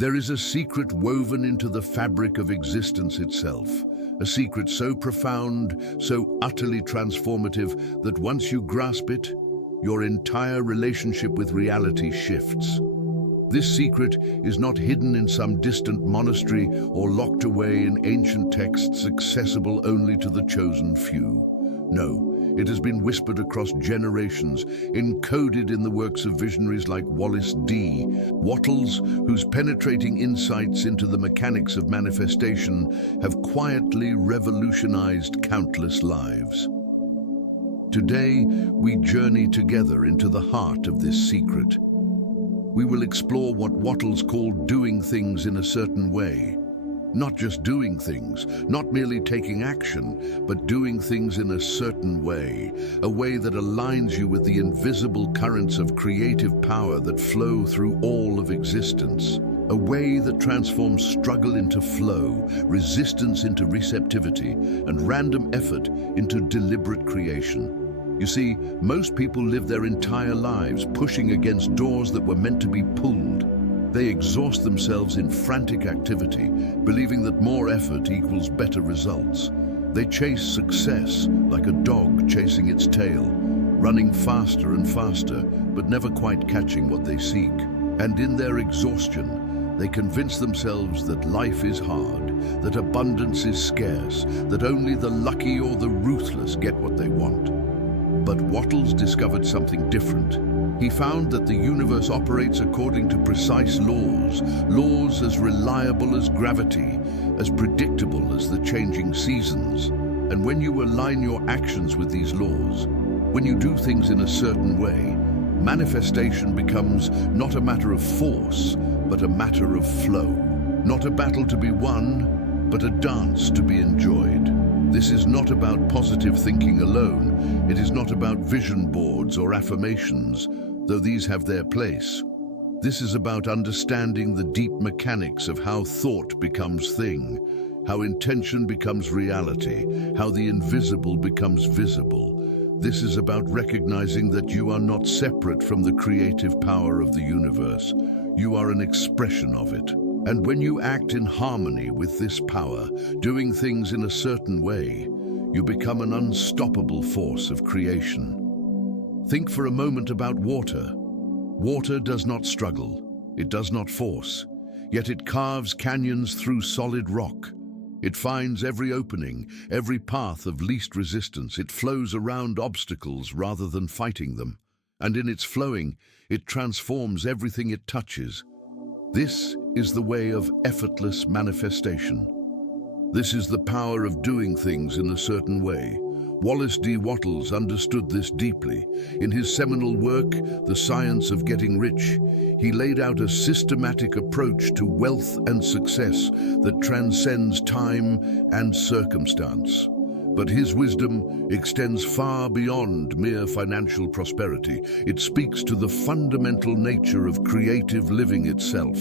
There is a secret woven into the fabric of existence itself, a secret so profound, so utterly transformative that once you grasp it, your entire relationship with reality shifts. This secret is not hidden in some distant monastery or locked away in ancient texts accessible only to the chosen few. No, it has been whispered across generations, encoded in the works of visionaries like Wallace D, Wattles, whose penetrating insights into the mechanics of manifestation have quietly revolutionized countless lives. Today, we journey together into the heart of this secret. We will explore what Wattles called doing things in a certain way. Not just doing things, not merely taking action, but doing things in a certain way, a way that aligns you with the invisible currents of creative power that flow through all of existence. A way that transforms struggle into flow, resistance into receptivity, and random effort into deliberate creation. You see, most people live their entire lives pushing against doors that were meant to be pulled. They exhaust themselves in frantic activity, believing that more effort equals better results. They chase success like a dog chasing its tail, running faster and faster, but never quite catching what they seek. And in their exhaustion, they convince themselves that life is hard, that abundance is scarce, that only the lucky or the ruthless get what they want. But Wattles discovered something different. He found that the universe operates according to precise laws, laws as reliable as gravity, as predictable as the changing seasons. And when you align your actions with these laws, when you do things in a certain way, manifestation becomes not a matter of force, but a matter of flow. Not a battle to be won, but a dance to be enjoyed. This is not about positive thinking alone. It is not about vision boards or affirmations, though these have their place. This is about understanding the deep mechanics of how thought becomes thing, how intention becomes reality, how the invisible becomes visible. This is about recognizing that you are not separate from the creative power of the universe. You are an expression of it. And when you act in harmony with this power, doing things in a certain way, you become an unstoppable force of creation. Think for a moment about water. Water does not struggle, it does not force, yet it carves canyons through solid rock. It finds every opening, every path of least resistance. It flows around obstacles rather than fighting them. And in its flowing, it transforms everything it touches. This is the way of effortless manifestation. This is the power of doing things in a certain way. Wallace D. Wattles understood this deeply. In his seminal work, The Science of Getting Rich, he laid out a systematic approach to wealth and success that transcends time and circumstance. But his wisdom extends far beyond mere financial prosperity. It speaks to the fundamental nature of creative living itself.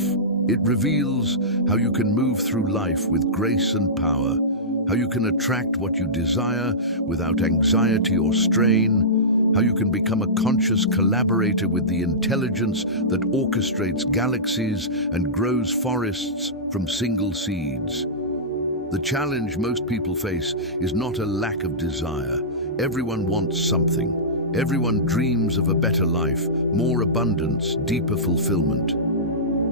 It reveals how you can move through life with grace and power, how you can attract what you desire without anxiety or strain, how you can become a conscious collaborator with the intelligence that orchestrates galaxies and grows forests from single seeds. The challenge most people face is not a lack of desire. Everyone wants something. Everyone dreams of a better life, more abundance, deeper fulfillment.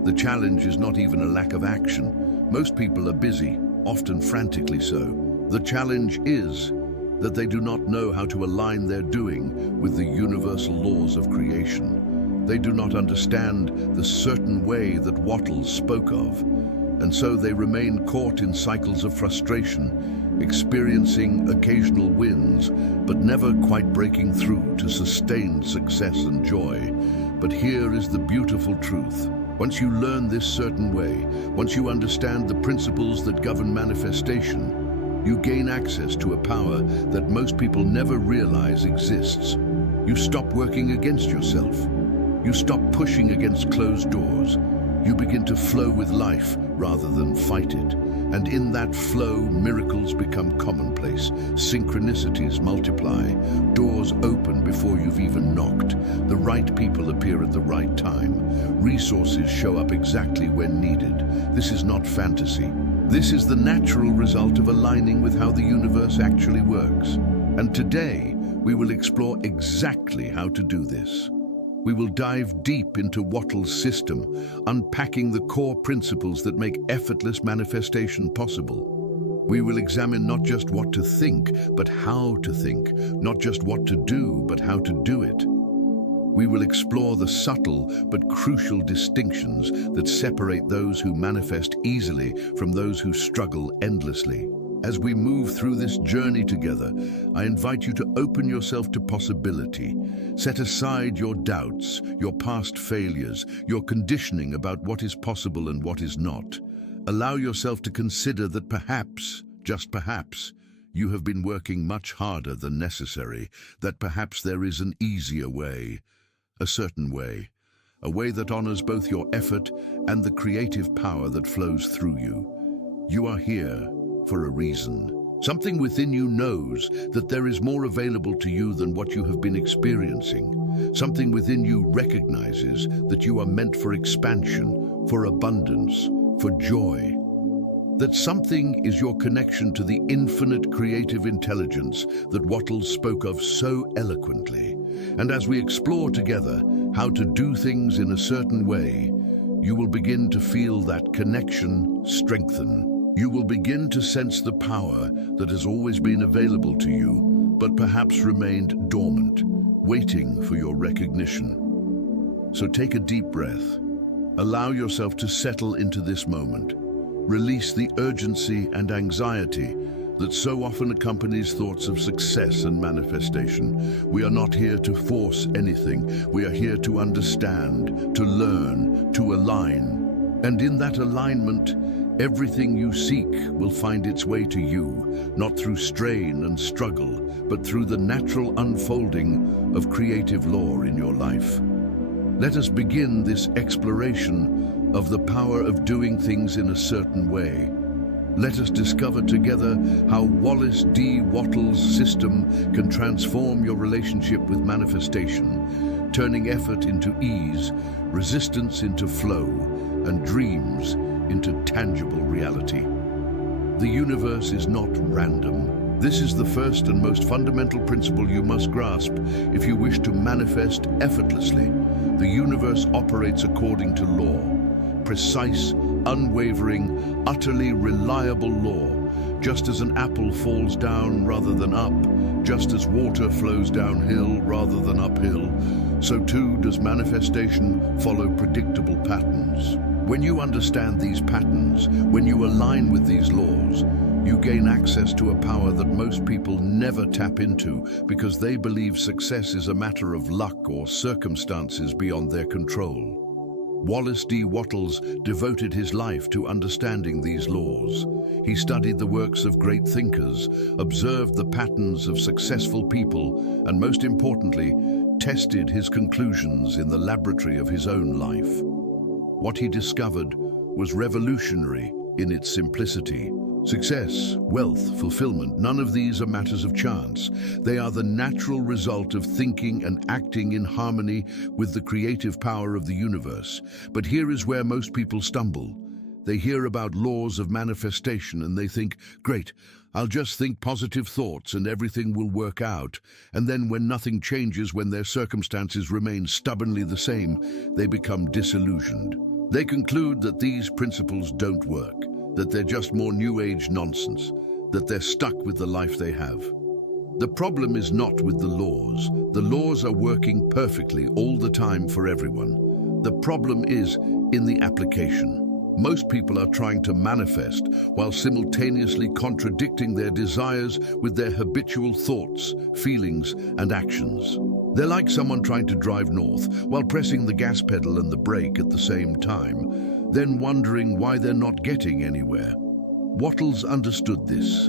The challenge is not even a lack of action. Most people are busy, often frantically so. The challenge is that they do not know how to align their doing with the universal laws of creation. They do not understand the certain way that Wattles spoke of, and so they remain caught in cycles of frustration, experiencing occasional wins, but never quite breaking through to sustained success and joy. But here is the beautiful truth. Once you learn this certain way, once you understand the principles that govern manifestation, you gain access to a power that most people never realize exists. You stop working against yourself. You stop pushing against closed doors. You begin to flow with life rather than fight it. And in that flow, miracles become commonplace. Synchronicities multiply. Doors open before you've even knocked. The right people appear at the right time. Resources show up exactly when needed. This is not fantasy. This is the natural result of aligning with how the universe actually works. And today, we will explore exactly how to do this. We will dive deep into Wattles' system, unpacking the core principles that make effortless manifestation possible. We will examine not just what to think, but how to think, not just what to do, but how to do it. We will explore the subtle but crucial distinctions that separate those who manifest easily from those who struggle endlessly. As we move through this journey together, I invite you to open yourself to possibility. Set aside your doubts, your past failures, your conditioning about what is possible and what is not. Allow yourself to consider that perhaps, just perhaps, you have been working much harder than necessary, that perhaps there is an easier way, a certain way, a way that honors both your effort and the creative power that flows through you. You are here for a reason. Something within you knows that there is more available to you than what you have been experiencing. Something within you recognizes that you are meant for expansion, for abundance, for joy. That something is your connection to the infinite creative intelligence that Wattles spoke of so eloquently. And as we explore together how to do things in a certain way, you will begin to feel that connection strengthen. You will begin to sense the power that has always been available to you, but perhaps remained dormant, waiting for your recognition. So take a deep breath. Allow yourself to settle into this moment. Release the urgency and anxiety that so often accompanies thoughts of success and manifestation. We are not here to force anything. We are here to understand, to learn, to align. And in that alignment, everything you seek will find its way to you, not through strain and struggle, but through the natural unfolding of creative law in your life. Let us begin this exploration of the power of doing things in a certain way. Let us discover together how Wallace D. Wattles' system can transform your relationship with manifestation, turning effort into ease, resistance into flow, and dreams into tangible reality. The universe is not random. This is the first and most fundamental principle you must grasp if you wish to manifest effortlessly. The universe operates according to law. Precise, unwavering, utterly reliable law. Just as an apple falls down rather than up, just as water flows downhill rather than uphill, so too does manifestation follow predictable patterns. When you understand these patterns, when you align with these laws, you gain access to a power that most people never tap into because they believe success is a matter of luck or circumstances beyond their control. Wallace D. Wattles devoted his life to understanding these laws. He studied the works of great thinkers, observed the patterns of successful people, and most importantly, tested his conclusions in the laboratory of his own life. What he discovered was revolutionary in its simplicity. Success, wealth, fulfillment, none of these are matters of chance. They are the natural result of thinking and acting in harmony with the creative power of the universe. But here is where most people stumble. They hear about laws of manifestation and they think, great, I'll just think positive thoughts and everything will work out. And then when nothing changes, when their circumstances remain stubbornly the same, they become disillusioned. They conclude that these principles don't work, that they're just more New Age nonsense, that they're stuck with the life they have. The problem is not with the laws. The laws are working perfectly all the time for everyone. The problem is in the application. Most people are trying to manifest while simultaneously contradicting their desires with their habitual thoughts, feelings, and actions. They're like someone trying to drive north while pressing the gas pedal and the brake at the same time, then wondering why they're not getting anywhere. Wattles understood this.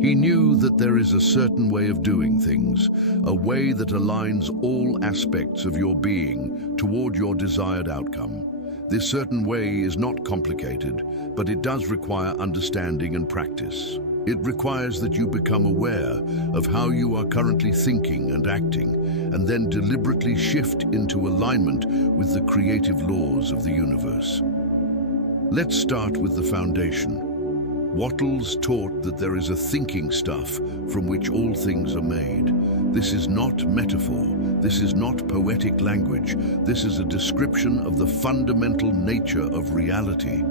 He knew that there is a certain way of doing things, a way that aligns all aspects of your being toward your desired outcome. This certain way is not complicated, but it does require understanding and practice. It requires that you become aware of how you are currently thinking and acting, and then deliberately shift into alignment with the creative laws of the universe. Let's start with the foundation. Wattles taught that there is a thinking stuff from which all things are made. This is not metaphor. This is not poetic language. This is a description of the fundamental nature of reality.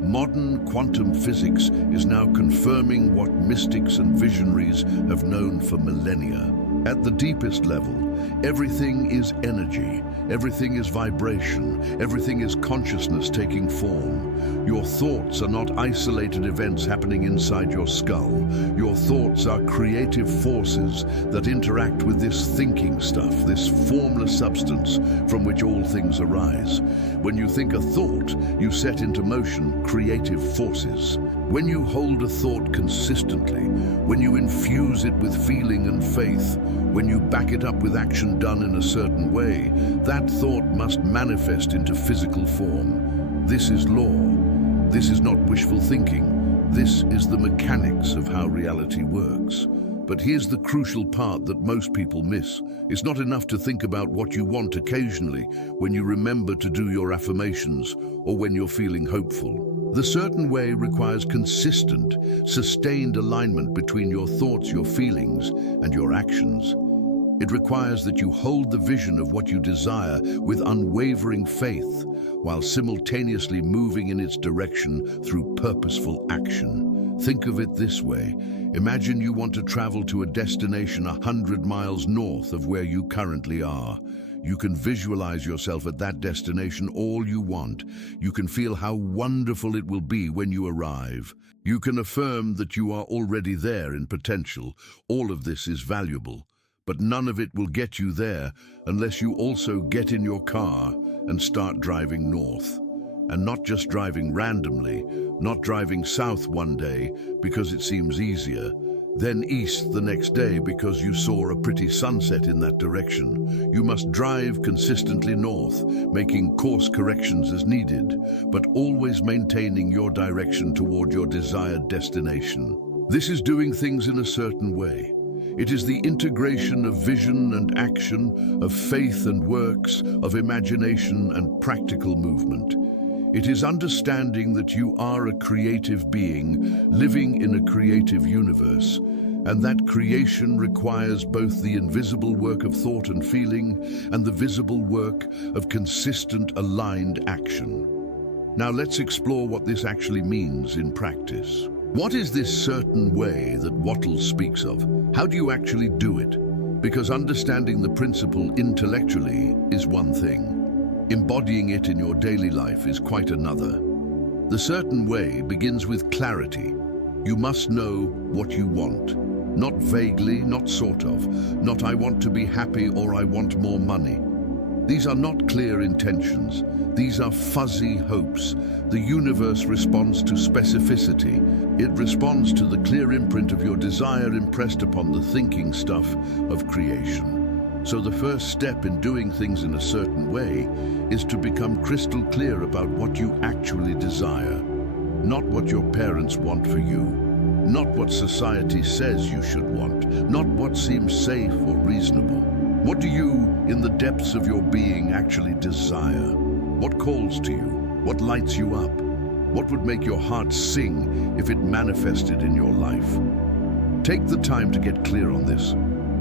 Modern quantum physics is now confirming what mystics and visionaries have known for millennia. At the deepest level, everything is energy, everything is vibration, everything is consciousness taking form. Your thoughts are not isolated events happening inside your skull. Your thoughts are creative forces that interact with this thinking stuff, this formless substance from which all things arise. When you think a thought, you set into motion creative forces. When you hold a thought consistently, when you infuse it with feeling and faith, when you back it up with action done in a certain way, that thought must manifest into physical form. This is law. This is not wishful thinking. This is the mechanics of how reality works. But here's the crucial part that most people miss. It's not enough to think about what you want occasionally when you remember to do your affirmations or when you're feeling hopeful. The certain way requires consistent, sustained alignment between your thoughts, your feelings, and your actions. It requires that you hold the vision of what you desire with unwavering faith, while simultaneously moving in its direction through purposeful action. Think of it this way. Imagine you want to travel to a destination 100 miles north of where you currently are. You can visualize yourself at that destination all you want. You can feel how wonderful it will be when you arrive. You can affirm that you are already there in potential. All of this is valuable, but none of it will get you there unless you also get in your car and start driving north. And not just driving randomly, not driving south one day because it seems easier, then east the next day because you saw a pretty sunset in that direction. You must drive consistently north, making course corrections as needed, but always maintaining your direction toward your desired destination. This is doing things in a certain way. It is the integration of vision and action, of faith and works, of imagination and practical movement. It is understanding that you are a creative being living in a creative universe, and that creation requires both the invisible work of thought and feeling and the visible work of consistent, aligned action. Now let's explore what this actually means in practice. What is this certain way that Wattles speaks of? How do you actually do it? Because understanding the principle intellectually is one thing. Embodying it in your daily life is quite another. The certain way begins with clarity. You must know what you want. Not vaguely, not sort of, not I want to be happy or I want more money. These are not clear intentions. These are fuzzy hopes. The universe responds to specificity. It responds to the clear imprint of your desire impressed upon the thinking stuff of creation. So the first step in doing things in a certain way is to become crystal clear about what you actually desire. Not what your parents want for you. Not what society says you should want. Not what seems safe or reasonable. What do you, in the depths of your being, actually desire? What calls to you? What lights you up? What would make your heart sing if it manifested in your life? Take the time to get clear on this.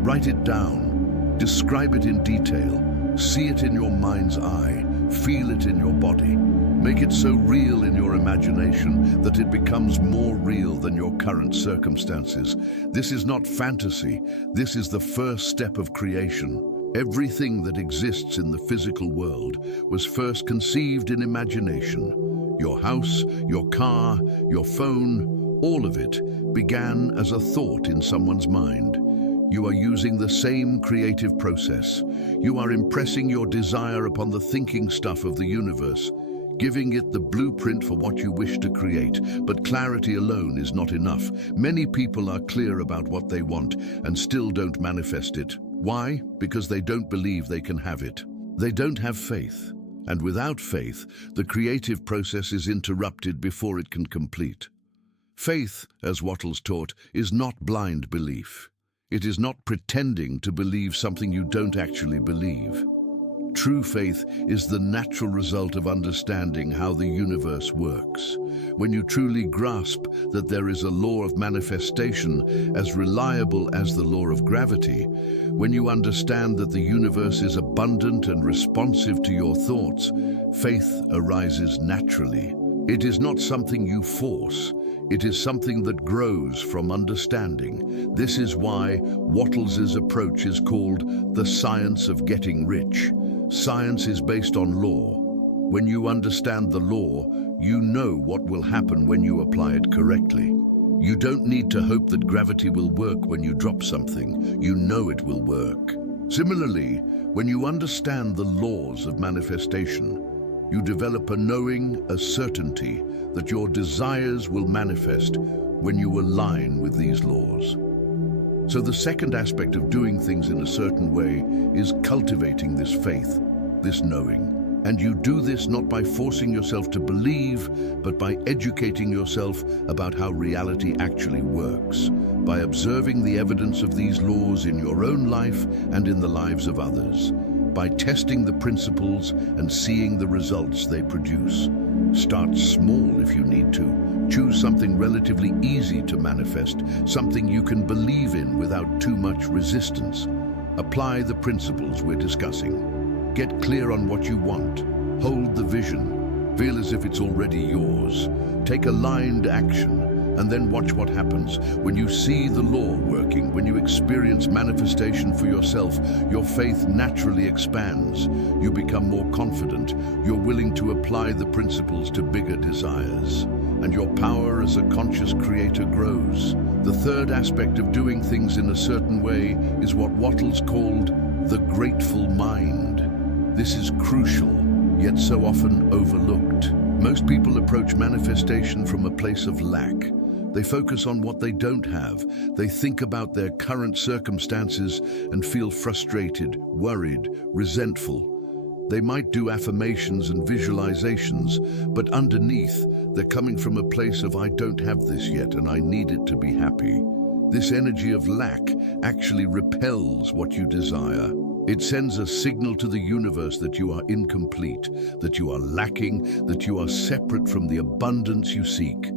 Write it down. Describe it in detail. See it in your mind's eye. Feel it in your body. Make it so real in your imagination that it becomes more real than your current circumstances. This is not fantasy. This is the first step of creation. Everything that exists in the physical world was first conceived in imagination. Your house, your car, your phone, all of it began as a thought in someone's mind. You are using the same creative process. You are impressing your desire upon the thinking stuff of the universe, giving it the blueprint for what you wish to create. But clarity alone is not enough. Many people are clear about what they want and still don't manifest it. Why? Because they don't believe they can have it. They don't have faith. And without faith, the creative process is interrupted before it can complete. Faith, as Wattles taught, is not blind belief. It is not pretending to believe something you don't actually believe. True faith is the natural result of understanding how the universe works. When you truly grasp that there is a law of manifestation as reliable as the law of gravity, when you understand that the universe is abundant and responsive to your thoughts, faith arises naturally. It is not something you force. It is something that grows from understanding. This is why Wattles' approach is called the science of getting rich. Science is based on law. When you understand the law, you know what will happen when you apply it correctly. You don't need to hope that gravity will work when you drop something. You know it will work. Similarly, when you understand the laws of manifestation, you develop a knowing, a certainty that your desires will manifest when you align with these laws. So the second aspect of doing things in a certain way is cultivating this faith, this knowing. And you do this not by forcing yourself to believe, but by educating yourself about how reality actually works, by observing the evidence of these laws in your own life and in the lives of others, by testing the principles and seeing the results they produce. Start small if you need to. Choose something relatively easy to manifest, something you can believe in without too much resistance. Apply the principles we're discussing. Get clear on what you want. Hold the vision. Feel as if it's already yours. Take aligned action, and then watch what happens. When you see the law working, when you experience manifestation for yourself, your faith naturally expands. You become more confident. You're willing to apply the principles to bigger desires. And your power as a conscious creator grows. The third aspect of doing things in a certain way is what Wattles called the grateful mind. This is crucial, yet so often overlooked. Most people approach manifestation from a place of lack. They focus on what they don't have. They think about their current circumstances and feel frustrated, worried, resentful. They might do affirmations and visualizations, but underneath, they're coming from a place of I don't have this yet and I need it to be happy. This energy of lack actually repels what you desire. It sends a signal to the universe that you are incomplete, that you are lacking, that you are separate from the abundance you seek.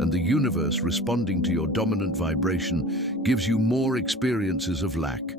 And the universe, responding to your dominant vibration, gives you more experiences of lack.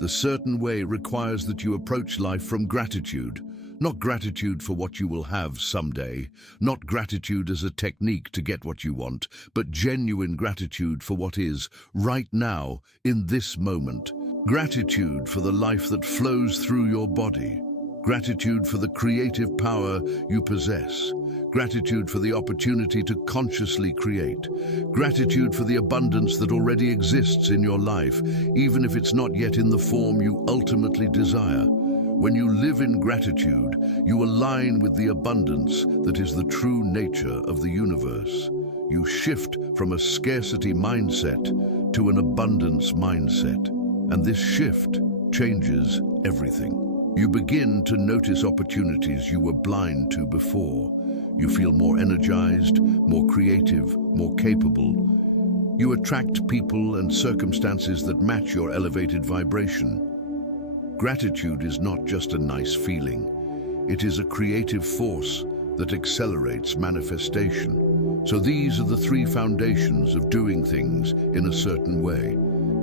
The certain way requires that you approach life from gratitude, not gratitude for what you will have someday, not gratitude as a technique to get what you want, but genuine gratitude for what is, right now, in this moment. Gratitude for the life that flows through your body. Gratitude for the creative power you possess. Gratitude for the opportunity to consciously create. Gratitude for the abundance that already exists in your life, even if it's not yet in the form you ultimately desire. When you live in gratitude, you align with the abundance that is the true nature of the universe. You shift from a scarcity mindset to an abundance mindset. And this shift changes everything. You begin to notice opportunities you were blind to before. You feel more energized, more creative, more capable. You attract people and circumstances that match your elevated vibration. Gratitude is not just a nice feeling. It is a creative force that accelerates manifestation. So these are the three foundations of doing things in a certain way.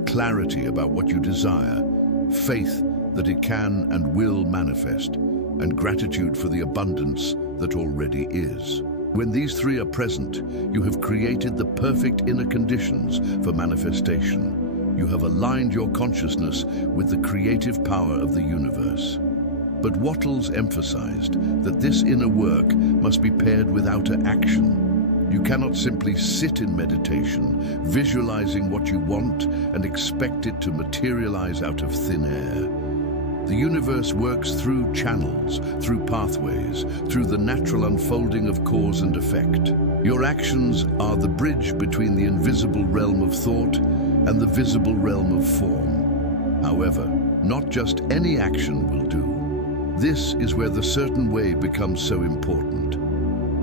Clarity about what you desire, faith that it can and will manifest, and gratitude for the abundance that already is. When these three are present, you have created the perfect inner conditions for manifestation. You have aligned your consciousness with the creative power of the universe. But Wattles emphasized that this inner work must be paired with outer action. You cannot simply sit in meditation, visualizing what you want and expect it to materialize out of thin air. The universe works through channels, through pathways, through the natural unfolding of cause and effect. Your actions are the bridge between the invisible realm of thought and the visible realm of form. However, not just any action will do. This is where the certain way becomes so important.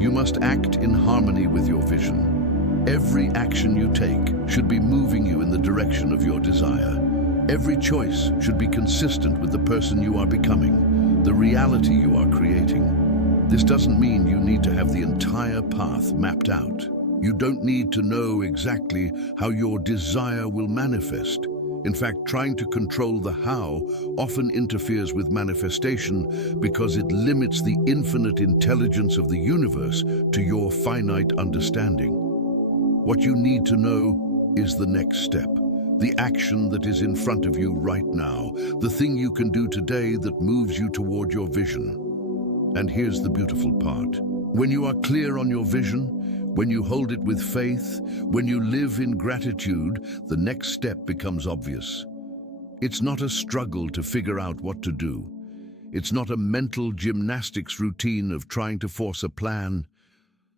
You must act in harmony with your vision. Every action you take should be moving you in the direction of your desire. Every choice should be consistent with the person you are becoming. the reality you are creating. This doesn't mean you need to have the entire path mapped out. You don't need to know exactly how your desire will manifest. In fact, trying to control the how often interferes with manifestation because it limits the infinite intelligence of the universe to your finite understanding. What you need to know is the next step, the action that is in front of you right now, the thing you can do today that moves you toward your vision. And here's the beautiful part. When you are clear on your vision, when you hold it with faith, when you live in gratitude, the next step becomes obvious. It's not a struggle to figure out what to do. It's not a mental gymnastics routine of trying to force a plan.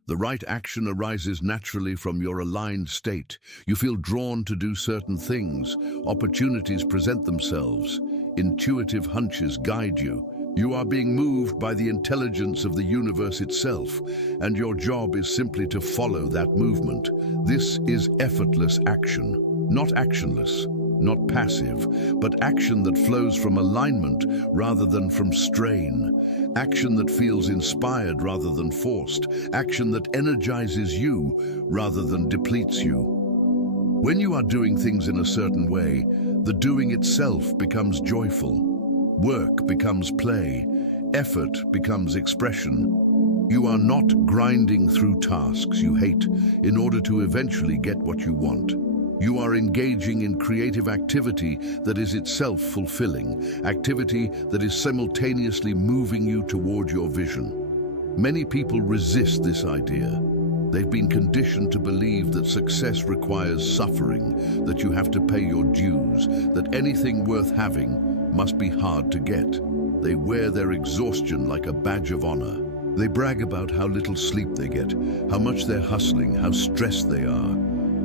The right action arises naturally from your aligned state. You feel drawn to do certain things. Opportunities present themselves. Intuitive hunches guide you. You are being moved by the intelligence of the universe itself, and your job is simply to follow that movement. This is effortless action, not actionless, not passive, but action that flows from alignment rather than from strain. Action that feels inspired rather than forced. Action that energizes you rather than depletes you. When you are doing things in a certain way, the doing itself becomes joyful. Work becomes play. Effort becomes expression. You are not grinding through tasks you hate in order to eventually get what you want. You are engaging in creative activity that is itself fulfilling, activity that is simultaneously moving you toward your vision. Many people resist this idea. They've been conditioned to believe that success requires suffering, that you have to pay your dues, that anything worth having must be hard to get. They wear their exhaustion like a badge of honor. They brag about how little sleep they get, how much they're hustling, how stressed they are.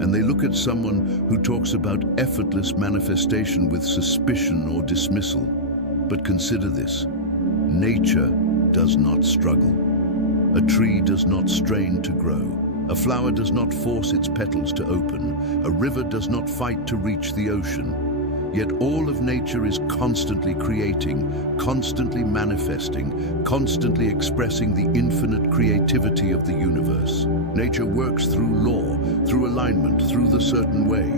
And they look at someone who talks about effortless manifestation with suspicion or dismissal. But consider this: nature does not struggle. A tree does not strain to grow. A flower does not force its petals to open. A river does not fight to reach the ocean. Yet all of nature is constantly creating, constantly manifesting, constantly expressing the infinite creativity of the universe. Nature works through law, through alignment, through the certain way.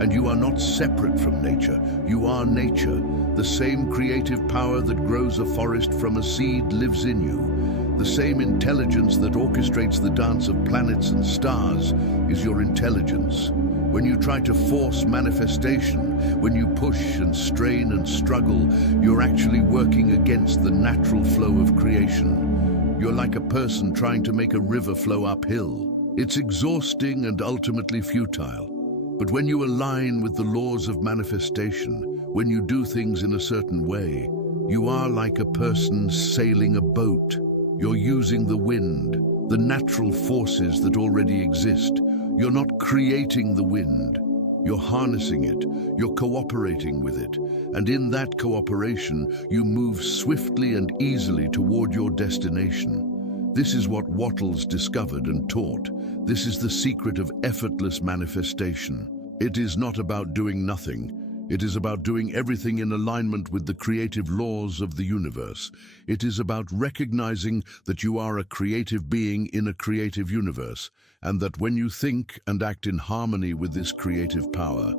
And you are not separate from nature. You are nature. The same creative power that grows a forest from a seed lives in you. The same intelligence that orchestrates the dance of planets and stars is your intelligence. When you try to force manifestation, when you push and strain and struggle, you're actually working against the natural flow of creation. You're like a person trying to make a river flow uphill. It's exhausting and ultimately futile. But when you align with the laws of manifestation, when you do things in a certain way, you are like a person sailing a boat. You're using the wind, the natural forces that already exist. You're not creating the wind, you're harnessing it, you're cooperating with it, and in that cooperation, you move swiftly and easily toward your destination. This is what Wattles discovered and taught. This is the secret of effortless manifestation. It is not about doing nothing. It is about doing everything in alignment with the creative laws of the universe. It is about recognizing that you are a creative being in a creative universe, and that when you think and act in harmony with this creative power,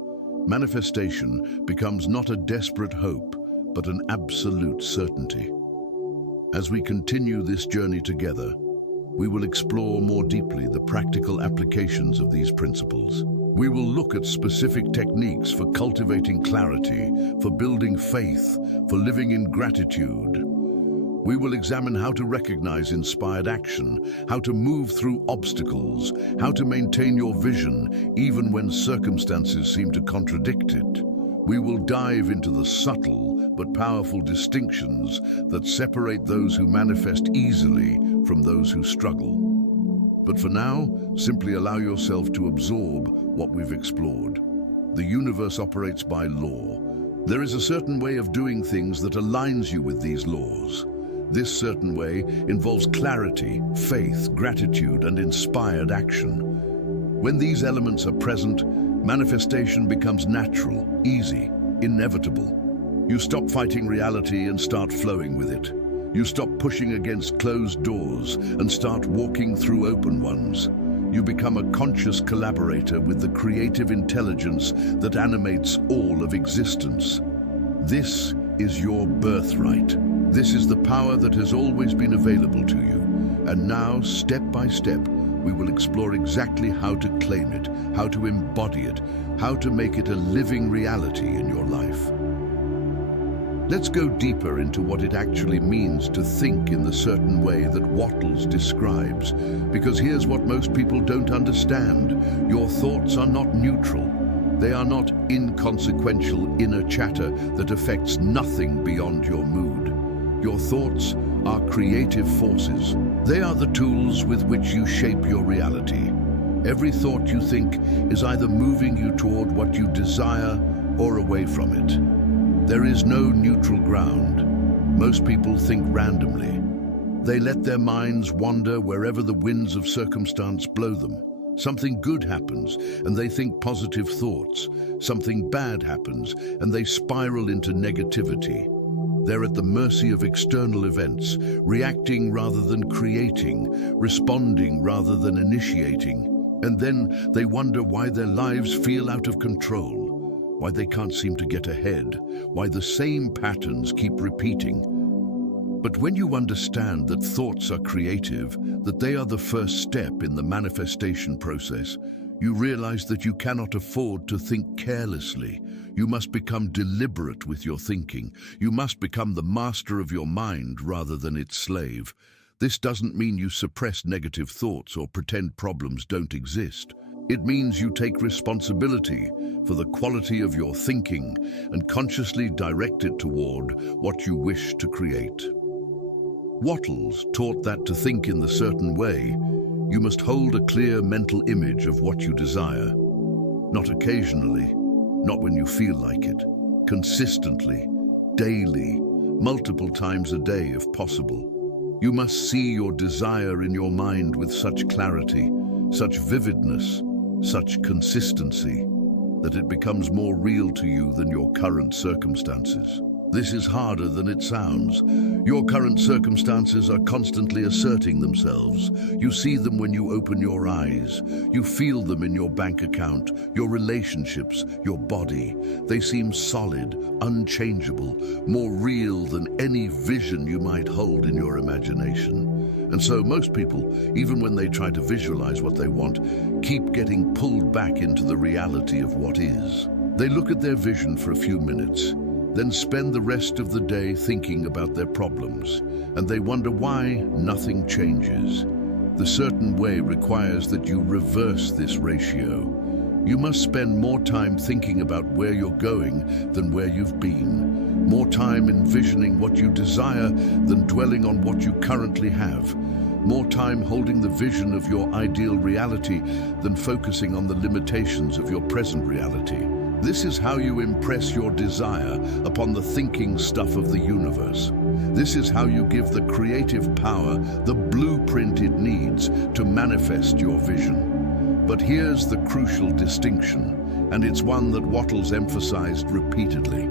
manifestation becomes not a desperate hope, but an absolute certainty. As we continue this journey together, we will explore more deeply the practical applications of these principles. We will look at specific techniques for cultivating clarity, for building faith, for living in gratitude. We will examine how to recognize inspired action, how to move through obstacles, how to maintain your vision even when circumstances seem to contradict it. We will dive into the subtle but powerful distinctions that separate those who manifest easily from those who struggle. But for now, simply allow yourself to absorb what we've explored. The universe operates by law. There is a certain way of doing things that aligns you with these laws. This certain way involves clarity, faith, gratitude, and inspired action. When these elements are present, manifestation becomes natural, easy, inevitable. You stop fighting reality and start flowing with it. You stop pushing against closed doors and start walking through open ones. You become a conscious collaborator with the creative intelligence that animates all of existence. This is your birthright. This is the power that has always been available to you. And now, step by step, we will explore exactly how to claim it, how to embody it, how to make it a living reality in your life. Let's go deeper into what it actually means to think in the certain way that Wattles describes, because here's what most people don't understand. Your thoughts are not neutral. They are not inconsequential inner chatter that affects nothing beyond your mood. Your thoughts are creative forces. They are the tools with which you shape your reality. Every thought you think is either moving you toward what you desire or away from it. There is no neutral ground. Most people think randomly. They let their minds wander wherever the winds of circumstance blow them. Something good happens, and they think positive thoughts. Something bad happens, and they spiral into negativity. They're at the mercy of external events, reacting rather than creating, responding rather than initiating. And then they wonder why their lives feel out of control, why they can't seem to get ahead, why the same patterns keep repeating. But when you understand that thoughts are creative, that they are the first step in the manifestation process, you realize that you cannot afford to think carelessly. You must become deliberate with your thinking. You must become the master of your mind rather than its slave. This doesn't mean you suppress negative thoughts or pretend problems don't exist. It means you take responsibility for the quality of your thinking and consciously direct it toward what you wish to create. Wattles taught that to think in the certain way, you must hold a clear mental image of what you desire. Not occasionally, not when you feel like it, consistently, daily, multiple times a day if possible. You must see your desire in your mind with such clarity, such vividness, such consistency, that it becomes more real to you than your current circumstances. This is harder than it sounds. Your current circumstances are constantly asserting themselves. You see them when you open your eyes. You feel them in your bank account, your relationships, your body. They seem solid, unchangeable, more real than any vision you might hold in your imagination. And so most people, even when they try to visualize what they want, keep getting pulled back into the reality of what is. They look at their vision for a few minutes, then spend the rest of the day thinking about their problems, and they wonder why nothing changes. The certain way requires that you reverse this ratio. You must spend more time thinking about where you're going than where you've been, more time envisioning what you desire than dwelling on what you currently have, more time holding the vision of your ideal reality than focusing on the limitations of your present reality. This is how you impress your desire upon the thinking stuff of the universe. This is how you give the creative power the blueprint it needs to manifest your vision. But here's the crucial distinction, and it's one that Wattles emphasized repeatedly.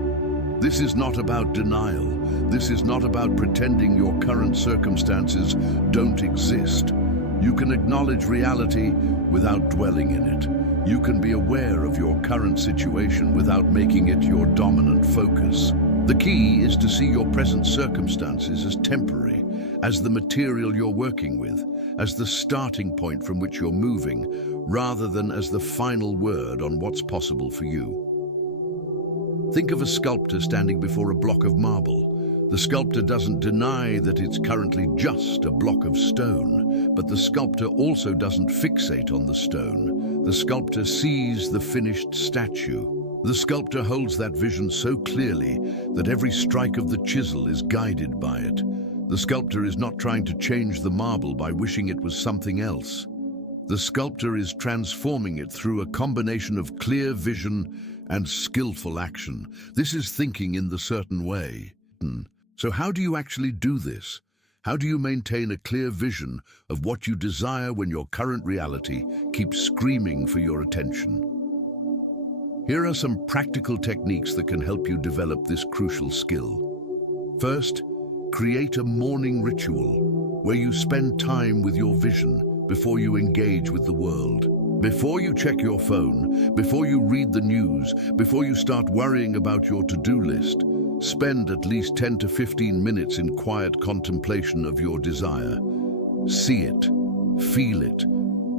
This is not about denial. This is not about pretending your current circumstances don't exist. You can acknowledge reality without dwelling in it. You can be aware of your current situation without making it your dominant focus. The key is to see your present circumstances as temporary, as the material you're working with, as the starting point from which you're moving, rather than as the final word on what's possible for you. Think of a sculptor standing before a block of marble. The sculptor doesn't deny that it's currently just a block of stone, but the sculptor also doesn't fixate on the stone. The sculptor sees the finished statue. The sculptor holds that vision so clearly that every strike of the chisel is guided by it. The sculptor is not trying to change the marble by wishing it was something else. The sculptor is transforming it through a combination of clear vision and skillful action. This is thinking in the certain way. So how do you actually do this? How do you maintain a clear vision of what you desire when your current reality keeps screaming for your attention? Here are some practical techniques that can help you develop this crucial skill. First, create a morning ritual where you spend time with your vision before you engage with the world. Before you check your phone, before you read the news, before you start worrying about your to-do list, spend at least 10 to 15 minutes in quiet contemplation of your desire. See it, feel it,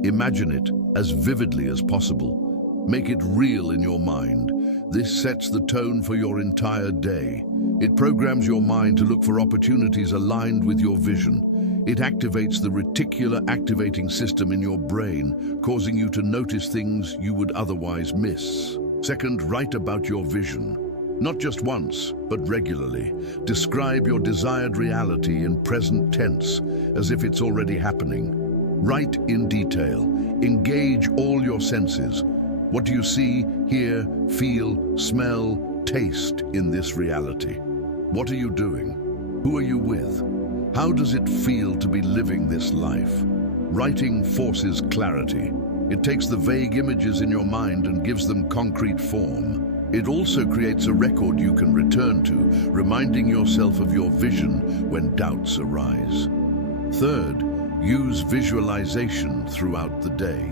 imagine it as vividly as possible. Make it real in your mind. This sets the tone for your entire day. It programs your mind to look for opportunities aligned with your vision. It activates the reticular activating system in your brain, causing you to notice things you would otherwise miss. Second, write about your vision. Not just once, but regularly. Describe your desired reality in present tense, as if it's already happening. Write in detail. Engage all your senses. What do you see, hear, feel, smell, taste in this reality? What are you doing? Who are you with? How does it feel to be living this life? Writing forces clarity. It takes the vague images in your mind and gives them concrete form. It also creates a record you can return to, reminding yourself of your vision when doubts arise. Third, use visualization throughout the day.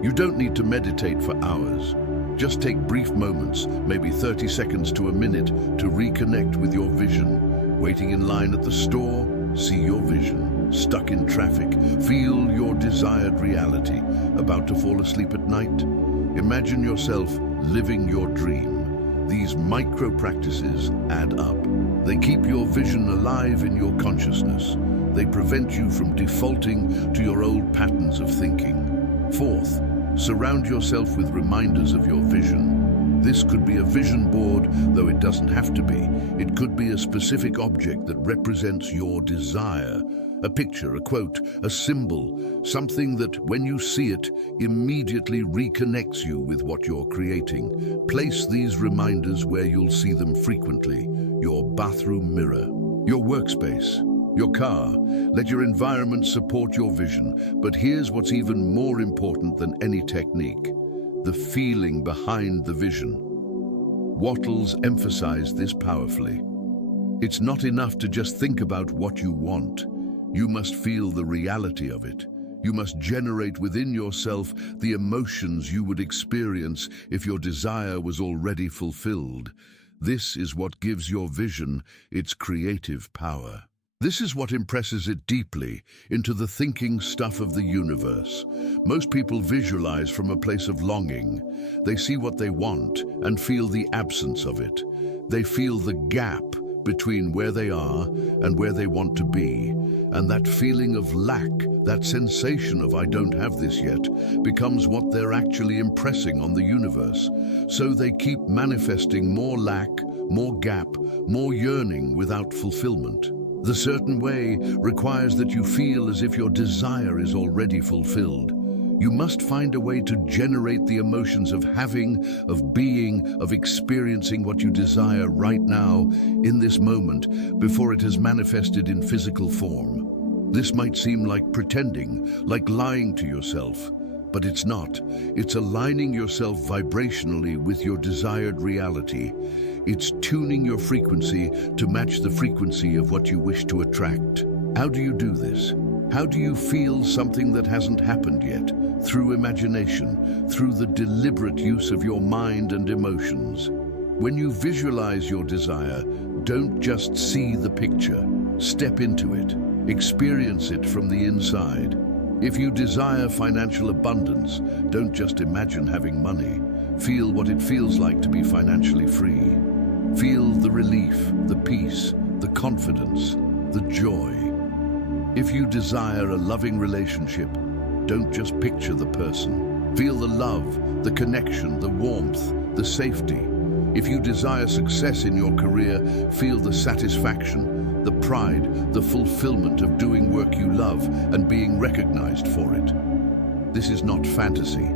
You don't need to meditate for hours. Just take brief moments, maybe 30 seconds to a minute, to reconnect with your vision. Waiting in line at the store, see your vision. Stuck in traffic, feel your desired reality. About to fall asleep at night? Imagine yourself living your dream. These micro practices add up. They keep your vision alive in your consciousness. They prevent you from defaulting to your old patterns of thinking. Fourth, surround yourself with reminders of your vision. This could be a vision board, though it doesn't have to be. It could be a specific object that represents your desire. A picture, a quote, a symbol, something that, when you see it, immediately reconnects you with what you're creating. Place these reminders where you'll see them frequently. Your bathroom mirror, your workspace, your car. Let your environment support your vision. But here's what's even more important than any technique: the feeling behind the vision. Wattles emphasized this powerfully. It's not enough to just think about what you want. You must feel the reality of it. You must generate within yourself the emotions you would experience if your desire was already fulfilled. This is what gives your vision its creative power. This is what impresses it deeply into the thinking stuff of the universe. Most people visualize from a place of longing. They see what they want and feel the absence of it. They feel the gap between where they are and where they want to be. And that feeling of lack, that sensation of "I don't have this yet," becomes what they're actually impressing on the universe. So they keep manifesting more lack, more gap, more yearning without fulfillment. The certain way requires that you feel as if your desire is already fulfilled. You must find a way to generate the emotions of having, of being, of experiencing what you desire right now, in this moment, before it has manifested in physical form. This might seem like pretending, like lying to yourself, but it's not. It's aligning yourself vibrationally with your desired reality. It's tuning your frequency to match the frequency of what you wish to attract. How do you do this? How do you feel something that hasn't happened yet? Through imagination, through the deliberate use of your mind and emotions. When you visualize your desire, don't just see the picture. Step into it. Experience it from the inside. If you desire financial abundance, don't just imagine having money. Feel what it feels like to be financially free. Feel the relief, the peace, the confidence, the joy. If you desire a loving relationship, don't just picture the person. Feel the love, the connection, the warmth, the safety. If you desire success in your career, feel the satisfaction, the pride, the fulfillment of doing work you love and being recognized for it. This is not fantasy.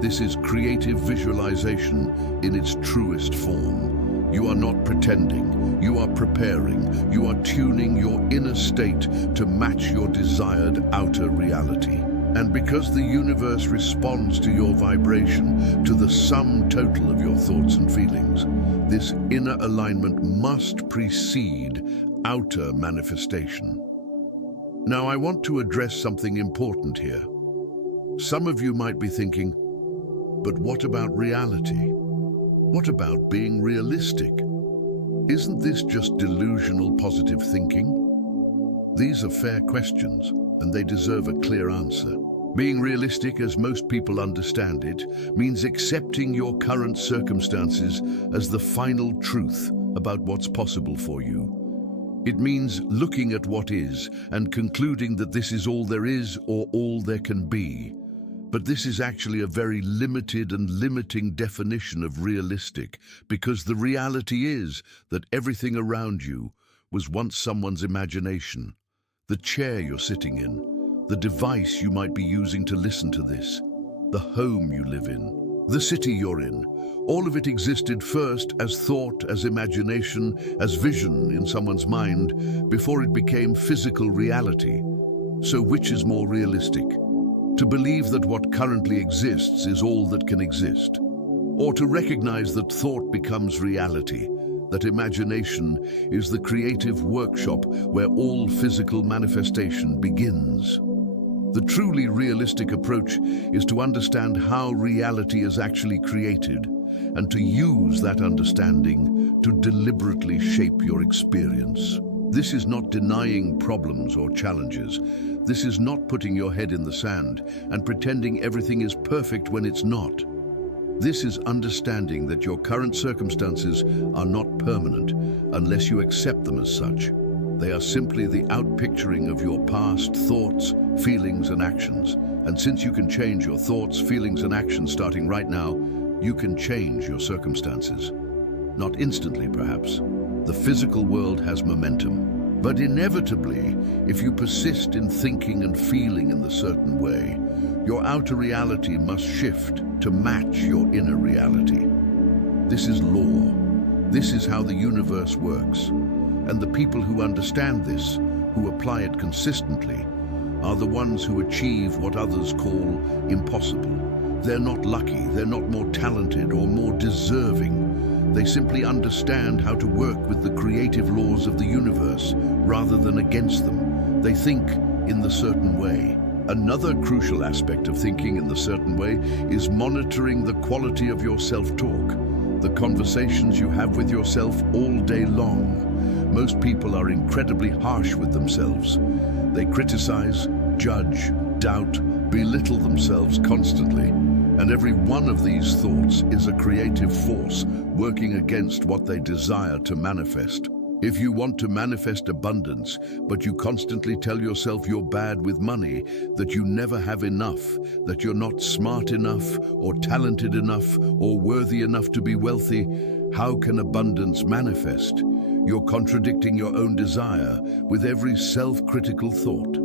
This is creative visualization in its truest form. You are not pretending, you are preparing, you are tuning your inner state to match your desired outer reality. And because the universe responds to your vibration, to the sum total of your thoughts and feelings, this inner alignment must precede outer manifestation. Now, I want to address something important here. Some of you might be thinking, but what about reality? What about being realistic? Isn't this just delusional positive thinking? These are fair questions, and they deserve a clear answer. Being realistic, as most people understand it, means accepting your current circumstances as the final truth about what's possible for you. It means looking at what is and concluding that this is all there is or all there can be. But this is actually a very limited and limiting definition of realistic, because the reality is that everything around you was once someone's imagination. The chair you're sitting in, the device you might be using to listen to this, the home you live in, the city you're in, all of it existed first as thought, as imagination, as vision in someone's mind, before it became physical reality. So which is more realistic? To believe that what currently exists is all that can exist, or to recognize that thought becomes reality, that imagination is the creative workshop where all physical manifestation begins. The truly realistic approach is to understand how reality is actually created, and to use that understanding to deliberately shape your experience. This is not denying problems or challenges. This is not putting your head in the sand and pretending everything is perfect when it's not. This is understanding that your current circumstances are not permanent unless you accept them as such. They are simply the outpicturing of your past thoughts, feelings, and actions. And since you can change your thoughts, feelings, and actions starting right now, you can change your circumstances. Not instantly, perhaps. The physical world has momentum. But inevitably, if you persist in thinking and feeling in the certain way, your outer reality must shift to match your inner reality. This is law. This is how the universe works. And the people who understand this, who apply it consistently, are the ones who achieve what others call impossible. They're not lucky, they're not more talented or more deserving. They simply understand how to work with the creative laws of the universe rather than against them. They think in the certain way. Another crucial aspect of thinking in the certain way is monitoring the quality of your self-talk, the conversations you have with yourself all day long. Most people are incredibly harsh with themselves. They criticize, judge, doubt, belittle themselves constantly. And every one of these thoughts is a creative force working against what they desire to manifest. If you want to manifest abundance, but you constantly tell yourself you're bad with money, that you never have enough, that you're not smart enough, or talented enough, or worthy enough to be wealthy, how can abundance manifest? You're contradicting your own desire with every self-critical thought.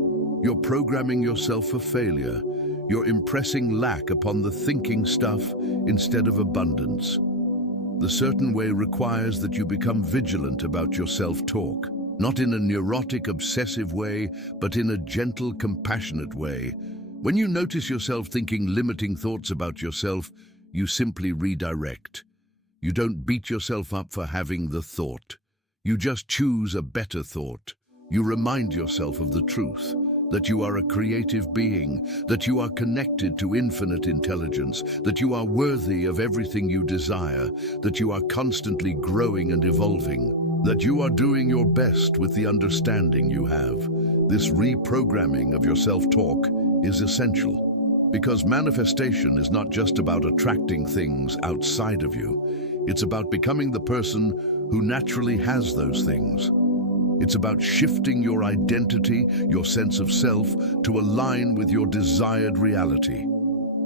You're programming yourself for failure. You're impressing lack upon the thinking stuff instead of abundance. The certain way requires that you become vigilant about your self-talk, not in a neurotic, obsessive way, but in a gentle, compassionate way. When you notice yourself thinking limiting thoughts about yourself, you simply redirect. You don't beat yourself up for having the thought. You just choose a better thought. You remind yourself of the truth, that you are a creative being, that you are connected to infinite intelligence, that you are worthy of everything you desire, that you are constantly growing and evolving, that you are doing your best with the understanding you have. This reprogramming of your self-talk is essential, because manifestation is not just about attracting things outside of you. It's about becoming the person who naturally has those things. It's about shifting your identity, your sense of self, to align with your desired reality.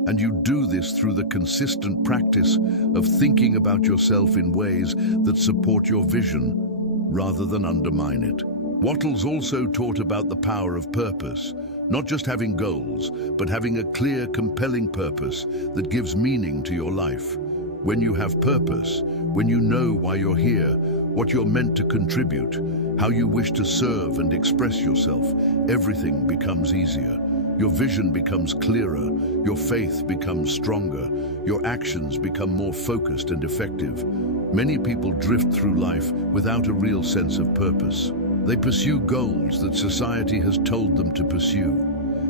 And you do this through the consistent practice of thinking about yourself in ways that support your vision rather than undermine it. Wattles also taught about the power of purpose, not just having goals, but having a clear, compelling purpose that gives meaning to your life. When you have purpose, when you know why you're here, what you're meant to contribute, how you wish to serve and express yourself, everything becomes easier. Your vision becomes clearer, your faith becomes stronger, your actions become more focused and effective. Many people drift through life without a real sense of purpose. They pursue goals that society has told them to pursue.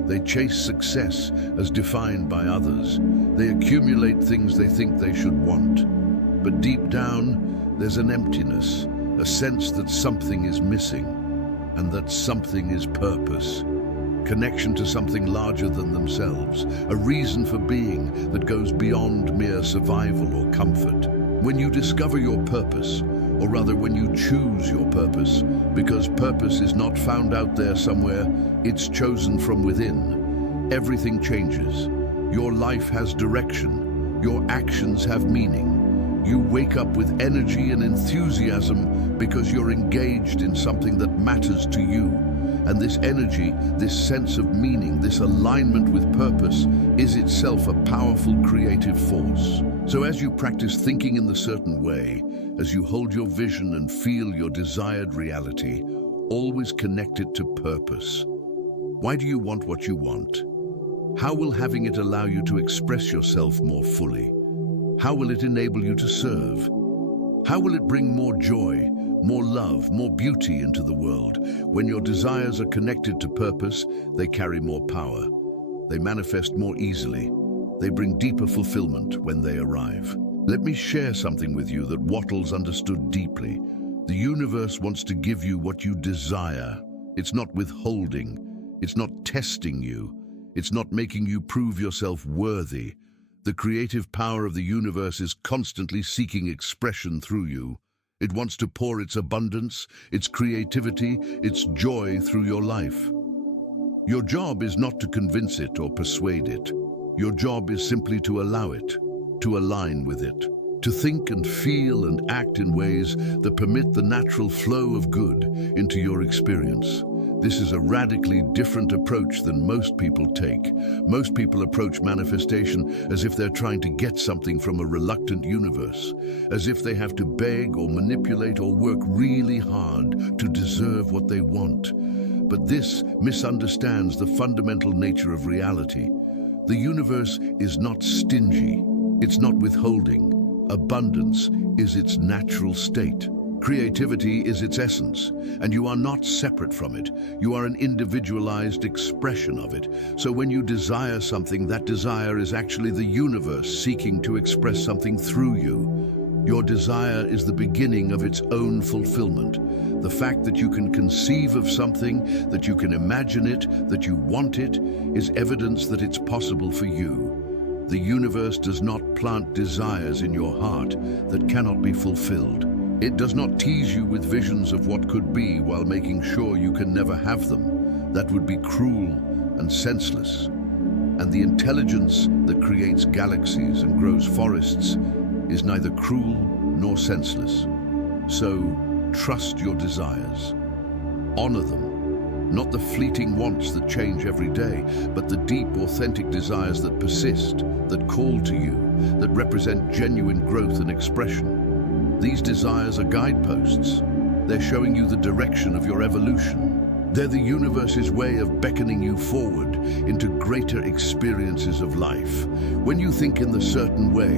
They chase success as defined by others. They accumulate things they think they should want. But deep down, there's an emptiness, a sense that something is missing, and that something is purpose. Connection to something larger than themselves, a reason for being that goes beyond mere survival or comfort. When you discover your purpose, or rather when you choose your purpose, because purpose is not found out there somewhere, it's chosen from within, everything changes. Your life has direction, your actions have meaning. You wake up with energy and enthusiasm because you're engaged in something that matters to you. And this energy, this sense of meaning, this alignment with purpose is itself a powerful creative force. So as you practice thinking in the certain way, as you hold your vision and feel your desired reality, always connect it to purpose. Why do you want what you want? How will having it allow you to express yourself more fully? How will it enable you to serve? How will it bring more joy, more love, more beauty into the world? When your desires are connected to purpose, they carry more power. They manifest more easily. They bring deeper fulfillment when they arrive. Let me share something with you that Wattles understood deeply. The universe wants to give you what you desire. It's not withholding. It's not testing you. It's not making you prove yourself worthy. The creative power of the universe is constantly seeking expression through you. It wants to pour its abundance, its creativity, its joy through your life. Your job is not to convince it or persuade it. Your job is simply to allow it, to align with it, to think and feel and act in ways that permit the natural flow of good into your experience. This is a radically different approach than most people take. Most people approach manifestation as if they're trying to get something from a reluctant universe, as if they have to beg or manipulate or work really hard to deserve what they want. But this misunderstands the fundamental nature of reality. The universe is not stingy. It's not withholding. Abundance is its natural state. Creativity is its essence, and you are not separate from it. You are an individualized expression of it. So when you desire something, that desire is actually the universe seeking to express something through you. Your desire is the beginning of its own fulfillment. The fact that you can conceive of something, that you can imagine it, that you want it, is evidence that it's possible for you. The universe does not plant desires in your heart that cannot be fulfilled. It does not tease you with visions of what could be while making sure you can never have them. That would be cruel and senseless. And the intelligence that creates galaxies and grows forests is neither cruel nor senseless. So, trust your desires. Honor them. Not the fleeting wants that change every day, but the deep, authentic desires that persist, that call to you, that represent genuine growth and expression. These desires are guideposts. They're showing you the direction of your evolution. They're the universe's way of beckoning you forward into greater experiences of life. When you think in the certain way,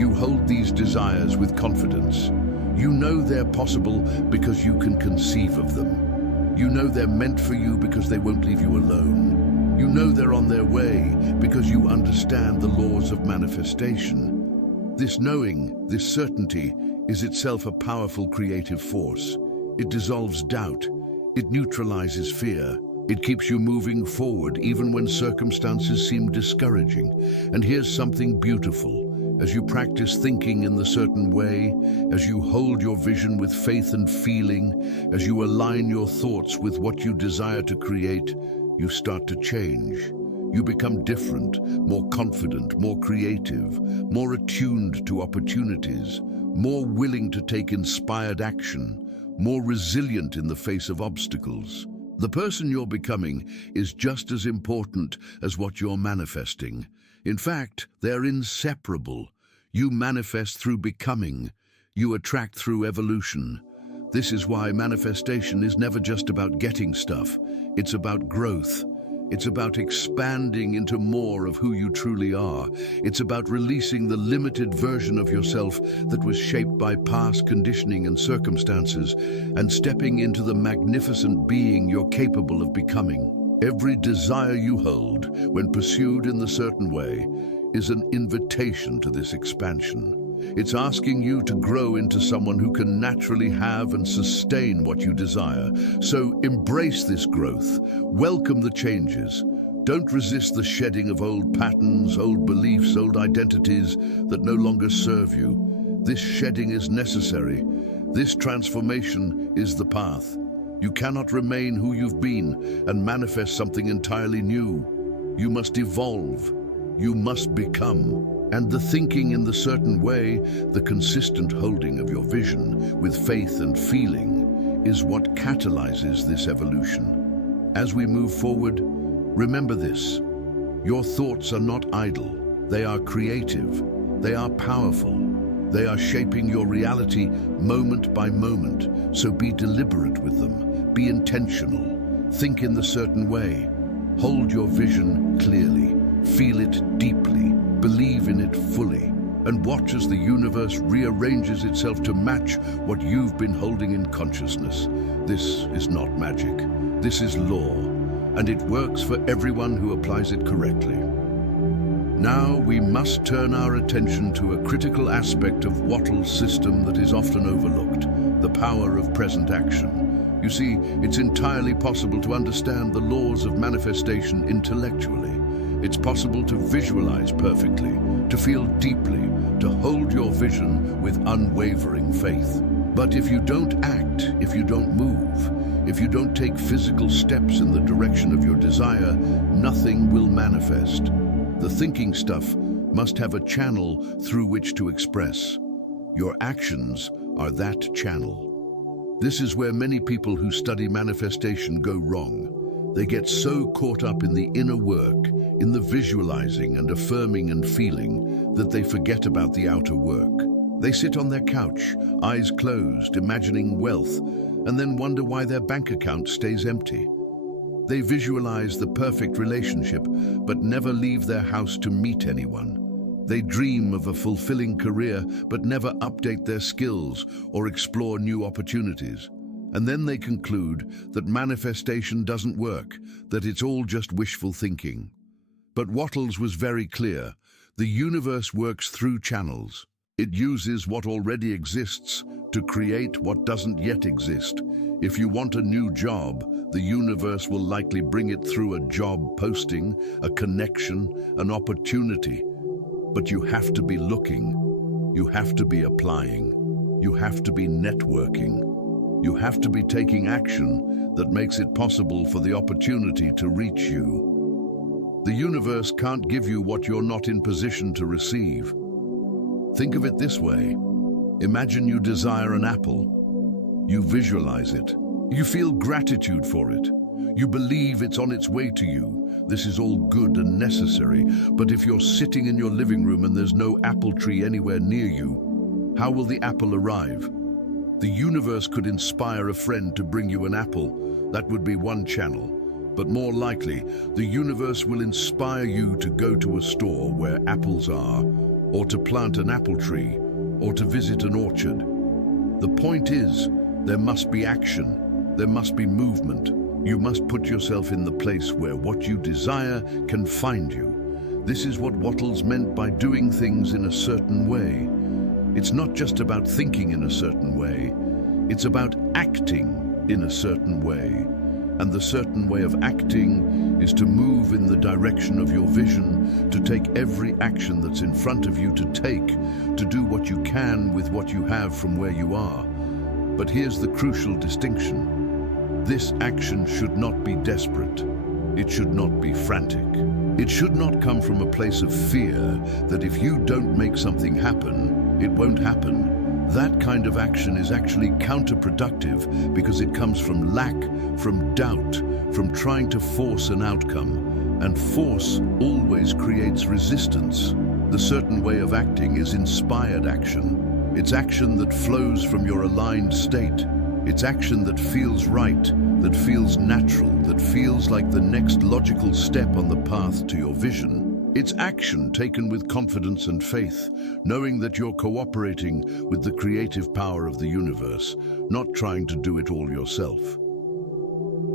you hold these desires with confidence. You know they're possible because you can conceive of them. You know they're meant for you because they won't leave you alone. You know they're on their way because you understand the laws of manifestation. This knowing, this certainty, is itself a powerful creative force. It dissolves doubt. It neutralizes fear. It keeps you moving forward even when circumstances seem discouraging. And here's something beautiful. As you practice thinking in the certain way, as you hold your vision with faith and feeling, as you align your thoughts with what you desire to create, you start to change. You become different, more confident, more creative, more attuned to opportunities, more willing to take inspired action, more resilient in the face of obstacles. The person you're becoming is just as important as what you're manifesting. In fact, they're inseparable. You manifest through becoming. You attract through evolution. This is why manifestation is never just about getting stuff. It's about growth. It's about expanding into more of who you truly are. It's about releasing the limited version of yourself that was shaped by past conditioning and circumstances and stepping into the magnificent being you're capable of becoming. Every desire you hold, when pursued in the certain way, is an invitation to this expansion. It's asking you to grow into someone who can naturally have and sustain what you desire. So embrace this growth. Welcome the changes. Don't resist the shedding of old patterns, old beliefs, old identities that no longer serve you. This shedding is necessary. This transformation is the path. You cannot remain who you've been and manifest something entirely new. You must evolve. You must become. And the thinking in the certain way, the consistent holding of your vision with faith and feeling, is what catalyzes this evolution. As we move forward, remember this: your thoughts are not idle. They are creative. They are powerful. They are shaping your reality moment by moment. So be deliberate with them. Be intentional. Think in the certain way. Hold your vision clearly. Feel it deeply. Believe in it fully, and watch as the universe rearranges itself to match what you've been holding in consciousness. This is not magic. This is law, and it works for everyone who applies it correctly. Now we must turn our attention to a critical aspect of Wattles' system that is often overlooked: the power of present action. You see, it's entirely possible to understand the laws of manifestation intellectually. It's possible to visualize perfectly, to feel deeply, to hold your vision with unwavering faith. But if you don't act, if you don't move, if you don't take physical steps in the direction of your desire, nothing will manifest. The thinking stuff must have a channel through which to express. Your actions are that channel. This is where many people who study manifestation go wrong. They get so caught up in the inner work, in the visualizing and affirming and feeling, that they forget about the outer work. They sit on their couch, eyes closed, imagining wealth, and then wonder why their bank account stays empty. They visualize the perfect relationship, but never leave their house to meet anyone. They dream of a fulfilling career, but never update their skills or explore new opportunities. And then they conclude that manifestation doesn't work, that it's all just wishful thinking. But Wattles was very clear. The universe works through channels. It uses what already exists to create what doesn't yet exist. If you want a new job, the universe will likely bring it through a job posting, a connection, an opportunity. But you have to be looking. You have to be applying. You have to be networking. You have to be taking action that makes it possible for the opportunity to reach you. The universe can't give you what you're not in position to receive. Think of it this way. Imagine you desire an apple. You visualize it. You feel gratitude for it. You believe it's on its way to you. This is all good and necessary. But if you're sitting in your living room and there's no apple tree anywhere near you, how will the apple arrive? The universe could inspire a friend to bring you an apple. That would be one channel. But more likely, the universe will inspire you to go to a store where apples are, or to plant an apple tree, or to visit an orchard. The point is, there must be action. There must be movement. You must put yourself in the place where what you desire can find you. This is what Wattles meant by doing things in a certain way. It's not just about thinking in a certain way, it's about acting in a certain way. And the certain way of acting is to move in the direction of your vision, to take every action that's in front of you to take, to do what you can with what you have from where you are. But here's the crucial distinction. This action should not be desperate. It should not be frantic. It should not come from a place of fear that if you don't make something happen, it won't happen. That kind of action is actually counterproductive because it comes from lack, from doubt, from trying to force an outcome. And force always creates resistance. The certain way of acting is inspired action. It's action that flows from your aligned state. It's action that feels right, that feels natural, that feels like the next logical step on the path to your vision. It's action taken with confidence and faith, knowing that you're cooperating with the creative power of the universe, not trying to do it all yourself.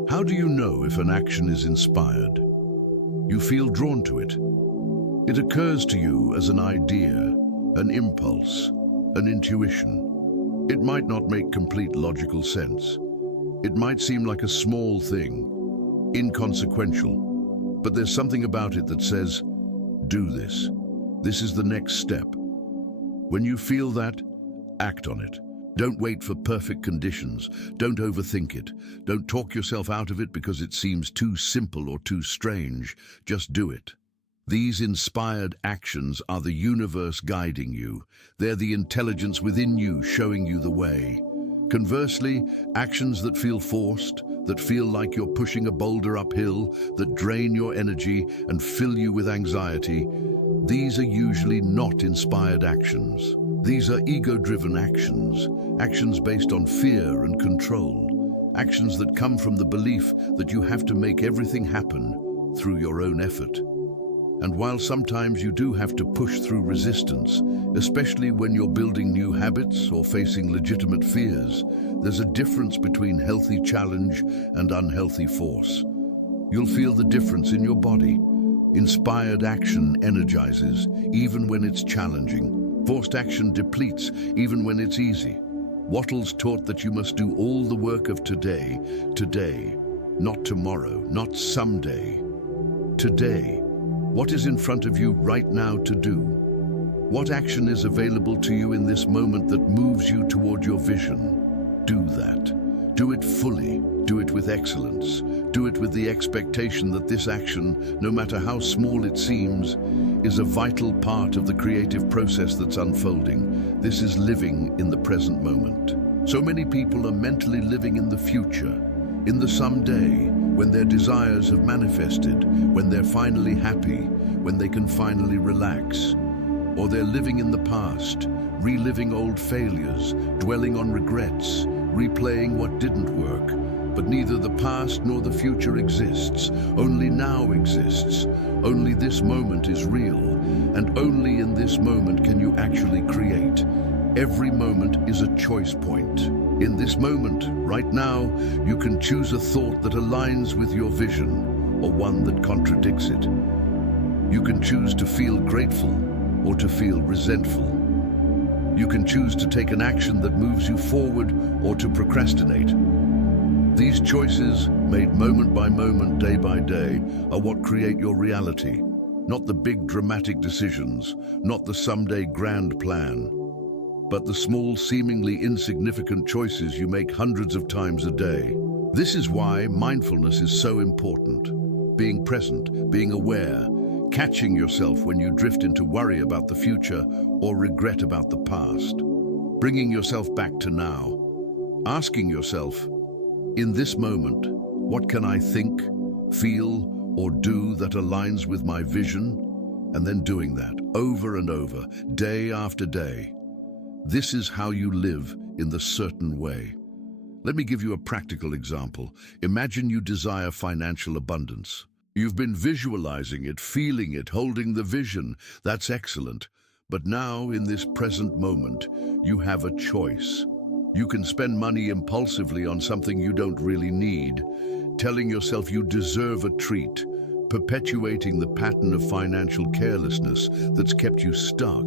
How do you know if an action is inspired? You feel drawn to it. It occurs to you as an idea, an impulse, an intuition. It might not make complete logical sense. It might seem like a small thing, inconsequential, but there's something about it that says, do this. This is the next step. When you feel that, act on it. Don't wait for perfect conditions. Don't overthink it. Don't talk yourself out of it because it seems too simple or too strange. Just do it. These inspired actions are the universe guiding you. They're the intelligence within you showing you the way. Conversely, actions that feel forced, that feel like you're pushing a boulder uphill, that drain your energy and fill you with anxiety, these are usually not inspired actions. These are ego-driven actions, actions based on fear and control, actions that come from the belief that you have to make everything happen through your own effort. And while sometimes you do have to push through resistance, especially when you're building new habits or facing legitimate fears, there's a difference between healthy challenge and unhealthy force. You'll feel the difference in your body. Inspired action energizes, even when it's challenging. Forced action depletes, even when it's easy. Wattles taught that you must do all the work of today, not tomorrow, not someday. Today. What is in front of you right now to do? What action is available to you in this moment that moves you toward your vision? Do that. Do it fully. Do it with excellence. Do it with the expectation that this action, no matter how small it seems, is a vital part of the creative process that's unfolding. This is living in the present moment. So many people are mentally living in the future, in the someday, when their desires have manifested, when they're finally happy, when they can finally relax. Or they're living in the past, reliving old failures, dwelling on regrets, replaying what didn't work. But neither the past nor the future exists. Only now exists. Only this moment is real. And only in this moment can you actually create. Every moment is a choice point. In this moment, right now, you can choose a thought that aligns with your vision or one that contradicts it. You can choose to feel grateful or to feel resentful. You can choose to take an action that moves you forward or to procrastinate. These choices, made moment by moment, day by day, are what create your reality. Not the big dramatic decisions, not the someday grand plan, but the small, seemingly insignificant choices you make hundreds of times a day. This is why mindfulness is so important. Being present, being aware, catching yourself when you drift into worry about the future or regret about the past. Bringing yourself back to now. Asking yourself, in this moment, what can I think, feel, or do that aligns with my vision? And then doing that over and over, day after day. This is how you live in the certain way. Let me give you a practical example. Imagine you desire financial abundance. You've been visualizing it, feeling it, holding the vision. That's excellent. But now, in this present moment, you have a choice. You can spend money impulsively on something you don't really need, telling yourself you deserve a treat, perpetuating the pattern of financial carelessness that's kept you stuck.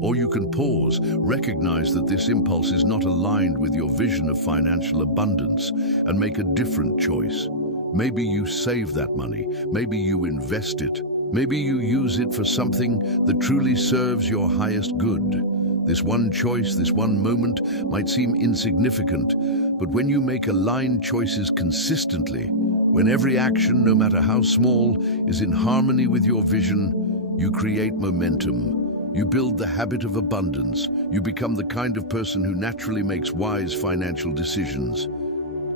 Or you can pause, recognize that this impulse is not aligned with your vision of financial abundance, and make a different choice. Maybe you save that money, maybe you invest it, maybe you use it for something that truly serves your highest good. This one choice, this one moment might seem insignificant, but when you make aligned choices consistently, when every action, no matter how small, is in harmony with your vision, you create momentum. You build the habit of abundance. You become the kind of person who naturally makes wise financial decisions.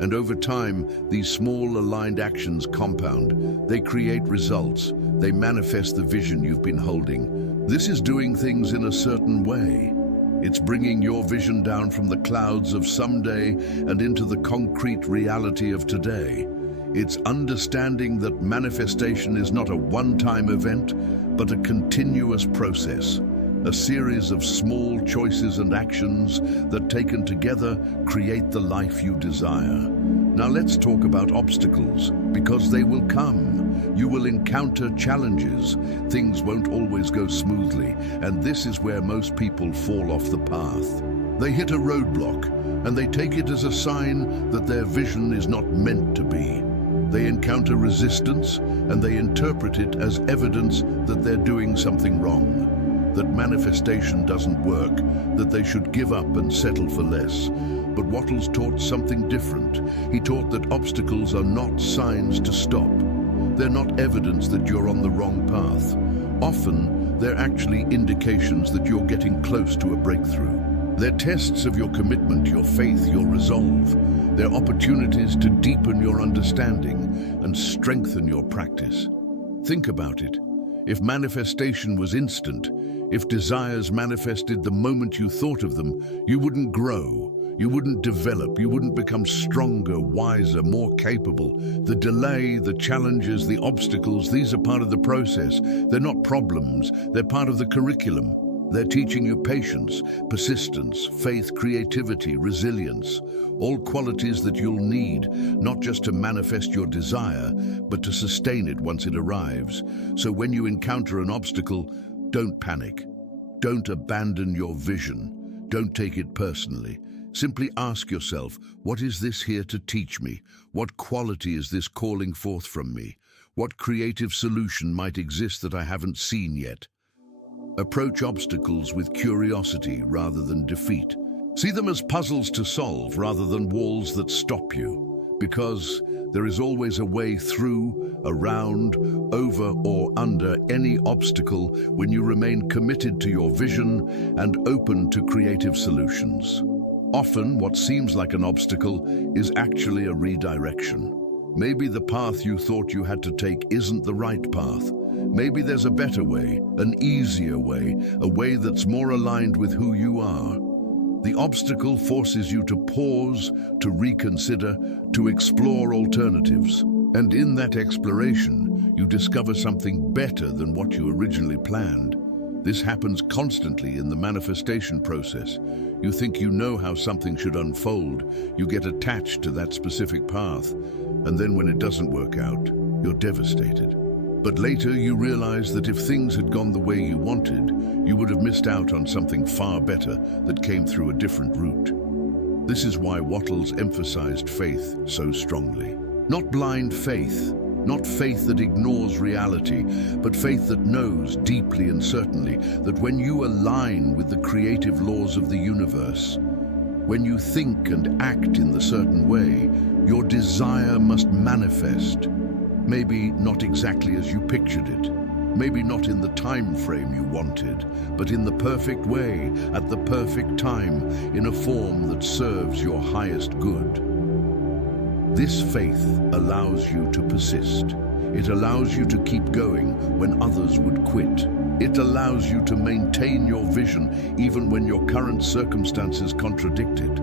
And over time, these small aligned actions compound. They create results. They manifest the vision you've been holding. This is doing things in a certain way. It's bringing your vision down from the clouds of someday and into the concrete reality of today. It's understanding that manifestation is not a one-time event, but a continuous process, a series of small choices and actions that taken together create the life you desire. Now let's talk about obstacles, because they will come. You will encounter challenges. Things won't always go smoothly, and this is where most people fall off the path. They hit a roadblock, and they take it as a sign that their vision is not meant to be. They encounter resistance, and they interpret it as evidence that they're doing something wrong, that manifestation doesn't work, that they should give up and settle for less. But Wattles taught something different. He taught that obstacles are not signs to stop. They're not evidence that you're on the wrong path. Often, they're actually indications that you're getting close to a breakthrough. They're tests of your commitment, your faith, your resolve. They're opportunities to deepen your understanding and strengthen your practice. Think about it. If manifestation was instant, if desires manifested the moment you thought of them, you wouldn't grow, you wouldn't develop, you wouldn't become stronger, wiser, more capable. The delay, the challenges, the obstacles, these are part of the process. They're not problems, they're part of the curriculum. They're teaching you patience, persistence, faith, creativity, resilience, all qualities that you'll need, not just to manifest your desire, but to sustain it once it arrives. So when you encounter an obstacle, don't panic. Don't abandon your vision. Don't take it personally. Simply ask yourself, what is this here to teach me? What quality is this calling forth from me? What creative solution might exist that I haven't seen yet? Approach obstacles with curiosity rather than defeat. See them as puzzles to solve rather than walls that stop you, because there is always a way through, around, over or under any obstacle when you remain committed to your vision and open to creative solutions. Often, what seems like an obstacle is actually a redirection. Maybe the path you thought you had to take isn't the right path. Maybe there's a better way, an easier way, a way that's more aligned with who you are. The obstacle forces you to pause, to reconsider, to explore alternatives. And in that exploration, you discover something better than what you originally planned. This happens constantly in the manifestation process. You think you know how something should unfold, you get attached to that specific path, and then when it doesn't work out, you're devastated. But later you realize that if things had gone the way you wanted, you would have missed out on something far better that came through a different route. This is why Wattles emphasized faith so strongly. Not blind faith, not faith that ignores reality, but faith that knows deeply and certainly that when you align with the creative laws of the universe, when you think and act in the certain way, your desire must manifest. Maybe not exactly as you pictured it, maybe not in the time frame you wanted, but in the perfect way, at the perfect time, in a form that serves your highest good. This faith allows you to persist. It allows you to keep going when others would quit. It allows you to maintain your vision even when your current circumstances contradict it.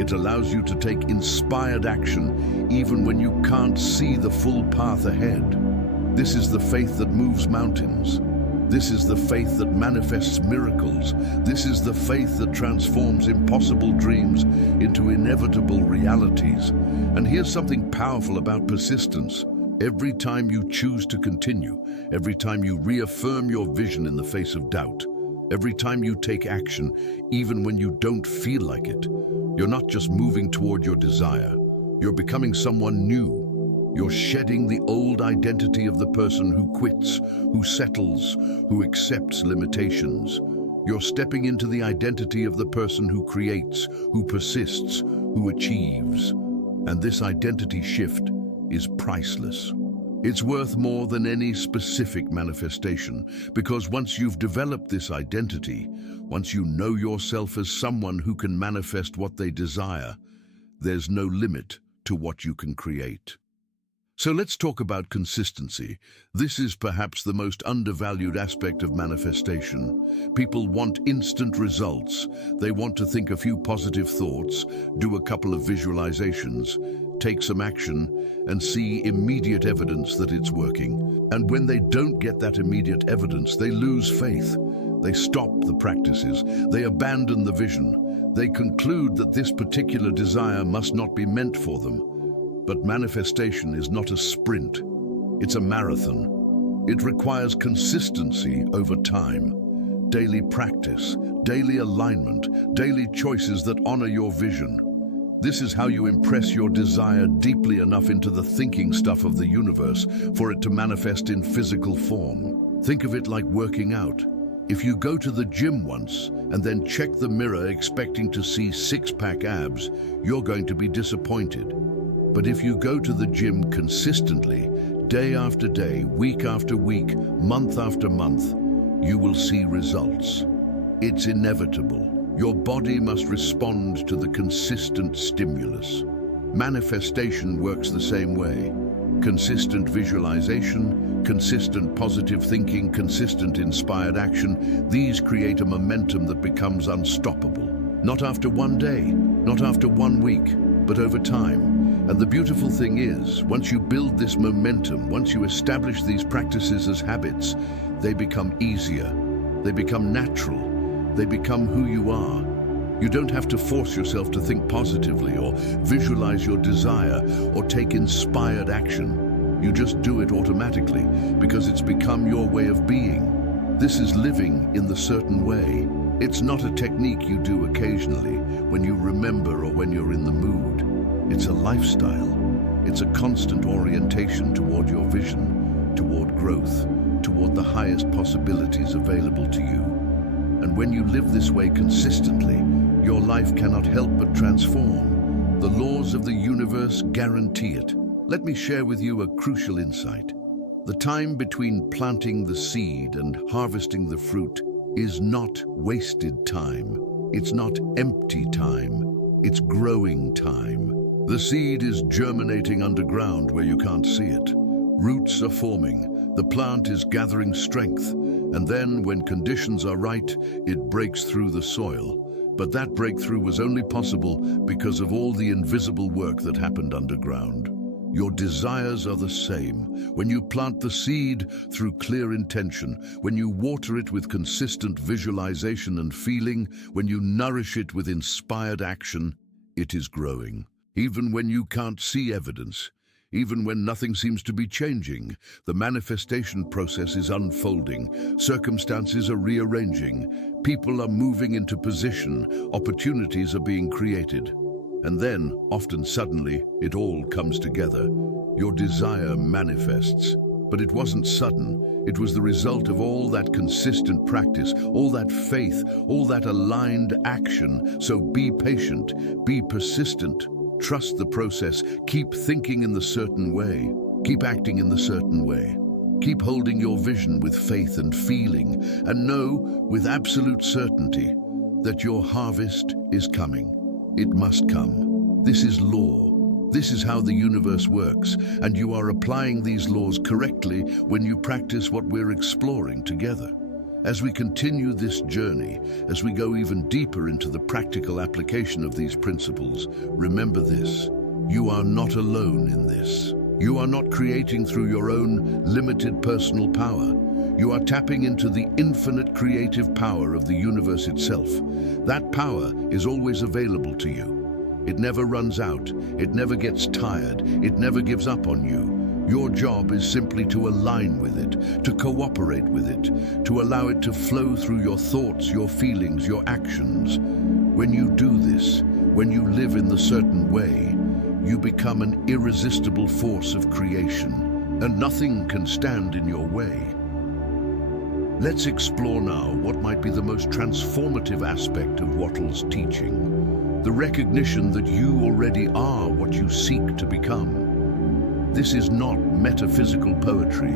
It allows you to take inspired action even when you can't see the full path ahead. This is the faith that moves mountains. This is the faith that manifests miracles. This is the faith that transforms impossible dreams into inevitable realities. And here's something powerful about persistence. Every time you choose to continue, every time you reaffirm your vision in the face of doubt, every time you take action, even when you don't feel like it, you're not just moving toward your desire, you're becoming someone new. You're shedding the old identity of the person who quits, who settles, who accepts limitations. You're stepping into the identity of the person who creates, who persists, who achieves. And this identity shift is priceless. It's worth more than any specific manifestation, because once you've developed this identity, once you know yourself as someone who can manifest what they desire, there's no limit to what you can create. So let's talk about consistency. This is perhaps the most undervalued aspect of manifestation. People want instant results. They want to think a few positive thoughts, do a couple of visualizations, take some action, and see immediate evidence that it's working. And when they don't get that immediate evidence, they lose faith. They stop the practices. They abandon the vision. They conclude that this particular desire must not be meant for them. But manifestation is not a sprint, it's a marathon. It requires consistency over time, daily practice, daily alignment, daily choices that honor your vision. This is how you impress your desire deeply enough into the thinking stuff of the universe for it to manifest in physical form. Think of it like working out. If you go to the gym once and then check the mirror expecting to see six-pack abs, you're going to be disappointed. But if you go to the gym consistently, day after day, week after week, month after month, you will see results. It's inevitable. Your body must respond to the consistent stimulus. Manifestation works the same way. Consistent visualization, consistent positive thinking, consistent inspired action, these create a momentum that becomes unstoppable. Not after one day, not after 1 week, but over time. And the beautiful thing is, once you build this momentum, once you establish these practices as habits, they become easier, they become natural, they become who you are. You don't have to force yourself to think positively or visualize your desire or take inspired action. You just do it automatically because it's become your way of being. This is living in the certain way. It's not a technique you do occasionally when you remember or when you're in the mood. It's a lifestyle. It's a constant orientation toward your vision, toward growth, toward the highest possibilities available to you. And when you live this way consistently, your life cannot help but transform. The laws of the universe guarantee it. Let me share with you a crucial insight. The time between planting the seed and harvesting the fruit is not wasted time. It's not empty time. It's growing time. The seed is germinating underground where you can't see it. Roots are forming, the plant is gathering strength, and then when conditions are right, it breaks through the soil. But that breakthrough was only possible because of all the invisible work that happened underground. Your desires are the same. When you plant the seed through clear intention, when you water it with consistent visualization and feeling, when you nourish it with inspired action, it is growing. Even when you can't see evidence, even when nothing seems to be changing, the manifestation process is unfolding, circumstances are rearranging, people are moving into position, opportunities are being created. And then, often suddenly, it all comes together. Your desire manifests. But it wasn't sudden. It was the result of all that consistent practice, all that faith, all that aligned action. So be patient, be persistent. Trust the process. Keep thinking in the certain way. Keep acting in the certain way. Keep holding your vision with faith and feeling, and know with absolute certainty that your harvest is coming. It must come. This is law. This is how the universe works, and you are applying these laws correctly when you practice what we're exploring together. As we continue this journey, as we go even deeper into the practical application of these principles, remember this: you are not alone in this. You are not creating through your own limited personal power. You are tapping into the infinite creative power of the universe itself. That power is always available to you. It never runs out. It never gets tired. It never gives up on you. Your job is simply to align with it, to cooperate with it, to allow it to flow through your thoughts, your feelings, your actions. When you do this, when you live in the certain way, you become an irresistible force of creation, and nothing can stand in your way. Let's explore now what might be the most transformative aspect of Wattles' teaching: the recognition that you already are what you seek to become. This is not metaphysical poetry.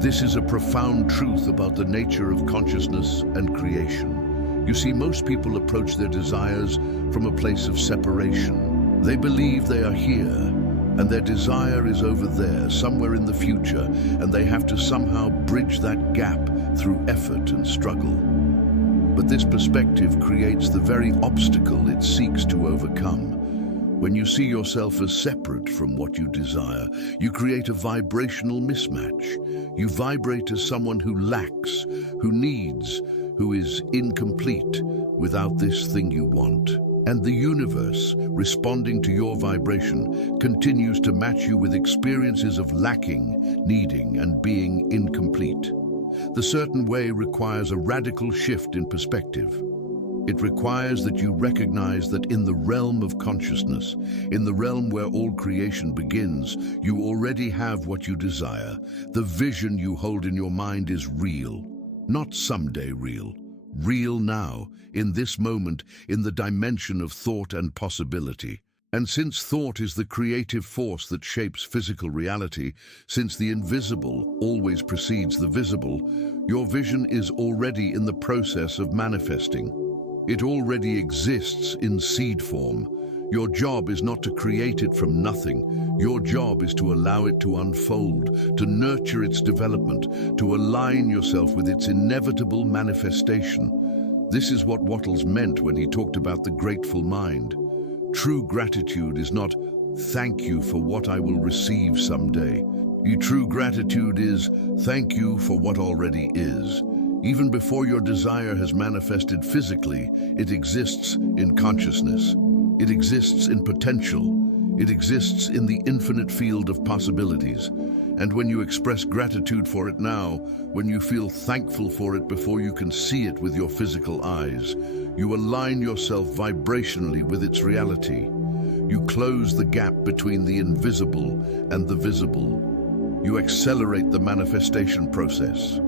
This is a profound truth about the nature of consciousness and creation. You see, most people approach their desires from a place of separation. They believe they are here, and their desire is over there, somewhere in the future, and they have to somehow bridge that gap through effort and struggle. But this perspective creates the very obstacle it seeks to overcome. When you see yourself as separate from what you desire, you create a vibrational mismatch. You vibrate as someone who lacks, who needs, who is incomplete without this thing you want. And the universe, responding to your vibration, continues to match you with experiences of lacking, needing, and being incomplete. The certain way requires a radical shift in perspective. It requires that you recognize that in the realm of consciousness, in the realm where all creation begins, you already have what you desire. The vision you hold in your mind is real, not someday real. Real now, in this moment, in the dimension of thought and possibility. And since thought is the creative force that shapes physical reality, since the invisible always precedes the visible, your vision is already in the process of manifesting. It already exists in seed form. Your job is not to create it from nothing. Your job is to allow it to unfold, to nurture its development, to align yourself with its inevitable manifestation. This is what Wattles meant when he talked about the grateful mind. True gratitude is not, "Thank you for what I will receive someday." True gratitude is, "Thank you for what already is." Even before your desire has manifested physically, it exists in consciousness. It exists in potential. It exists in the infinite field of possibilities. And when you express gratitude for it now, when you feel thankful for it before you can see it with your physical eyes, you align yourself vibrationally with its reality. You close the gap between the invisible and the visible. You accelerate the manifestation process.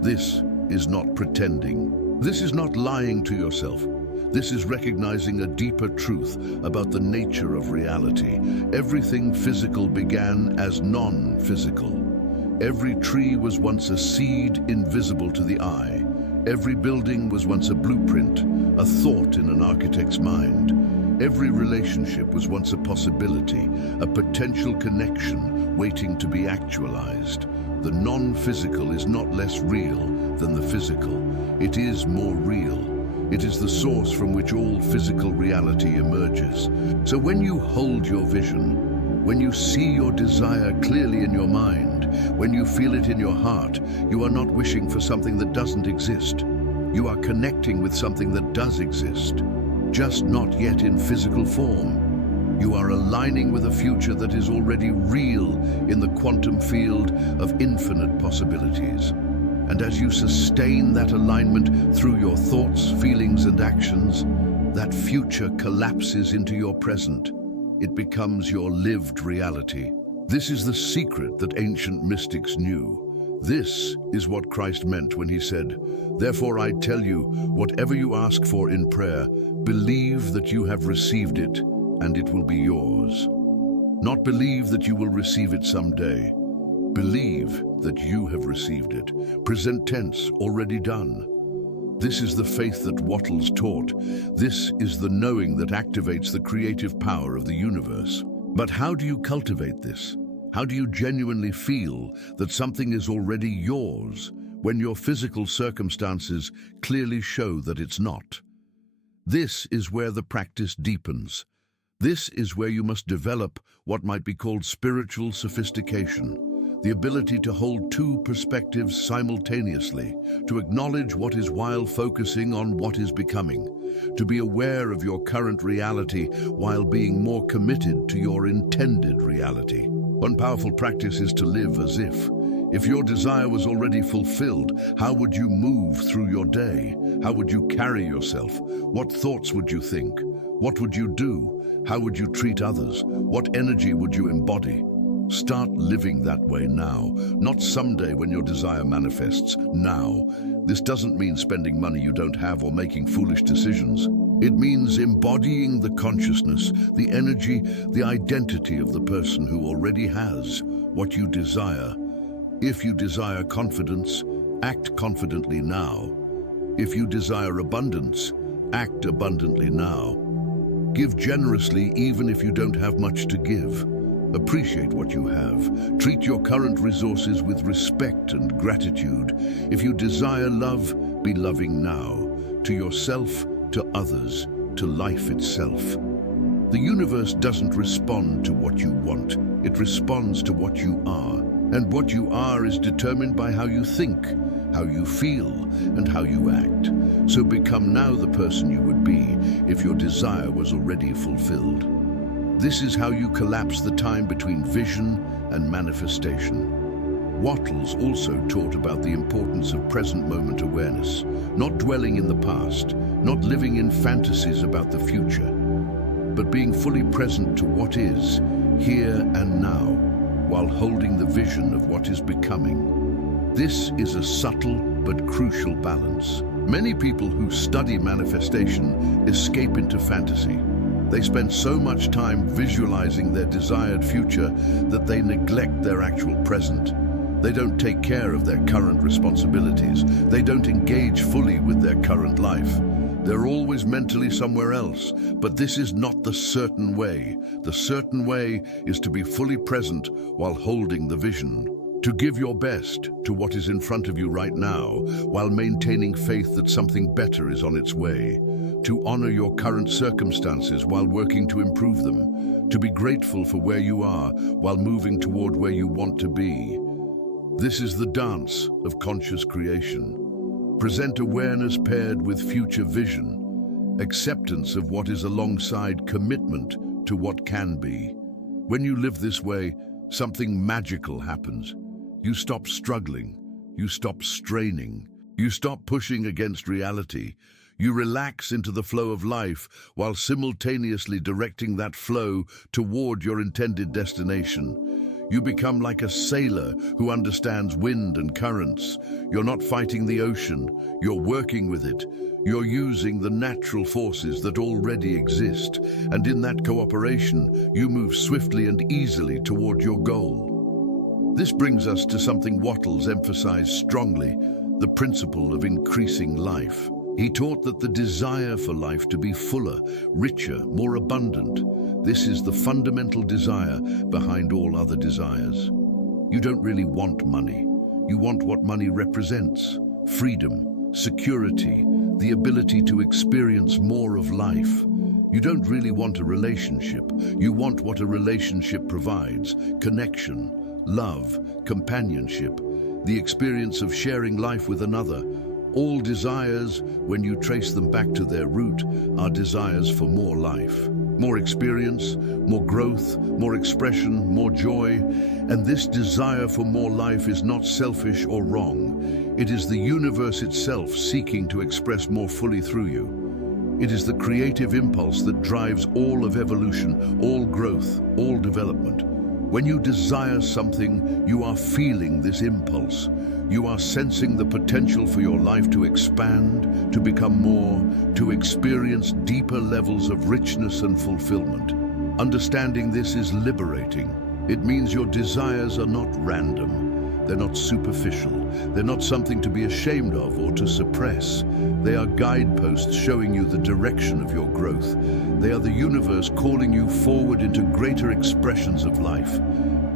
This is not pretending. This is not lying to yourself. This is recognizing a deeper truth about the nature of reality. Everything physical began as non-physical. Every tree was once a seed invisible to the eye. Every building was once a blueprint, a thought in an architect's mind. Every relationship was once a possibility, a potential connection waiting to be actualized. The non-physical is not less real than the physical. It is more real. It is the source from which all physical reality emerges. So when you hold your vision, when you see your desire clearly in your mind, when you feel it in your heart, you are not wishing for something that doesn't exist. You are connecting with something that does exist, just not yet in physical form. You are aligning with a future that is already real in the quantum field of infinite possibilities. And as you sustain that alignment through your thoughts, feelings, and actions, that future collapses into your present. It becomes your lived reality. This is the secret that ancient mystics knew. This is what Christ meant when he said, "Therefore I tell you, whatever you ask for in prayer, believe that you have received it, and it will be yours." Not believe that you will receive it someday. Believe that you have received it. Present tense, already done. This is the faith that Wattles taught. This is the knowing that activates the creative power of the universe. But how do you cultivate this? How do you genuinely feel that something is already yours when your physical circumstances clearly show that it's not? This is where the practice deepens. This is where you must develop what might be called spiritual sophistication, the ability to hold two perspectives simultaneously, to acknowledge what is while focusing on what is becoming, to be aware of your current reality while being more committed to your intended reality. One powerful practice is to live as if. If your desire was already fulfilled, how would you move through your day? How would you carry yourself? What thoughts would you think? What would you do? How would you treat others? What energy would you embody? Start living that way now, not someday when your desire manifests, now. This doesn't mean spending money you don't have or making foolish decisions. It means embodying the consciousness, the energy, the identity of the person who already has what you desire. If you desire confidence, act confidently now. If you desire abundance, act abundantly now. Give generously even if you don't have much to give. Appreciate what you have. Treat your current resources with respect and gratitude. If you desire love, be loving now, to yourself, to others, to life itself. The universe doesn't respond to what you want. It responds to what you are. And what you are is determined by how you think, how you feel, and how you act. So become now the person you would be if your desire was already fulfilled. This is how you collapse the time between vision and manifestation. Wattles also taught about the importance of present moment awareness, not dwelling in the past, not living in fantasies about the future, but being fully present to what is, here and now, while holding the vision of what is becoming. This is a subtle but crucial balance. Many people who study manifestation escape into fantasy. They spend so much time visualizing their desired future that they neglect their actual present. They don't take care of their current responsibilities. They don't engage fully with their current life. They're always mentally somewhere else, but this is not the certain way. The certain way is to be fully present while holding the vision. To give your best to what is in front of you right now, while maintaining faith that something better is on its way. To honor your current circumstances while working to improve them. To be grateful for where you are while moving toward where you want to be. This is the dance of conscious creation. Present awareness paired with future vision. Acceptance of what is alongside commitment to what can be. When you live this way, something magical happens. You stop struggling. You stop straining. You stop pushing against reality. You relax into the flow of life while simultaneously directing that flow toward your intended destination. You become like a sailor who understands wind and currents. You're not fighting the ocean. You're working with it. You're using the natural forces that already exist. And in that cooperation, you move swiftly and easily toward your goal. This brings us to something Wattles emphasized strongly, the principle of increasing life. He taught that the desire for life to be fuller, richer, more abundant. This is the fundamental desire behind all other desires. You don't really want money. You want what money represents: freedom, security, the ability to experience more of life. You don't really want a relationship. You want what a relationship provides: connection, love, companionship, the experience of sharing life with another. All desires, when you trace them back to their root, are desires for more life, more experience, more growth, more expression, more joy. And this desire for more life is not selfish or wrong. It is the universe itself seeking to express more fully through you. It is the creative impulse that drives all of evolution, all growth, all development. When you desire something, you are feeling this impulse. You are sensing the potential for your life to expand, to become more, to experience deeper levels of richness and fulfillment. Understanding this is liberating. It means your desires are not random. They're not superficial. They're not something to be ashamed of or to suppress. They are guideposts showing you the direction of your growth. They are the universe calling you forward into greater expressions of life.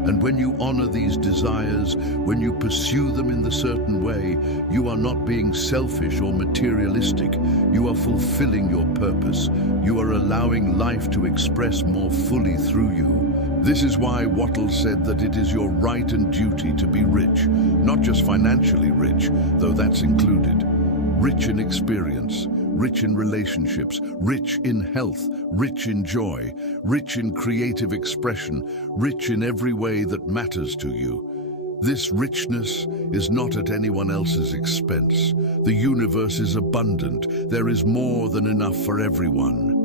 And when you honor these desires, when you pursue them in the certain way, you are not being selfish or materialistic. You are fulfilling your purpose. You are allowing life to express more fully through you. This is why Wattles said that it is your right and duty to be rich, not just financially rich, though that's included. Rich in experience, rich in relationships, rich in health, rich in joy, rich in creative expression, rich in every way that matters to you. This richness is not at anyone else's expense. The universe is abundant. There is more than enough for everyone.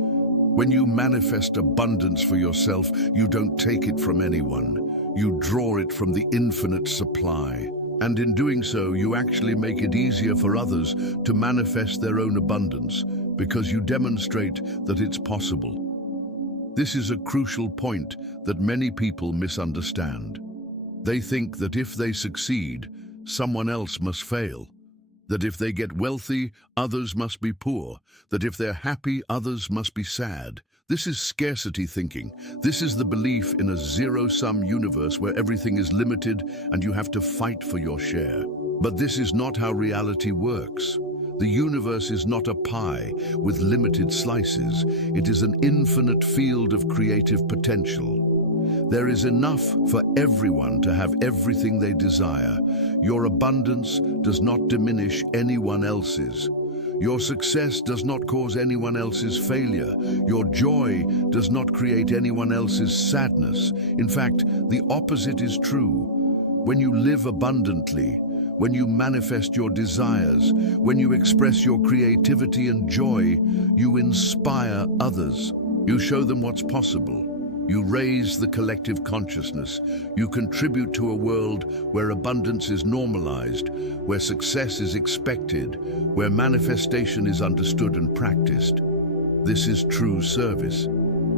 When you manifest abundance for yourself, you don't take it from anyone. You draw it from the infinite supply. And in doing so, you actually make it easier for others to manifest their own abundance, because you demonstrate that it's possible. This is a crucial point that many people misunderstand. They think that if they succeed, someone else must fail. That if they get wealthy, others must be poor. That if they're happy, others must be sad. This is scarcity thinking. This is the belief in a zero-sum universe where everything is limited and you have to fight for your share. But this is not how reality works. The universe is not a pie with limited slices. It is an infinite field of creative potential. There is enough for everyone to have everything they desire. Your abundance does not diminish anyone else's. Your success does not cause anyone else's failure. Your joy does not create anyone else's sadness. In fact, the opposite is true. When you live abundantly, when you manifest your desires, when you express your creativity and joy, you inspire others. You show them what's possible. You raise the collective consciousness. You contribute to a world where abundance is normalized, where success is expected, where manifestation is understood and practiced. This is true service.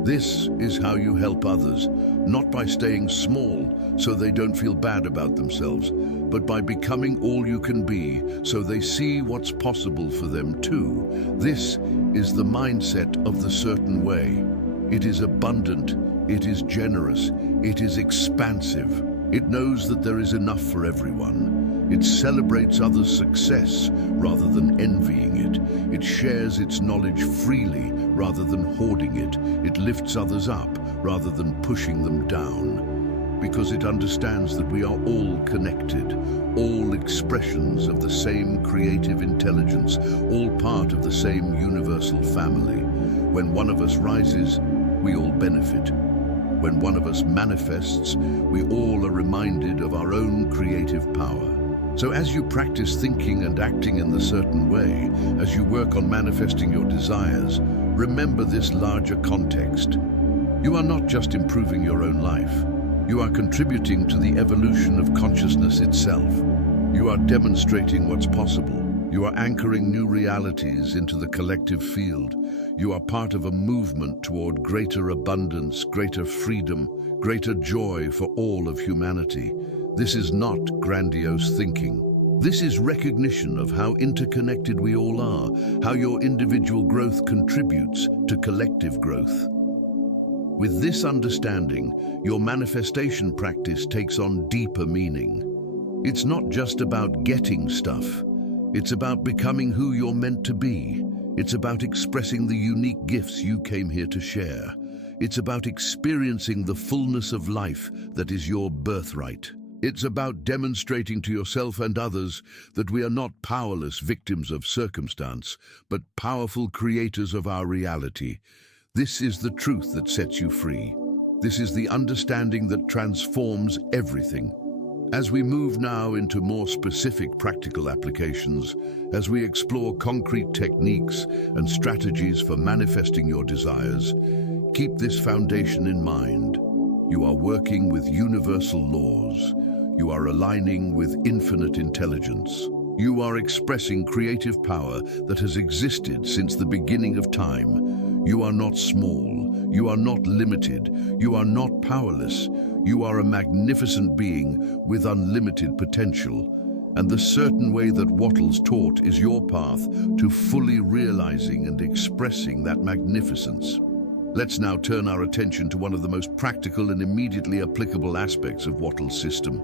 This is how you help others, not by staying small so they don't feel bad about themselves, but by becoming all you can be so they see what's possible for them too. This is the mindset of the certain way. It is abundant, it is generous, it is expansive. It knows that there is enough for everyone. It celebrates others' success rather than envying it. It shares its knowledge freely rather than hoarding it. It lifts others up rather than pushing them down. Because it understands that we are all connected, all expressions of the same creative intelligence, all part of the same universal family. When one of us rises, we all benefit. When one of us manifests, we all are reminded of our own creative power. So as you practice thinking and acting in the certain way, as you work on manifesting your desires, remember this larger context. You are not just improving your own life. You are contributing to the evolution of consciousness itself. You are demonstrating what's possible. You are anchoring new realities into the collective field. You are part of a movement toward greater abundance, greater freedom, greater joy for all of humanity. This is not grandiose thinking. This is recognition of how interconnected we all are, how your individual growth contributes to collective growth. With this understanding, your manifestation practice takes on deeper meaning. It's not just about getting stuff. It's about becoming who you're meant to be. It's about expressing the unique gifts you came here to share. It's about experiencing the fullness of life that is your birthright. It's about demonstrating to yourself and others that we are not powerless victims of circumstance, but powerful creators of our reality. This is the truth that sets you free. This is the understanding that transforms everything. As we move now into more specific practical applications, as we explore concrete techniques and strategies for manifesting your desires, keep this foundation in mind. You are working with universal laws. You are aligning with infinite intelligence. You are expressing creative power that has existed since the beginning of time. You are not small. You are not limited. You are not powerless. You are a magnificent being with unlimited potential. And the certain way that Wattles taught is your path to fully realizing and expressing that magnificence. Let's now turn our attention to one of the most practical and immediately applicable aspects of Wattles' system,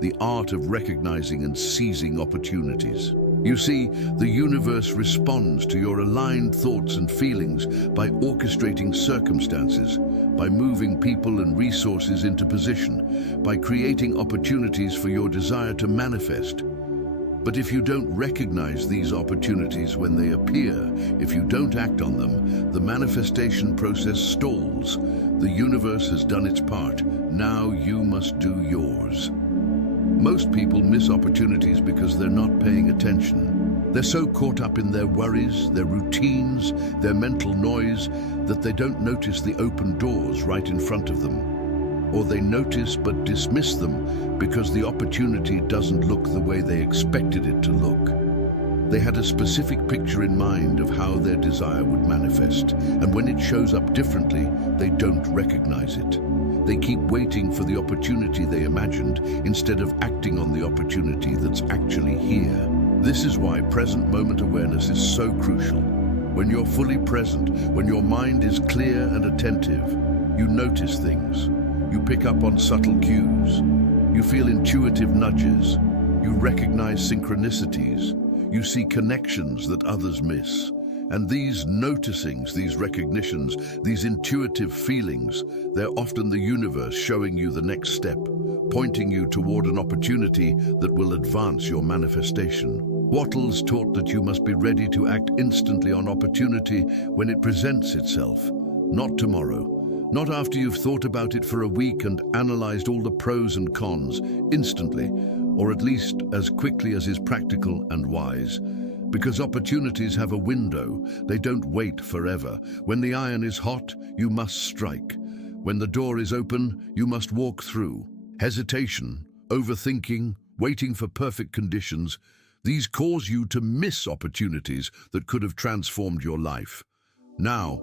the art of recognizing and seizing opportunities. You see, the universe responds to your aligned thoughts and feelings by orchestrating circumstances, by moving people and resources into position, by creating opportunities for your desire to manifest. But if you don't recognize these opportunities when they appear, if you don't act on them, the manifestation process stalls. The universe has done its part. Now you must do yours. Most people miss opportunities because they're not paying attention. They're so caught up in their worries, their routines, their mental noise, that they don't notice the open doors right in front of them. Or they notice but dismiss them because the opportunity doesn't look the way they expected it to look. They had a specific picture in mind of how their desire would manifest, and when it shows up differently, they don't recognize it. They keep waiting for the opportunity they imagined instead of acting on the opportunity that's actually here. This is why present moment awareness is so crucial. When you're fully present, when your mind is clear and attentive, you notice things. You pick up on subtle cues. You feel intuitive nudges. You recognize synchronicities. You see connections that others miss. And these noticings, these recognitions, these intuitive feelings, they're often the universe showing you the next step, pointing you toward an opportunity that will advance your manifestation. Wattles taught that you must be ready to act instantly on opportunity when it presents itself, not tomorrow, not after you've thought about it for a week and analyzed all the pros and cons, instantly, or at least as quickly as is practical and wise. Because opportunities have a window, they don't wait forever. When the iron is hot, you must strike. When the door is open, you must walk through. Hesitation, overthinking, waiting for perfect conditions, these cause you to miss opportunities that could have transformed your life. Now,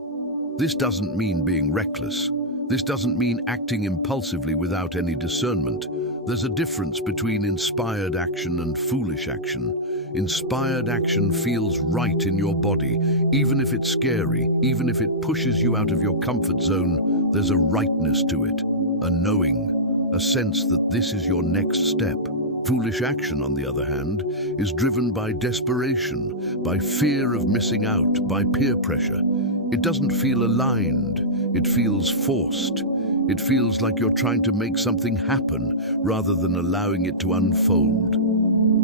this doesn't mean being reckless. This doesn't mean acting impulsively without any discernment. There's a difference between inspired action and foolish action. Inspired action feels right in your body. Even if it's scary, even if it pushes you out of your comfort zone, there's a rightness to it, a knowing, a sense that this is your next step. Foolish action, on the other hand, is driven by desperation, by fear of missing out, by peer pressure. It doesn't feel aligned, it feels forced. It feels like you're trying to make something happen rather than allowing it to unfold.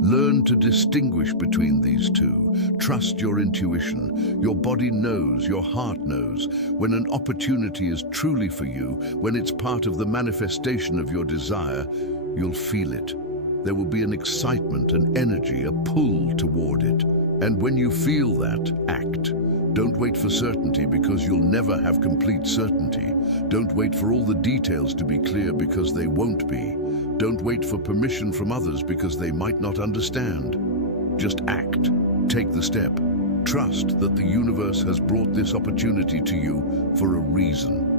Learn to distinguish between these two. Trust your intuition. Your body knows, your heart knows. When an opportunity is truly for you, when it's part of the manifestation of your desire, you'll feel it. There will be an excitement, an energy, a pull toward it. And when you feel that, act. Don't wait for certainty because you'll never have complete certainty. Don't wait for all the details to be clear because they won't be. Don't wait for permission from others because they might not understand. Just act. Take the step. Trust that the universe has brought this opportunity to you for a reason.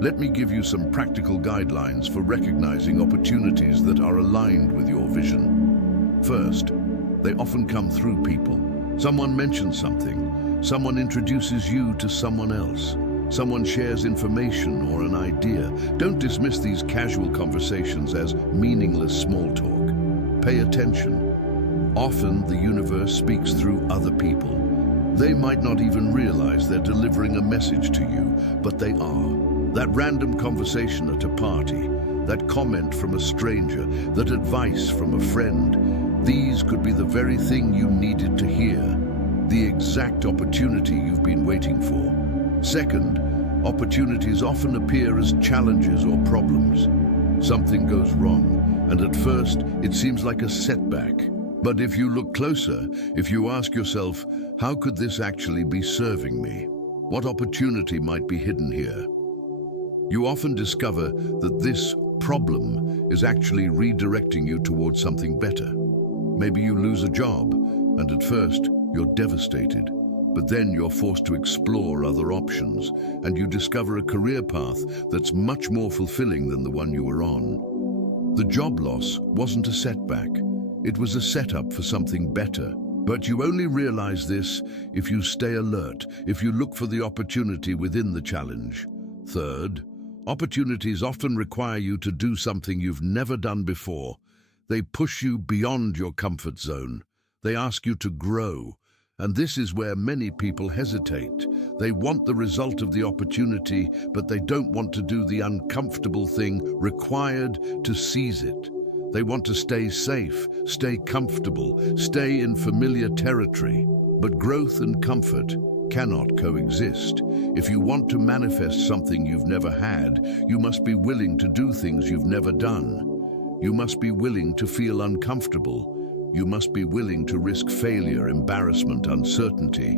Let me give you some practical guidelines for recognizing opportunities that are aligned with your vision. First, they often come through people. Someone mentions something. Someone introduces you to someone else. Someone shares information or an idea. Don't dismiss these casual conversations as meaningless small talk. Pay attention. Often the universe speaks through other people. They might not even realize they're delivering a message to you, but they are. That random conversation at a party, that comment from a stranger, that advice from a friend, these could be the very thing you needed to hear. The exact opportunity you've been waiting for. Second, opportunities often appear as challenges or problems. Something goes wrong, and at first it seems like a setback. But if you look closer, if you ask yourself, how could this actually be serving me? What opportunity might be hidden here? You often discover that this problem is actually redirecting you towards something better. Maybe you lose a job, and at first, you're devastated, but then you're forced to explore other options, and you discover a career path that's much more fulfilling than the one you were on. The job loss wasn't a setback. It was a setup for something better. But you only realize this if you stay alert, if you look for the opportunity within the challenge. Third, opportunities often require you to do something you've never done before. They push you beyond your comfort zone. They ask you to grow, and this is where many people hesitate. They want the result of the opportunity, but they don't want to do the uncomfortable thing required to seize it. They want to stay safe, stay comfortable, stay in familiar territory. But growth and comfort cannot coexist. If you want to manifest something you've never had, you must be willing to do things you've never done. You must be willing to feel uncomfortable. You must be willing to risk failure, embarrassment, uncertainty.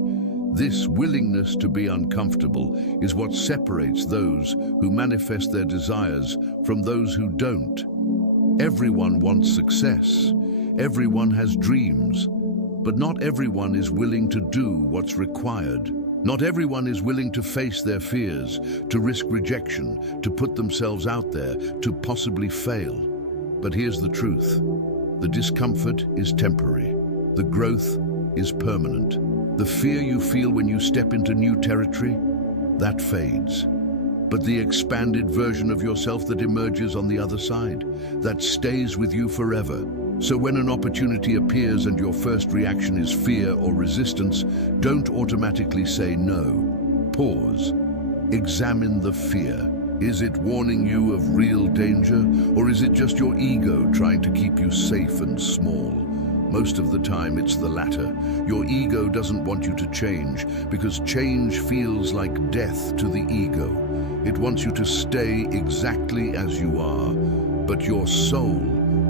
This willingness to be uncomfortable is what separates those who manifest their desires from those who don't. Everyone wants success. Everyone has dreams. But not everyone is willing to do what's required. Not everyone is willing to face their fears, to risk rejection, to put themselves out there, to possibly fail. But here's the truth. The discomfort is temporary. The growth is permanent. The fear you feel when you step into new territory, that fades. But the expanded version of yourself that emerges on the other side, that stays with you forever. So when an opportunity appears and your first reaction is fear or resistance, don't automatically say no. Pause. Examine the fear. Is it warning you of real danger, or is it just your ego trying to keep you safe and small? Most of the time, it's the latter. Your ego doesn't want you to change, because change feels like death to the ego. It wants you to stay exactly as you are. But your soul,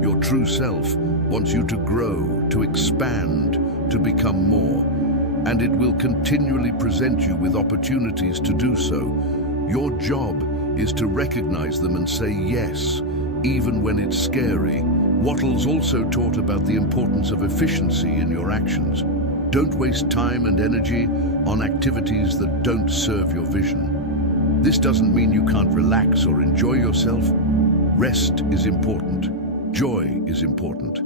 your true self, wants you to grow, to expand, to become more. And it will continually present you with opportunities to do so. Your job is to recognize them and say yes, even when it's scary. Wattles also taught about the importance of efficiency in your actions. Don't waste time and energy on activities that don't serve your vision. This doesn't mean you can't relax or enjoy yourself. Rest is important. Joy is important.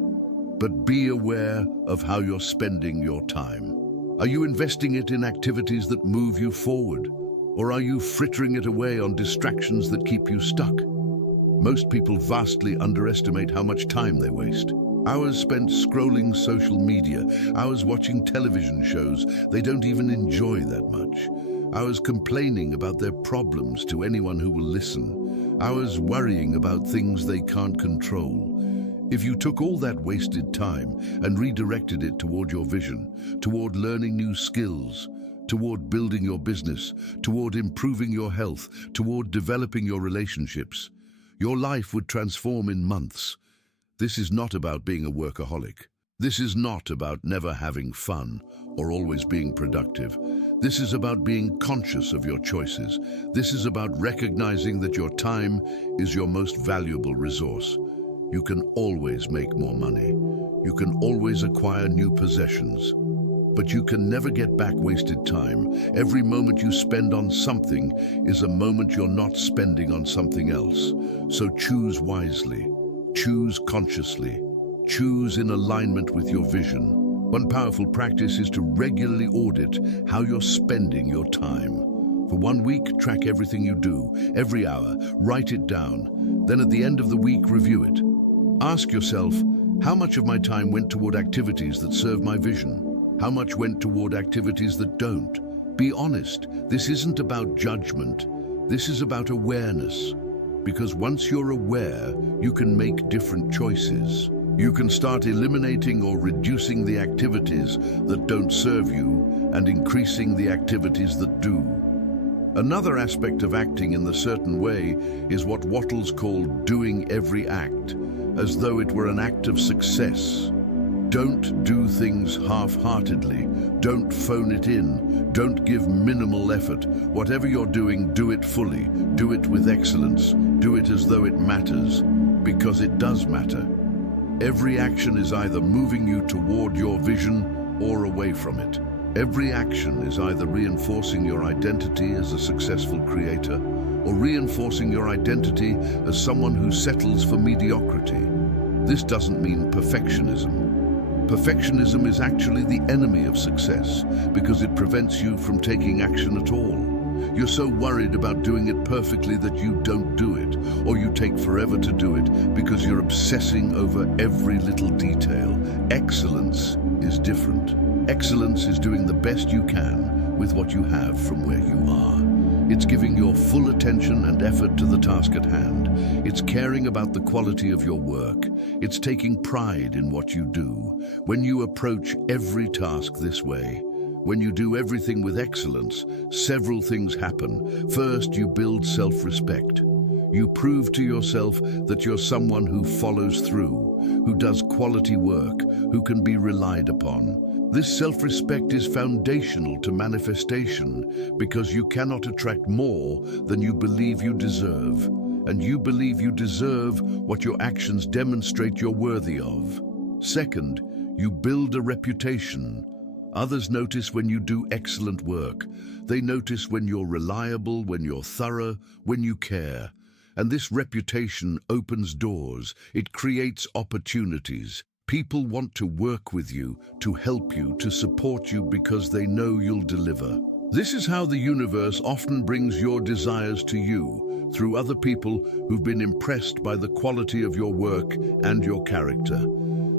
But be aware of how you're spending your time. Are you investing it in activities that move you forward? Or are you frittering it away on distractions that keep you stuck? Most people vastly underestimate how much time they waste. Hours spent scrolling social media, hours watching television shows they don't even enjoy that much, hours complaining about their problems to anyone who will listen, hours worrying about things they can't control. If you took all that wasted time and redirected it toward your vision, toward learning new skills, toward building your business, toward improving your health, toward developing your relationships, your life would transform in months. This is not about being a workaholic. This is not about never having fun or always being productive. This is about being conscious of your choices. This is about recognizing that your time is your most valuable resource. You can always make more money. You can always acquire new possessions. But you can never get back wasted time. Every moment you spend on something is a moment you're not spending on something else. So choose wisely, choose consciously, choose in alignment with your vision. One powerful practice is to regularly audit how you're spending your time. For 1 week, track everything you do, every hour, write it down. Then at the end of the week, review it. Ask yourself, how much of my time went toward activities that serve my vision? How much went toward activities that don't? Be honest. This isn't about judgment. This is about awareness. Because once you're aware, you can make different choices. You can start eliminating or reducing the activities that don't serve you and increasing the activities that do. Another aspect of acting in the certain way is what Wattles called doing every act, as though it were an act of success. Don't do things half-heartedly. Don't phone it in. Don't give minimal effort. Whatever you're doing, do it fully. Do it with excellence. Do it as though it matters, because it does matter. Every action is either moving you toward your vision or away from it. Every action is either reinforcing your identity as a successful creator or reinforcing your identity as someone who settles for mediocrity. This doesn't mean perfectionism. Perfectionism is actually the enemy of success because it prevents you from taking action at all. You're so worried about doing it perfectly that you don't do it, or you take forever to do it because you're obsessing over every little detail. Excellence is different. Excellence is doing the best you can with what you have from where you are. It's giving your full attention and effort to the task at hand. It's caring about the quality of your work. It's taking pride in what you do. When you approach every task this way, when you do everything with excellence, several things happen. First, you build self-respect. You prove to yourself that you're someone who follows through, who does quality work, who can be relied upon. This self-respect is foundational to manifestation because you cannot attract more than you believe you deserve. And you believe you deserve what your actions demonstrate you're worthy of. Second, you build a reputation. Others notice when you do excellent work. They notice when you're reliable, when you're thorough, when you care. And this reputation opens doors. It creates opportunities. People want to work with you, to help you, to support you because they know you'll deliver. This is how the universe often brings your desires to you, through other people who've been impressed by the quality of your work and your character.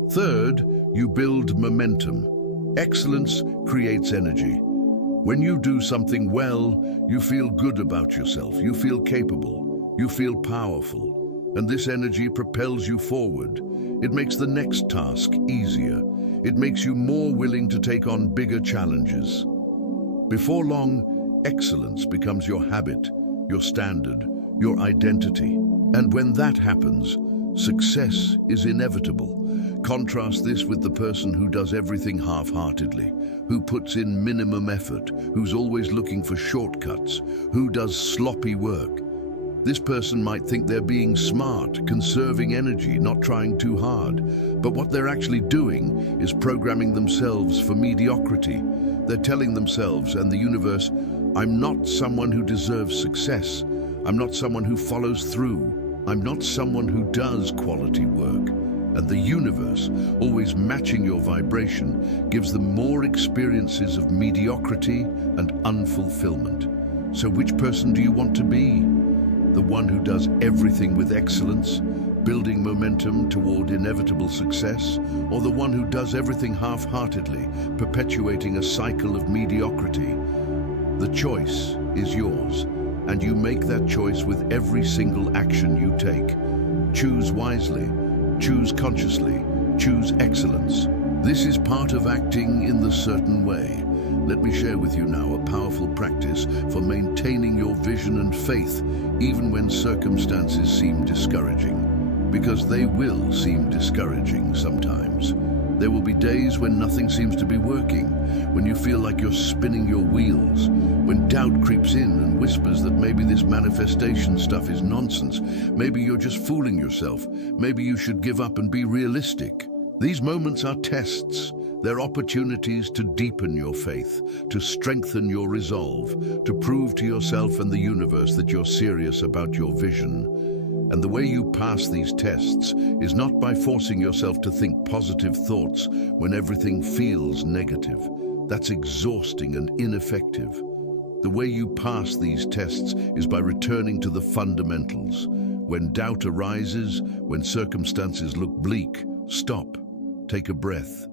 Third, you build momentum. Excellence creates energy. When you do something well, you feel good about yourself, you feel capable, you feel powerful, and this energy propels you forward. It makes the next task easier. It makes you more willing to take on bigger challenges. Before long, excellence becomes your habit, your standard, your identity. And when that happens, success is inevitable. Contrast this with the person who does everything half-heartedly, who puts in minimum effort, who's always looking for shortcuts, who does sloppy work. This person might think they're being smart, conserving energy, not trying too hard. But what they're actually doing is programming themselves for mediocrity. They're telling themselves and the universe, I'm not someone who deserves success. I'm not someone who follows through. I'm not someone who does quality work. And the universe, always matching your vibration, gives them more experiences of mediocrity and unfulfillment. So which person do you want to be? The one who does everything with excellence, building momentum toward inevitable success, or the one who does everything half-heartedly, perpetuating a cycle of mediocrity? The choice is yours, and you make that choice with every single action you take. Choose wisely, choose consciously, choose excellence. This is part of acting in the certain way. Let me share with you now a powerful practice for maintaining your vision and faith even when circumstances seem discouraging. Because they will seem discouraging sometimes. There will be days when nothing seems to be working, when you feel like you're spinning your wheels, when doubt creeps in and whispers that maybe this manifestation stuff is nonsense, maybe you're just fooling yourself, maybe you should give up and be realistic. These moments are tests. They're opportunities to deepen your faith, to strengthen your resolve, to prove to yourself and the universe that you're serious about your vision. And the way you pass these tests is not by forcing yourself to think positive thoughts when everything feels negative. That's exhausting and ineffective. The way you pass these tests is by returning to the fundamentals. When doubt arises, when circumstances look bleak, stop, take a breath,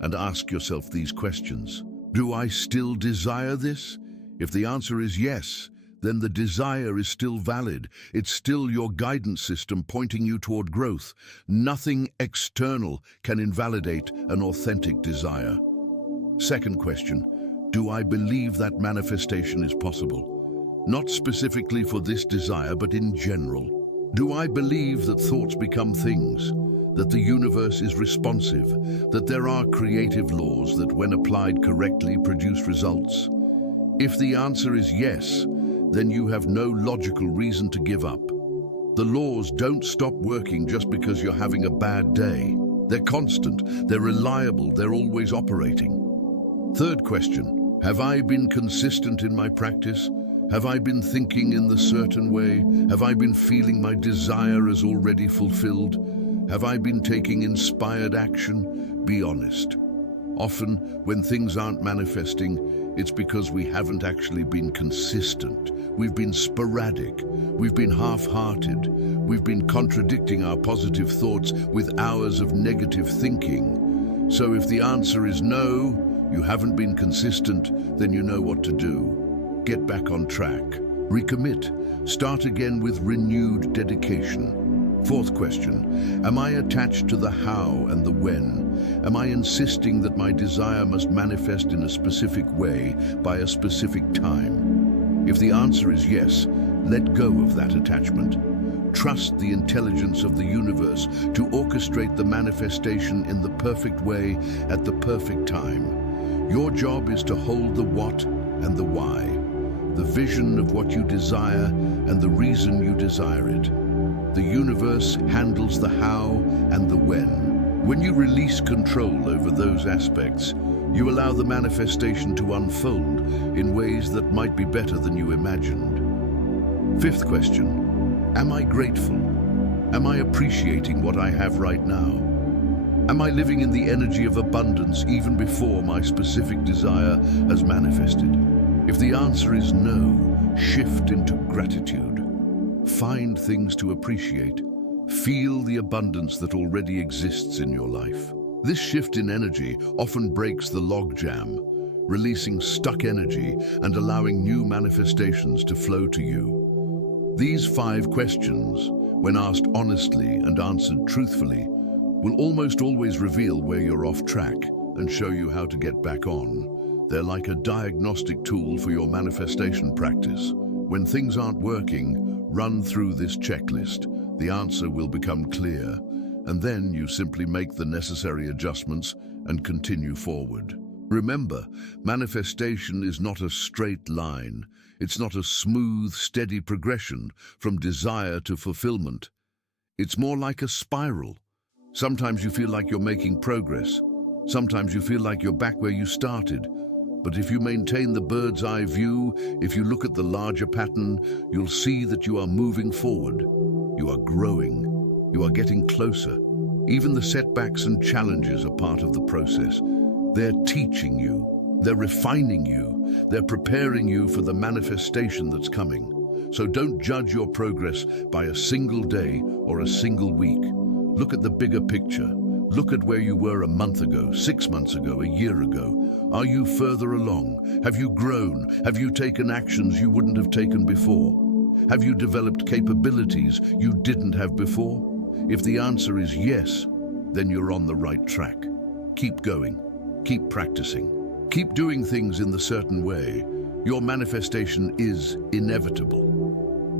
and ask yourself these questions. Do I still desire this? If the answer is yes, then the desire is still valid. It's still your guidance system pointing you toward growth. Nothing external can invalidate an authentic desire. Second question, do I believe that manifestation is possible? Not specifically for this desire, but in general. Do I believe that thoughts become things? That the universe is responsive, that there are creative laws that, when applied correctly, produce results? If the answer is yes, then you have no logical reason to give up. The laws don't stop working just because you're having a bad day. They're constant, they're reliable, they're always operating. Third question, have I been consistent in my practice? Have I been thinking in the certain way? Have I been feeling my desire as already fulfilled? Have I been taking inspired action? Be honest. Often, when things aren't manifesting, it's because we haven't actually been consistent. We've been sporadic. We've been half-hearted. We've been contradicting our positive thoughts with hours of negative thinking. So if the answer is no, you haven't been consistent, then you know what to do. Get back on track. Recommit. Start again with renewed dedication. Fourth question, am I attached to the how and the when? Am I insisting that my desire must manifest in a specific way by a specific time? If the answer is yes, let go of that attachment. Trust the intelligence of the universe to orchestrate the manifestation in the perfect way at the perfect time. Your job is to hold the what and the why, the vision of what you desire and the reason you desire it. The universe handles the how and the when. When you release control over those aspects, you allow the manifestation to unfold in ways that might be better than you imagined. Fifth question, am I grateful? Am I appreciating what I have right now? Am I living in the energy of abundance even before my specific desire has manifested? If the answer is no, shift into gratitude. Find things to appreciate. Feel the abundance that already exists in your life. This shift in energy often breaks the logjam, releasing stuck energy and allowing new manifestations to flow to you. These 5 questions, when asked honestly and answered truthfully, will almost always reveal where you're off track and show you how to get back on. They're like a diagnostic tool for your manifestation practice. When things aren't working, run through this checklist. The answer will become clear, and then you simply make the necessary adjustments and continue forward. Remember, manifestation is not a straight line. It's not a smooth, steady progression from desire to fulfillment. It's more like a spiral. Sometimes you feel like you're making progress. Sometimes you feel like you're back where you started. But if you maintain the bird's eye view, if you look at the larger pattern, you'll see that you are moving forward. You are growing. You are getting closer. Even the setbacks and challenges are part of the process. They're teaching you. They're refining you. They're preparing you for the manifestation that's coming. So don't judge your progress by a single day or a single week. Look at the bigger picture. Look at where you were a month ago, 6 months ago, a year ago. Are you further along? Have you grown? Have you taken actions you wouldn't have taken before? Have you developed capabilities you didn't have before? If the answer is yes, then you're on the right track. Keep going. Keep practicing. Keep doing things in the certain way. Your manifestation is inevitable.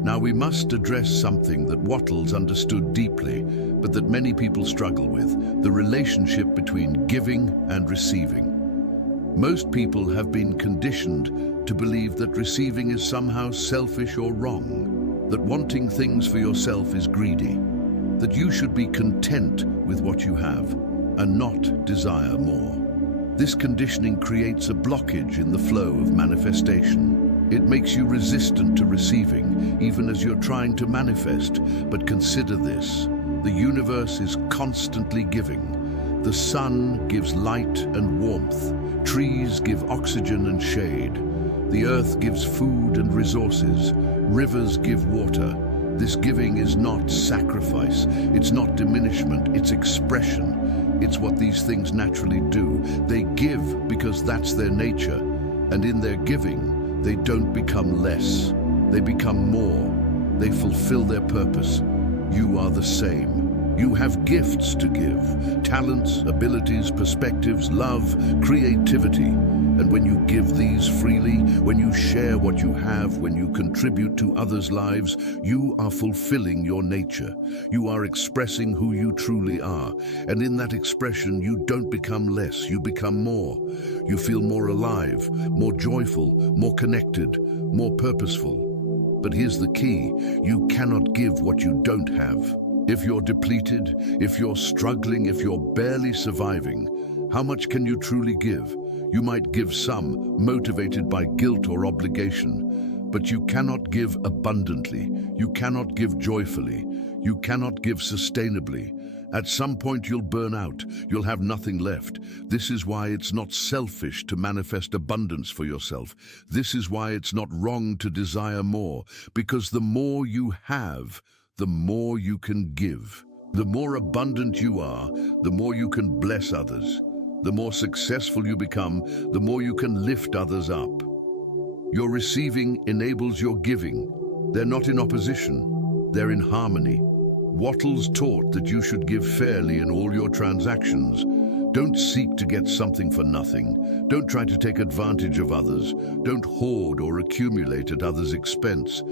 Now we must address something that Wattles understood deeply, but that many people struggle with, the relationship between giving and receiving. Most people have been conditioned to believe that receiving is somehow selfish or wrong, that wanting things for yourself is greedy, that you should be content with what you have and not desire more. This conditioning creates a blockage in the flow of manifestation. It makes you resistant to receiving, even as you're trying to manifest. But consider this: the universe is constantly giving. The sun gives light and warmth. Trees give oxygen and shade. The earth gives food and resources. Rivers give water. This giving is not sacrifice. It's not diminishment. It's expression. It's what these things naturally do. They give because that's their nature. And in their giving, they don't become less. They become more. They fulfill their purpose. You are the same. You have gifts to give, talents, abilities, perspectives, love, creativity. And when you give these freely, when you share what you have, when you contribute to others' lives, you are fulfilling your nature. You are expressing who you truly are. And in that expression, you don't become less, you become more. You feel more alive, more joyful, more connected, more purposeful. But here's the key: you cannot give what you don't have. If you're depleted, if you're struggling, if you're barely surviving, how much can you truly give? You might give some, motivated by guilt or obligation, but you cannot give abundantly. You cannot give joyfully. You cannot give sustainably. At some point you'll burn out. You'll have nothing left. This is why it's not selfish to manifest abundance for yourself. This is why it's not wrong to desire more, because the more you have, the more you can give. The more abundant you are, the more you can bless others. The more successful you become, the more you can lift others up. Your receiving enables your giving. They're not in opposition, they're in harmony. Wattles taught that you should give fairly in all your transactions. Don't seek to get something for nothing. Don't try to take advantage of others. Don't hoard or accumulate at others' expense.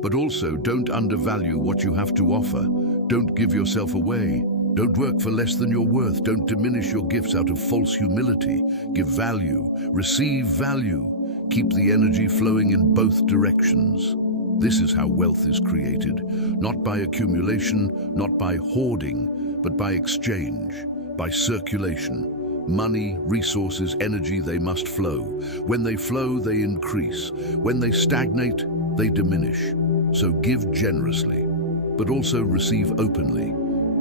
But also, don't undervalue what you have to offer. Don't give yourself away. Don't work for less than you're worth. Don't diminish your gifts out of false humility. Give value. Receive value. Keep the energy flowing in both directions. This is how wealth is created. Not by accumulation, not by hoarding, but by exchange, by circulation. Money, resources, energy, they must flow. When they flow, they increase. When they stagnate, they diminish. So give generously, but also receive openly.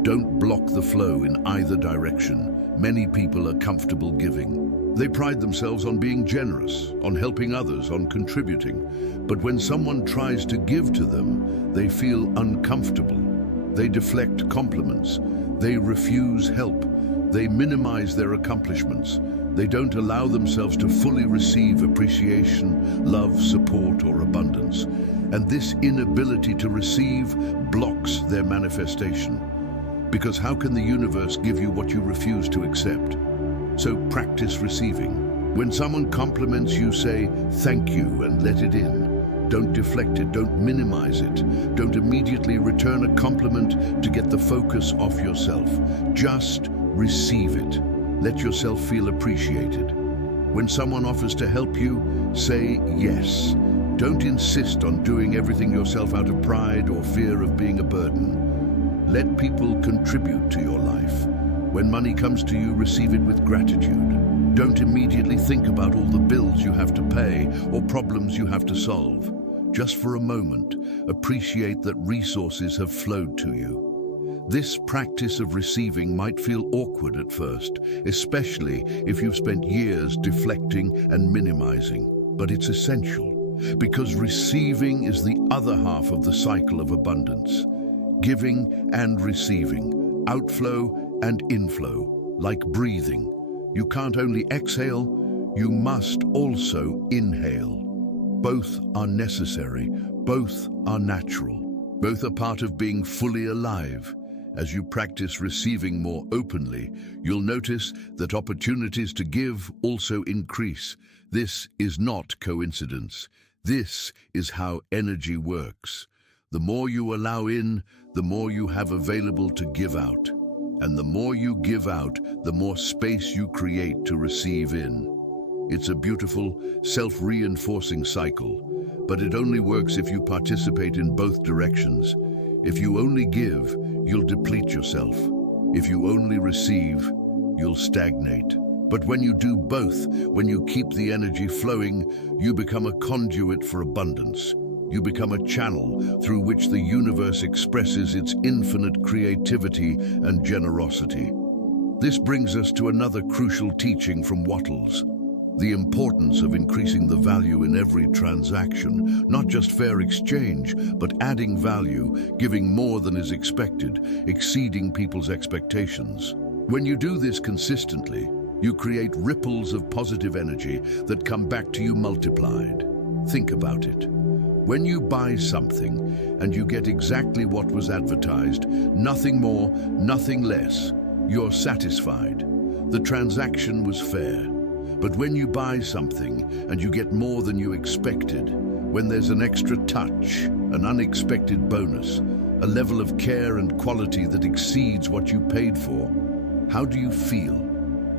Don't block the flow in either direction. Many people are comfortable giving. They pride themselves on being generous, on helping others, on contributing. But when someone tries to give to them, they feel uncomfortable. They deflect compliments. They refuse help. They minimize their accomplishments. They don't allow themselves to fully receive appreciation, love, support, or abundance. And this inability to receive blocks their manifestation. Because how can the universe give you what you refuse to accept? So practice receiving. When someone compliments you, say thank you and let it in. Don't deflect it, don't minimize it. Don't immediately return a compliment to get the focus off yourself. Just receive it. Let yourself feel appreciated. When someone offers to help you, say yes. Don't insist on doing everything yourself out of pride or fear of being a burden. Let people contribute to your life. When money comes to you, receive it with gratitude. Don't immediately think about all the bills you have to pay or problems you have to solve. Just for a moment, appreciate that resources have flowed to you. This practice of receiving might feel awkward at first, especially if you've spent years deflecting and minimizing, but it's essential, because receiving is the other half of the cycle of abundance. Giving and receiving, outflow and inflow, like breathing. You can't only exhale, you must also inhale. Both are necessary, both are natural, both are part of being fully alive. As you practice receiving more openly, you'll notice that opportunities to give also increase. This is not coincidence. This is how energy works. The more you allow in, the more you have available to give out. And the more you give out, the more space you create to receive in. It's a beautiful, self-reinforcing cycle, but it only works if you participate in both directions. If you only give, you'll deplete yourself. If you only receive, you'll stagnate. But when you do both, when you keep the energy flowing, you become a conduit for abundance. You become a channel through which the universe expresses its infinite creativity and generosity. This brings us to another crucial teaching from Wattles: the importance of increasing the value in every transaction, not just fair exchange, but adding value, giving more than is expected, exceeding people's expectations. When you do this consistently, you create ripples of positive energy that come back to you multiplied. Think about it. When you buy something and you get exactly what was advertised, nothing more, nothing less, you're satisfied. The transaction was fair. But when you buy something and you get more than you expected, when there's an extra touch, an unexpected bonus, a level of care and quality that exceeds what you paid for, how do you feel?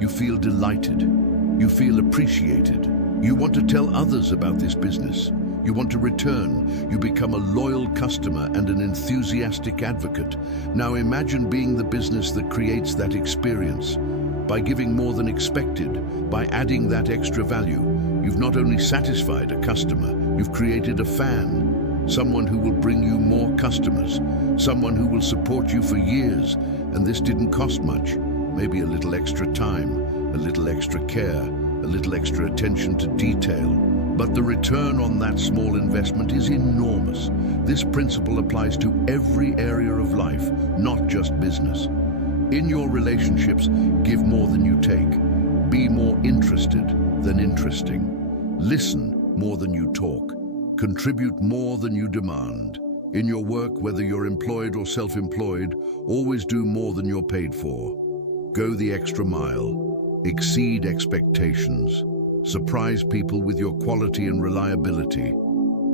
You feel delighted. You feel appreciated. You want to tell others about this business. You want to return. You become a loyal customer and an enthusiastic advocate. Now imagine being the business that creates that experience. By giving more than expected, by adding that extra value, you've not only satisfied a customer, you've created a fan, someone who will bring you more customers, someone who will support you for years. And this didn't cost much. Maybe a little extra time, a little extra care, a little extra attention to detail. But the return on that small investment is enormous. This principle applies to every area of life, not just business. In your relationships, give more than you take. Be more interested than interesting. Listen more than you talk. Contribute more than you demand. In your work, whether you're employed or self-employed, always do more than you're paid for. Go the extra mile. Exceed expectations. Surprise people with your quality and reliability.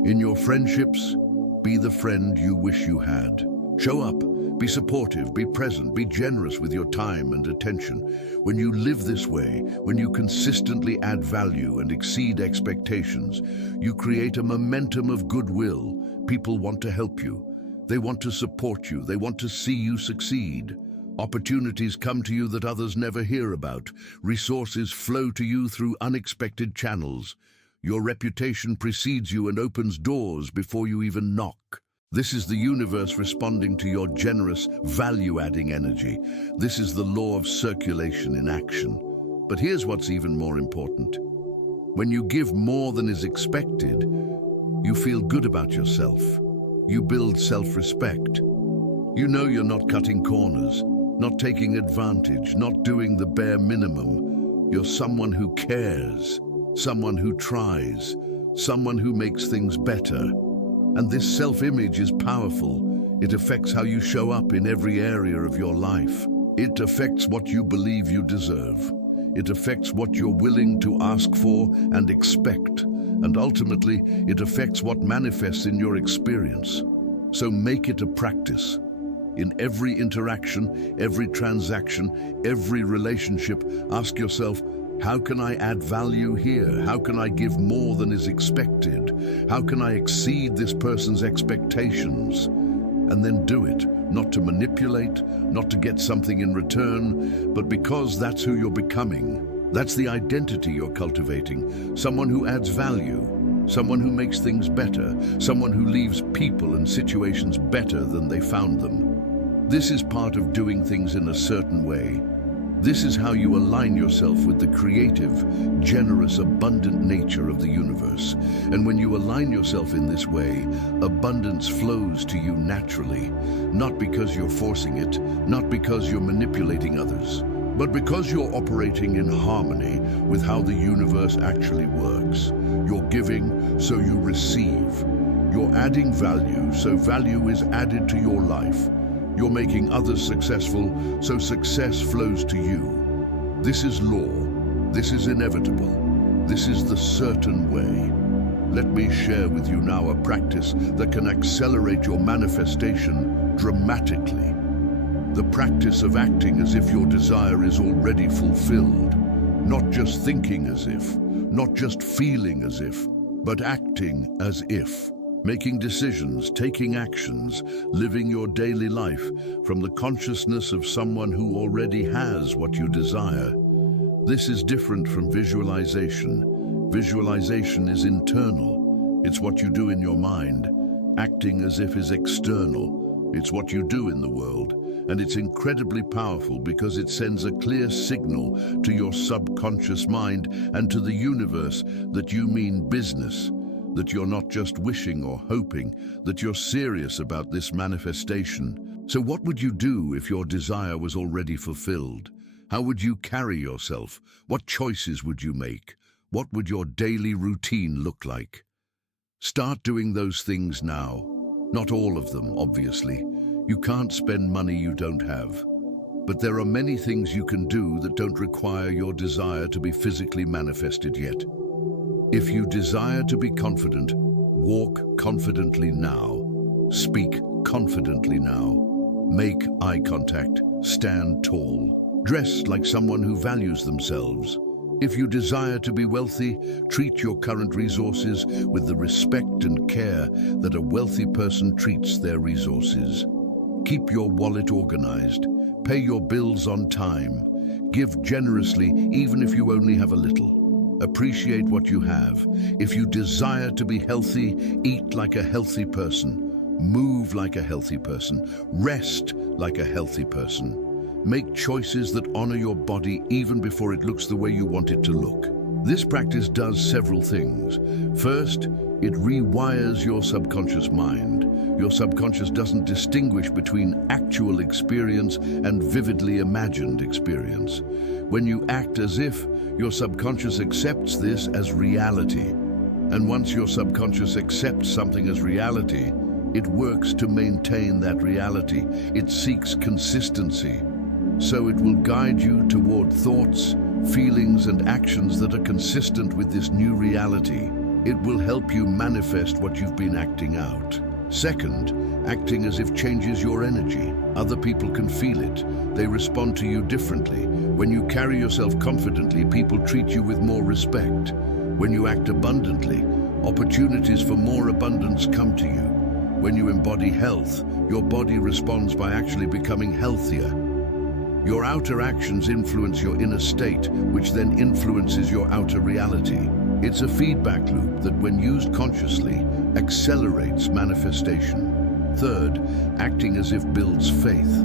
In your friendships, be the friend you wish you had. Show up, be supportive, be present, be generous with your time and attention. When you live this way, when you consistently add value and exceed expectations, you create a momentum of goodwill. People want to help you. They want to support you. They want to see you succeed. Opportunities come to you that others never hear about. Resources flow to you through unexpected channels. Your reputation precedes you and opens doors before you even knock. This is the universe responding to your generous, value-adding energy. This is the law of circulation in action. But here's what's even more important. When you give more than is expected, you feel good about yourself. You build self-respect. You know you're not cutting corners, not taking advantage, not doing the bare minimum. You're someone who cares, someone who tries, someone who makes things better. And this self-image is powerful. It affects how you show up in every area of your life. It affects what you believe you deserve. It affects what you're willing to ask for and expect. And ultimately, it affects what manifests in your experience. So make it a practice. In every interaction, every transaction, every relationship, ask yourself, how can I add value here? How can I give more than is expected? How can I exceed this person's expectations? And then do it, not to manipulate, not to get something in return, but because that's who you're becoming. That's the identity you're cultivating. Someone who adds value, someone who makes things better, someone who leaves people and situations better than they found them. This is part of doing things in a certain way. This is how you align yourself with the creative, generous, abundant nature of the universe. And when you align yourself in this way, abundance flows to you naturally, not because you're forcing it, not because you're manipulating others, but because you're operating in harmony with how the universe actually works. You're giving, so you receive. You're adding value, so value is added to your life. You're making others successful, so success flows to you. This is law. This is inevitable. This is the certain way. Let me share with you now a practice that can accelerate your manifestation dramatically. The practice of acting as if your desire is already fulfilled. Not just thinking as if, not just feeling as if, but acting as if. Making decisions, taking actions, living your daily life from the consciousness of someone who already has what you desire. This is different from visualization. Visualization is internal. It's what you do in your mind. Acting as if is external. It's what you do in the world. And it's incredibly powerful because it sends a clear signal to your subconscious mind and to the universe that you mean business. That you're not just wishing or hoping, that you're serious about this manifestation. So what would you do if your desire was already fulfilled? How would you carry yourself? What choices would you make? What would your daily routine look like? Start doing those things now. Not all of them, obviously. You can't spend money you don't have. But there are many things you can do that don't require your desire to be physically manifested yet. If you desire to be confident, walk confidently now. Speak confidently now. Make eye contact. Stand tall. Dress like someone who values themselves. If you desire to be wealthy, treat your current resources with the respect and care that a wealthy person treats their resources. Keep your wallet organized. Pay your bills on time. Give generously even if you only have a little. Appreciate what you have. If you desire to be healthy, eat like a healthy person. Move like a healthy person. Rest like a healthy person. Make choices that honor your body even before it looks the way you want it to look. This practice does several things. First, it rewires your subconscious mind. Your subconscious doesn't distinguish between actual experience and vividly imagined experience. When you act as if, your subconscious accepts this as reality. And once your subconscious accepts something as reality, it works to maintain that reality. It seeks consistency. So it will guide you toward thoughts, feelings, and actions that are consistent with this new reality. It will help you manifest what you've been acting out. Second, acting as if changes your energy. Other people can feel it. They respond to you differently. When you carry yourself confidently, people treat you with more respect. When you act abundantly, opportunities for more abundance come to you. When you embody health, your body responds by actually becoming healthier. Your outer actions influence your inner state, which then influences your outer reality. It's a feedback loop that, when used consciously, accelerates manifestation. Third, acting as if builds faith.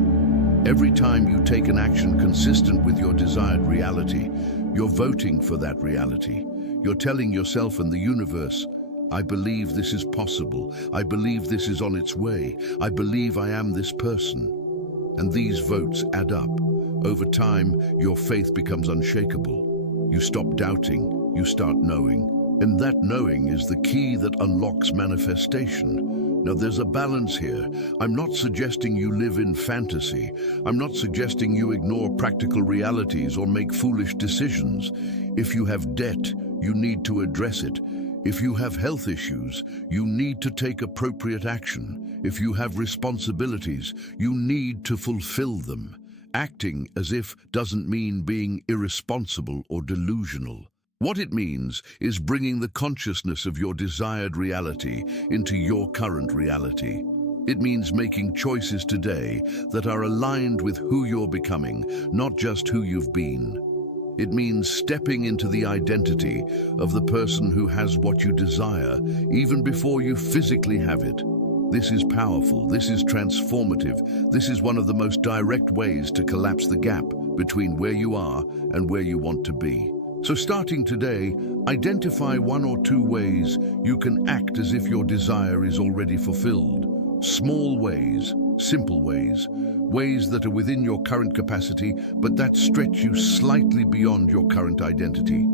Every time you take an action consistent with your desired reality, you're voting for that reality. You're telling yourself and the universe, I believe this is possible. I believe this is on its way. I believe I am this person. And these votes add up. Over time, your faith becomes unshakable. You stop doubting, you start knowing. And that knowing is the key that unlocks manifestation. Now, there's a balance here. I'm not suggesting you live in fantasy. I'm not suggesting you ignore practical realities or make foolish decisions. If you have debt, you need to address it. If you have health issues, you need to take appropriate action. If you have responsibilities, you need to fulfill them. Acting as if doesn't mean being irresponsible or delusional. What it means is bringing the consciousness of your desired reality into your current reality. It means making choices today that are aligned with who you're becoming, not just who you've been. It means stepping into the identity of the person who has what you desire, even before you physically have it. This is powerful, this is transformative, this is one of the most direct ways to collapse the gap between where you are and where you want to be. So starting today, identify 1 or 2 ways you can act as if your desire is already fulfilled. Small ways, simple ways, ways that are within your current capacity, but that stretch you slightly beyond your current identity.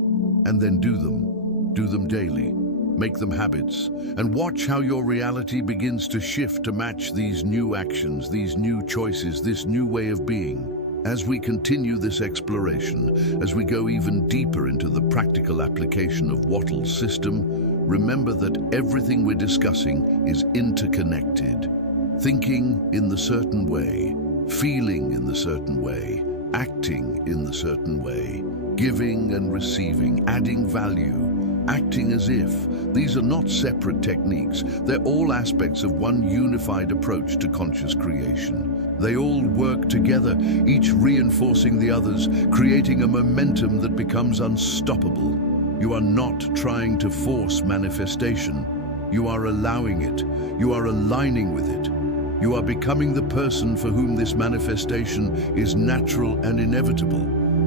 And then do them. Do them daily. Make them habits. And watch how your reality begins to shift to match these new actions, these new choices, this new way of being. As we continue this exploration, as we go even deeper into the practical application of Wattles' system, remember that everything we're discussing is interconnected. Thinking in the certain way, feeling in the certain way, acting in the certain way, giving and receiving, adding value, acting as if. These are not separate techniques. They're all aspects of one unified approach to conscious creation. They all work together, each reinforcing the others, creating a momentum that becomes unstoppable. You are not trying to force manifestation. You are allowing it. You are aligning with it. You are becoming the person for whom this manifestation is natural and inevitable.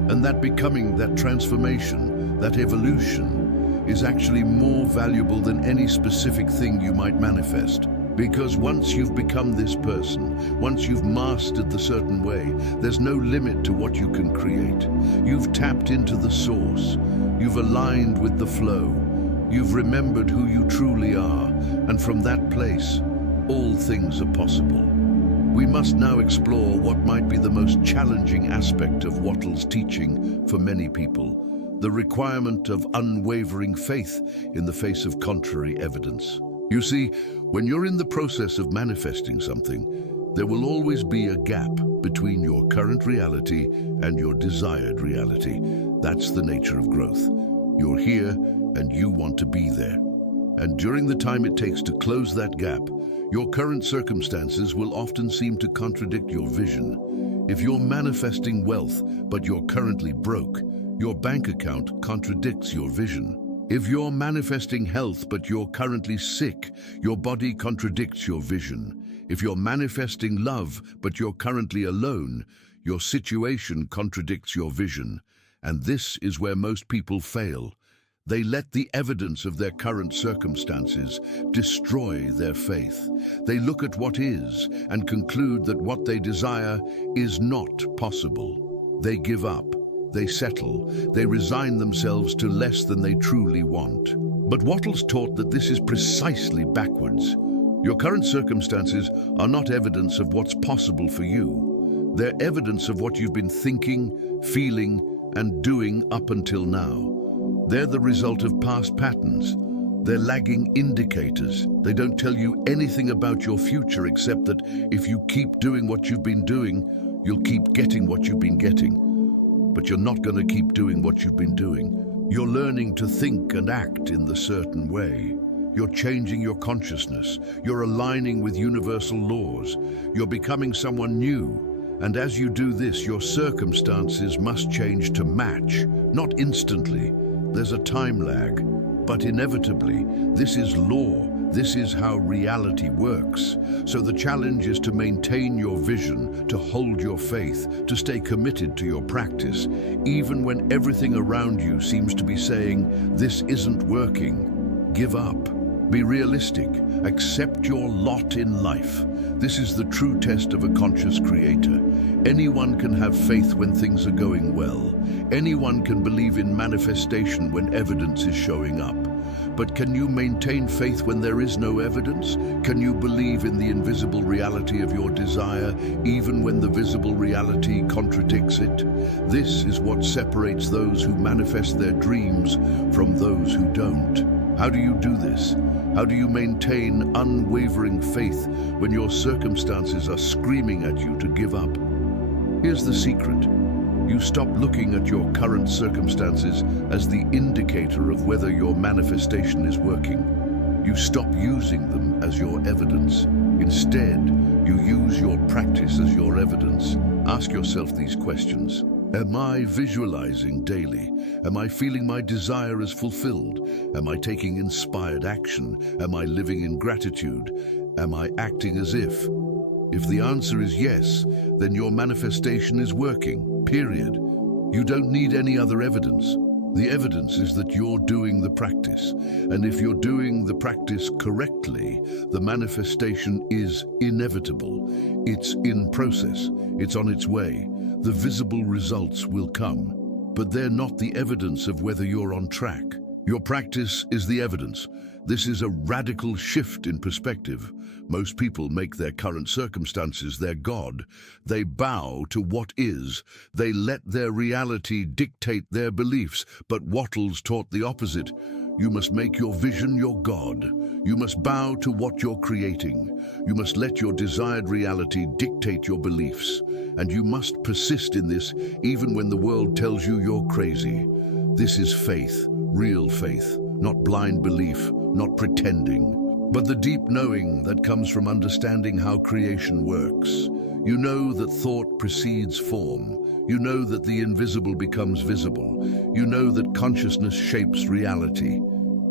And that becoming, that transformation, that evolution, is actually more valuable than any specific thing you might manifest. Because once you've become this person, once you've mastered the certain way, there's no limit to what you can create. You've tapped into the source. You've aligned with the flow. You've remembered who you truly are. And from that place, all things are possible. We must now explore what might be the most challenging aspect of Wattles' teaching for many people, the requirement of unwavering faith in the face of contrary evidence. You see, when you're in the process of manifesting something, there will always be a gap between your current reality and your desired reality. That's the nature of growth. You're here and you want to be there. And during the time it takes to close that gap, your current circumstances will often seem to contradict your vision. If you're manifesting wealth, but you're currently broke, your bank account contradicts your vision. If you're manifesting health, but you're currently sick, your body contradicts your vision. If you're manifesting love, but you're currently alone, your situation contradicts your vision. And this is where most people fail. They let the evidence of their current circumstances destroy their faith. They look at what is and conclude that what they desire is not possible. They give up. They settle. They resign themselves to less than they truly want. But Wattles taught that this is precisely backwards. Your current circumstances are not evidence of what's possible for you. They're evidence of what you've been thinking, feeling, and doing up until now. They're the result of past patterns. They're lagging indicators. They don't tell you anything about your future except that if you keep doing what you've been doing, you'll keep getting what you've been getting. But you're not going to keep doing what you've been doing. You're learning to think and act in the certain way. You're changing your consciousness. You're aligning with universal laws. You're becoming someone new. And as you do this, your circumstances must change to match, not instantly. There's a time lag, but inevitably, this is law. This is how reality works. So the challenge is to maintain your vision, to hold your faith, to stay committed to your practice, even when everything around you seems to be saying, "This isn't working." Give up. Be realistic. Accept your lot in life. This is the true test of a conscious creator. Anyone can have faith when things are going well. Anyone can believe in manifestation when evidence is showing up. But can you maintain faith when there is no evidence? Can you believe in the invisible reality of your desire, even when the visible reality contradicts it? This is what separates those who manifest their dreams from those who don't. How do you do this? How do you maintain unwavering faith when your circumstances are screaming at you to give up? Here's the secret. You stop looking at your current circumstances as the indicator of whether your manifestation is working. You stop using them as your evidence. Instead, you use your practice as your evidence. Ask yourself these questions. Am I visualizing daily? Am I feeling my desire is fulfilled? Am I taking inspired action? Am I living in gratitude? Am I acting as if? If the answer is yes, then your manifestation is working, period. You don't need any other evidence. The evidence is that you're doing the practice. And if you're doing the practice correctly, the manifestation is inevitable. It's in process. It's on its way. The visible results will come. But they're not the evidence of whether you're on track. Your practice is the evidence. This is a radical shift in perspective. Most people make their current circumstances their God. They bow to what is. They let their reality dictate their beliefs. But Wattles taught the opposite. You must make your vision your God. You must bow to what you're creating. You must let your desired reality dictate your beliefs. And you must persist in this even when the world tells you you're crazy. This is faith, real faith, not blind belief, not pretending, but the deep knowing that comes from understanding how creation works. You know that thought precedes form. You know that the invisible becomes visible. You know that consciousness shapes reality.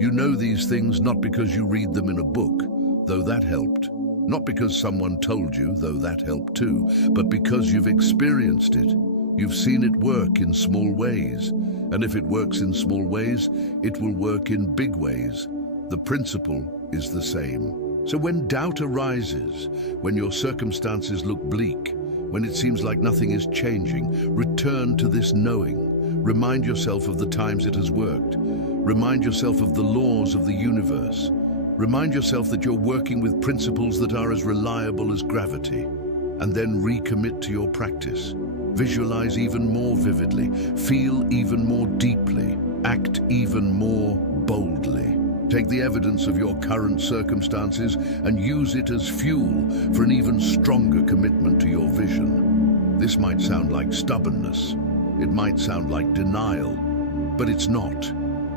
You know these things not because you read them in a book, though that helped. Not because someone told you, though that helped too, but because you've experienced it. You've seen it work in small ways. And if it works in small ways, it will work in big ways. The principle is the same. So when doubt arises, when your circumstances look bleak, when it seems like nothing is changing, return to this knowing. Remind yourself of the times it has worked. Remind yourself of the laws of the universe. Remind yourself that you're working with principles that are as reliable as gravity. And then recommit to your practice. Visualize even more vividly, feel even more deeply, act even more boldly. Take the evidence of your current circumstances and use it as fuel for an even stronger commitment to your vision. This might sound like stubbornness. It might sound like denial, but it's not.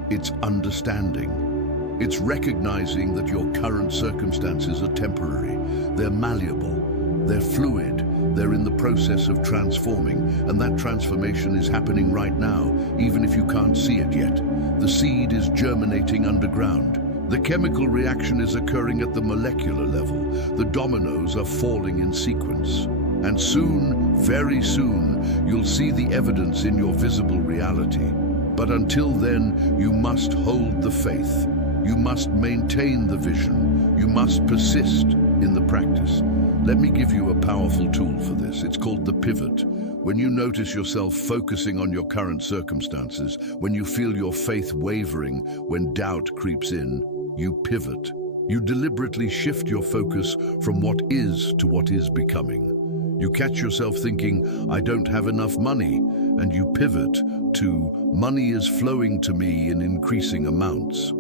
It's understanding. It's recognizing that your current circumstances are temporary. They're malleable. They're fluid. They're in the process of transforming, and that transformation is happening right now, even if you can't see it yet. The seed is germinating underground. The chemical reaction is occurring at the molecular level. The dominoes are falling in sequence. And soon, very soon, you'll see the evidence in your visible reality. But until then, you must hold the faith. You must maintain the vision. You must persist in the practice. Let me give you a powerful tool for this. It's called the pivot. When you notice yourself focusing on your current circumstances, when you feel your faith wavering, when doubt creeps in, you pivot. You deliberately shift your focus from what is to what is becoming. You catch yourself thinking, "I don't have enough money," and you pivot to, "Money is flowing to me in increasing amounts."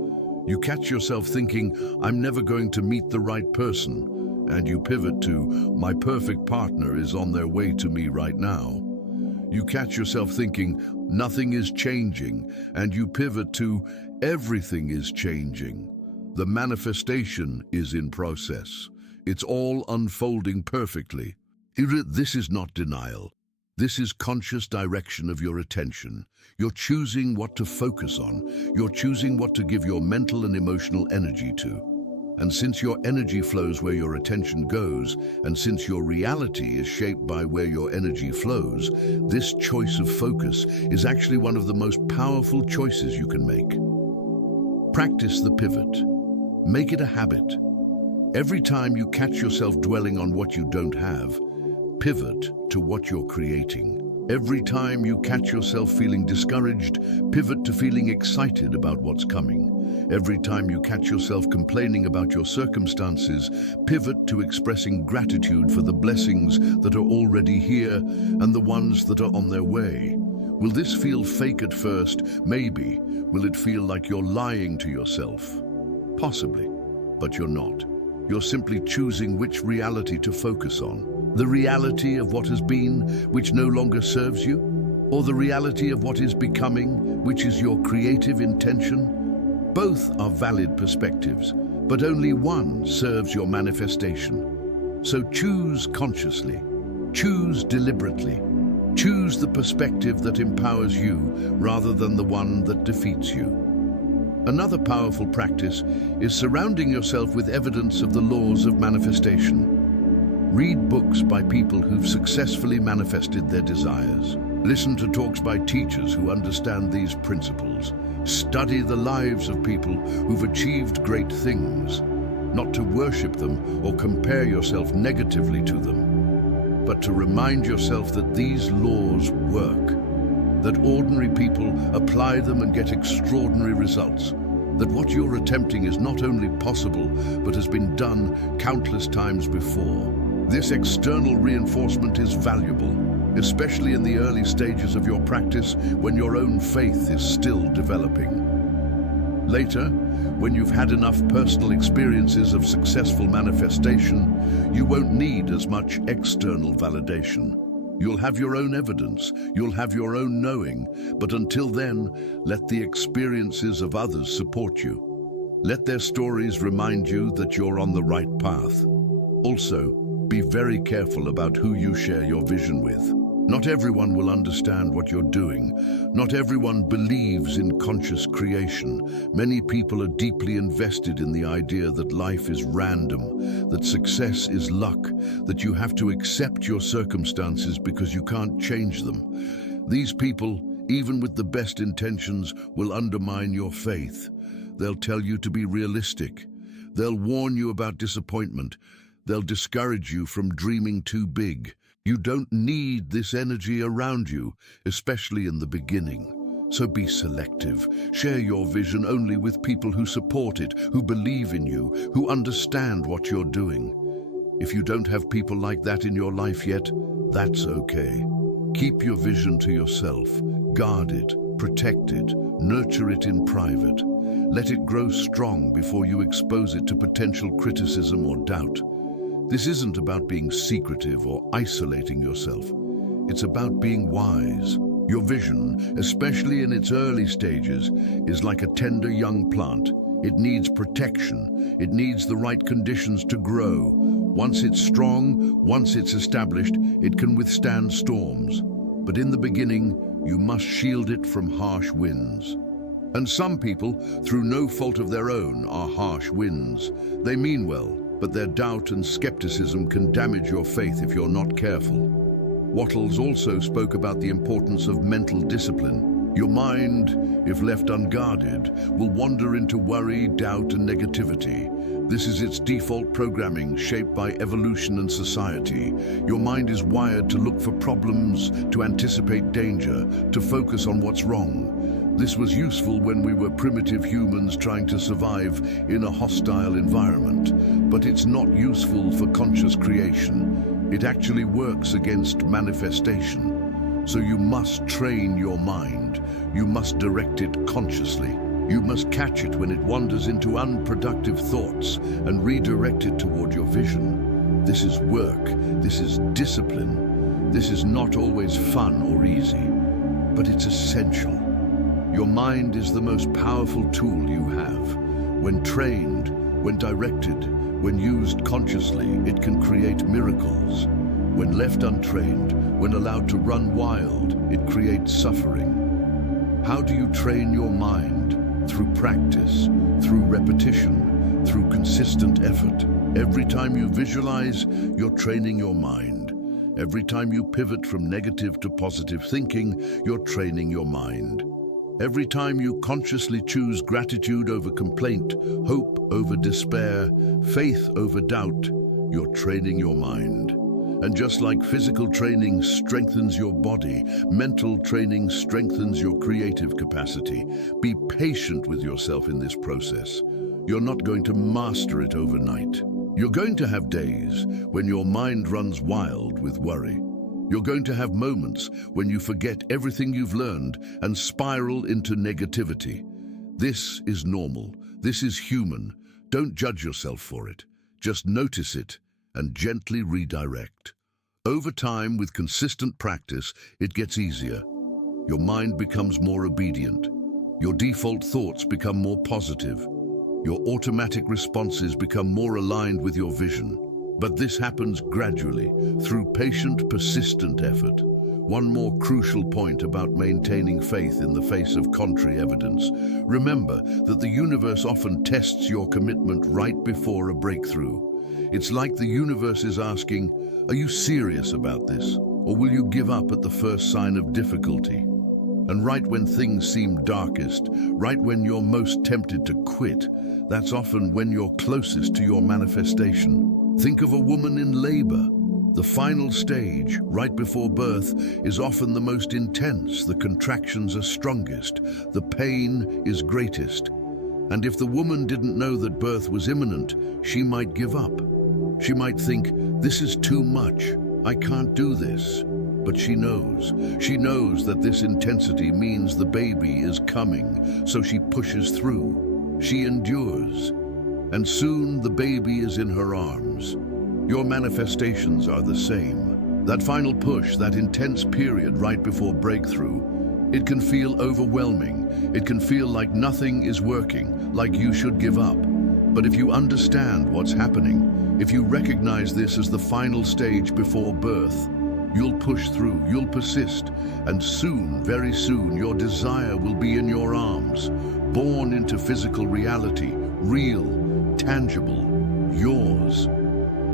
You catch yourself thinking, "I'm never going to meet the right person," and you pivot to, "My perfect partner is on their way to me right now." You catch yourself thinking, "Nothing is changing," and you pivot to, "Everything is changing." The manifestation is in process. It's all unfolding perfectly. This is not denial. This is conscious direction of your attention. You're choosing what to focus on. You're choosing what to give your mental and emotional energy to. And since your energy flows where your attention goes, and since your reality is shaped by where your energy flows, this choice of focus is actually one of the most powerful choices you can make. Practice the pivot. Make it a habit. Every time you catch yourself dwelling on what you don't have, pivot to what you're creating. Every time you catch yourself feeling discouraged, pivot to feeling excited about what's coming. Every time you catch yourself complaining about your circumstances, pivot to expressing gratitude for the blessings that are already here and the ones that are on their way. Will this feel fake at first? Maybe. Will it feel like you're lying to yourself? Possibly, but you're not. You're simply choosing which reality to focus on. The reality of what has been, which no longer serves you, or the reality of what is becoming, which is your creative intention? Both are valid perspectives, but only one serves your manifestation. So choose consciously, choose deliberately, choose the perspective that empowers you rather than the one that defeats you. Another powerful practice is surrounding yourself with evidence of the laws of manifestation. Read books by people who've successfully manifested their desires. Listen to talks by teachers who understand these principles. Study the lives of people who've achieved great things, not to worship them or compare yourself negatively to them, but to remind yourself that these laws work, that ordinary people apply them and get extraordinary results, that what you're attempting is not only possible, but has been done countless times before. This external reinforcement is valuable, especially in the early stages of your practice when your own faith is still developing. Later, when you've had enough personal experiences of successful manifestation, you won't need as much external validation. You'll have your own evidence, you'll have your own knowing, but until then, let the experiences of others support you. Let their stories remind you that you're on the right path. Also, be very careful about who you share your vision with. Not everyone will understand what you're doing. Not everyone believes in conscious creation. Many people are deeply invested in the idea that life is random, that success is luck, that you have to accept your circumstances because you can't change them. These people, even with the best intentions, will undermine your faith. They'll tell you to be realistic. They'll warn you about disappointment. They'll discourage you from dreaming too big. You don't need this energy around you, especially in the beginning. So be selective. Share your vision only with people who support it, who believe in you, who understand what you're doing. If you don't have people like that in your life yet, that's okay. Keep your vision to yourself. Guard it, protect it, nurture it in private. Let it grow strong before you expose it to potential criticism or doubt. This isn't about being secretive or isolating yourself. It's about being wise. Your vision, especially in its early stages, is like a tender young plant. It needs protection. It needs the right conditions to grow. Once it's strong, once it's established, it can withstand storms. But in the beginning, you must shield it from harsh winds. And some people, through no fault of their own, are harsh winds. They mean well, but their doubt and skepticism can damage your faith if you're not careful. Wattles also spoke about the importance of mental discipline. Your mind, if left unguarded, will wander into worry, doubt, and negativity. This is its default programming, shaped by evolution and society. Your mind is wired to look for problems, to anticipate danger, to focus on what's wrong. This was useful when we were primitive humans trying to survive in a hostile environment, but it's not useful for conscious creation. It actually works against manifestation. So you must train your mind. You must direct it consciously. You must catch it when it wanders into unproductive thoughts and redirect it toward your vision. This is work. This is discipline. This is not always fun or easy, but it's essential. Your mind is the most powerful tool you have. When trained, when directed, when used consciously, it can create miracles. When left untrained, when allowed to run wild, it creates suffering. How do you train your mind? Through practice, through repetition, through consistent effort. Every time you visualize, you're training your mind. Every time you pivot from negative to positive thinking, you're training your mind. Every time you consciously choose gratitude over complaint, hope over despair, faith over doubt, you're training your mind. And just like physical training strengthens your body, mental training strengthens your creative capacity. Be patient with yourself in this process. You're not going to master it overnight. You're going to have days when your mind runs wild with worry. You're going to have moments when you forget everything you've learned and spiral into negativity. This is normal. This is human. Don't judge yourself for it. Just notice it and gently redirect. Over time, with consistent practice, it gets easier. Your mind becomes more obedient. Your default thoughts become more positive. Your automatic responses become more aligned with your vision. But this happens gradually, through patient, persistent effort. One more crucial point about maintaining faith in the face of contrary evidence. Remember that the universe often tests your commitment right before a breakthrough. It's like the universe is asking, are you serious about this? Or will you give up at the first sign of difficulty? And right when things seem darkest, right when you're most tempted to quit, that's often when you're closest to your manifestation. Think of a woman in labor. The final stage, right before birth, is often the most intense. The contractions are strongest. The pain is greatest. And if the woman didn't know that birth was imminent, she might give up. She might think, this is too much. I can't do this. But she knows that this intensity means the baby is coming, so she pushes through. She endures. And soon the baby is in her arms. Your manifestations are the same. That final push, that intense period right before breakthrough, it can feel overwhelming. It can feel like nothing is working, like you should give up. But if you understand what's happening, if you recognize this as the final stage before birth, you'll push through, you'll persist, and soon, very soon, your desire will be in your arms, born into physical reality, real, tangible, yours.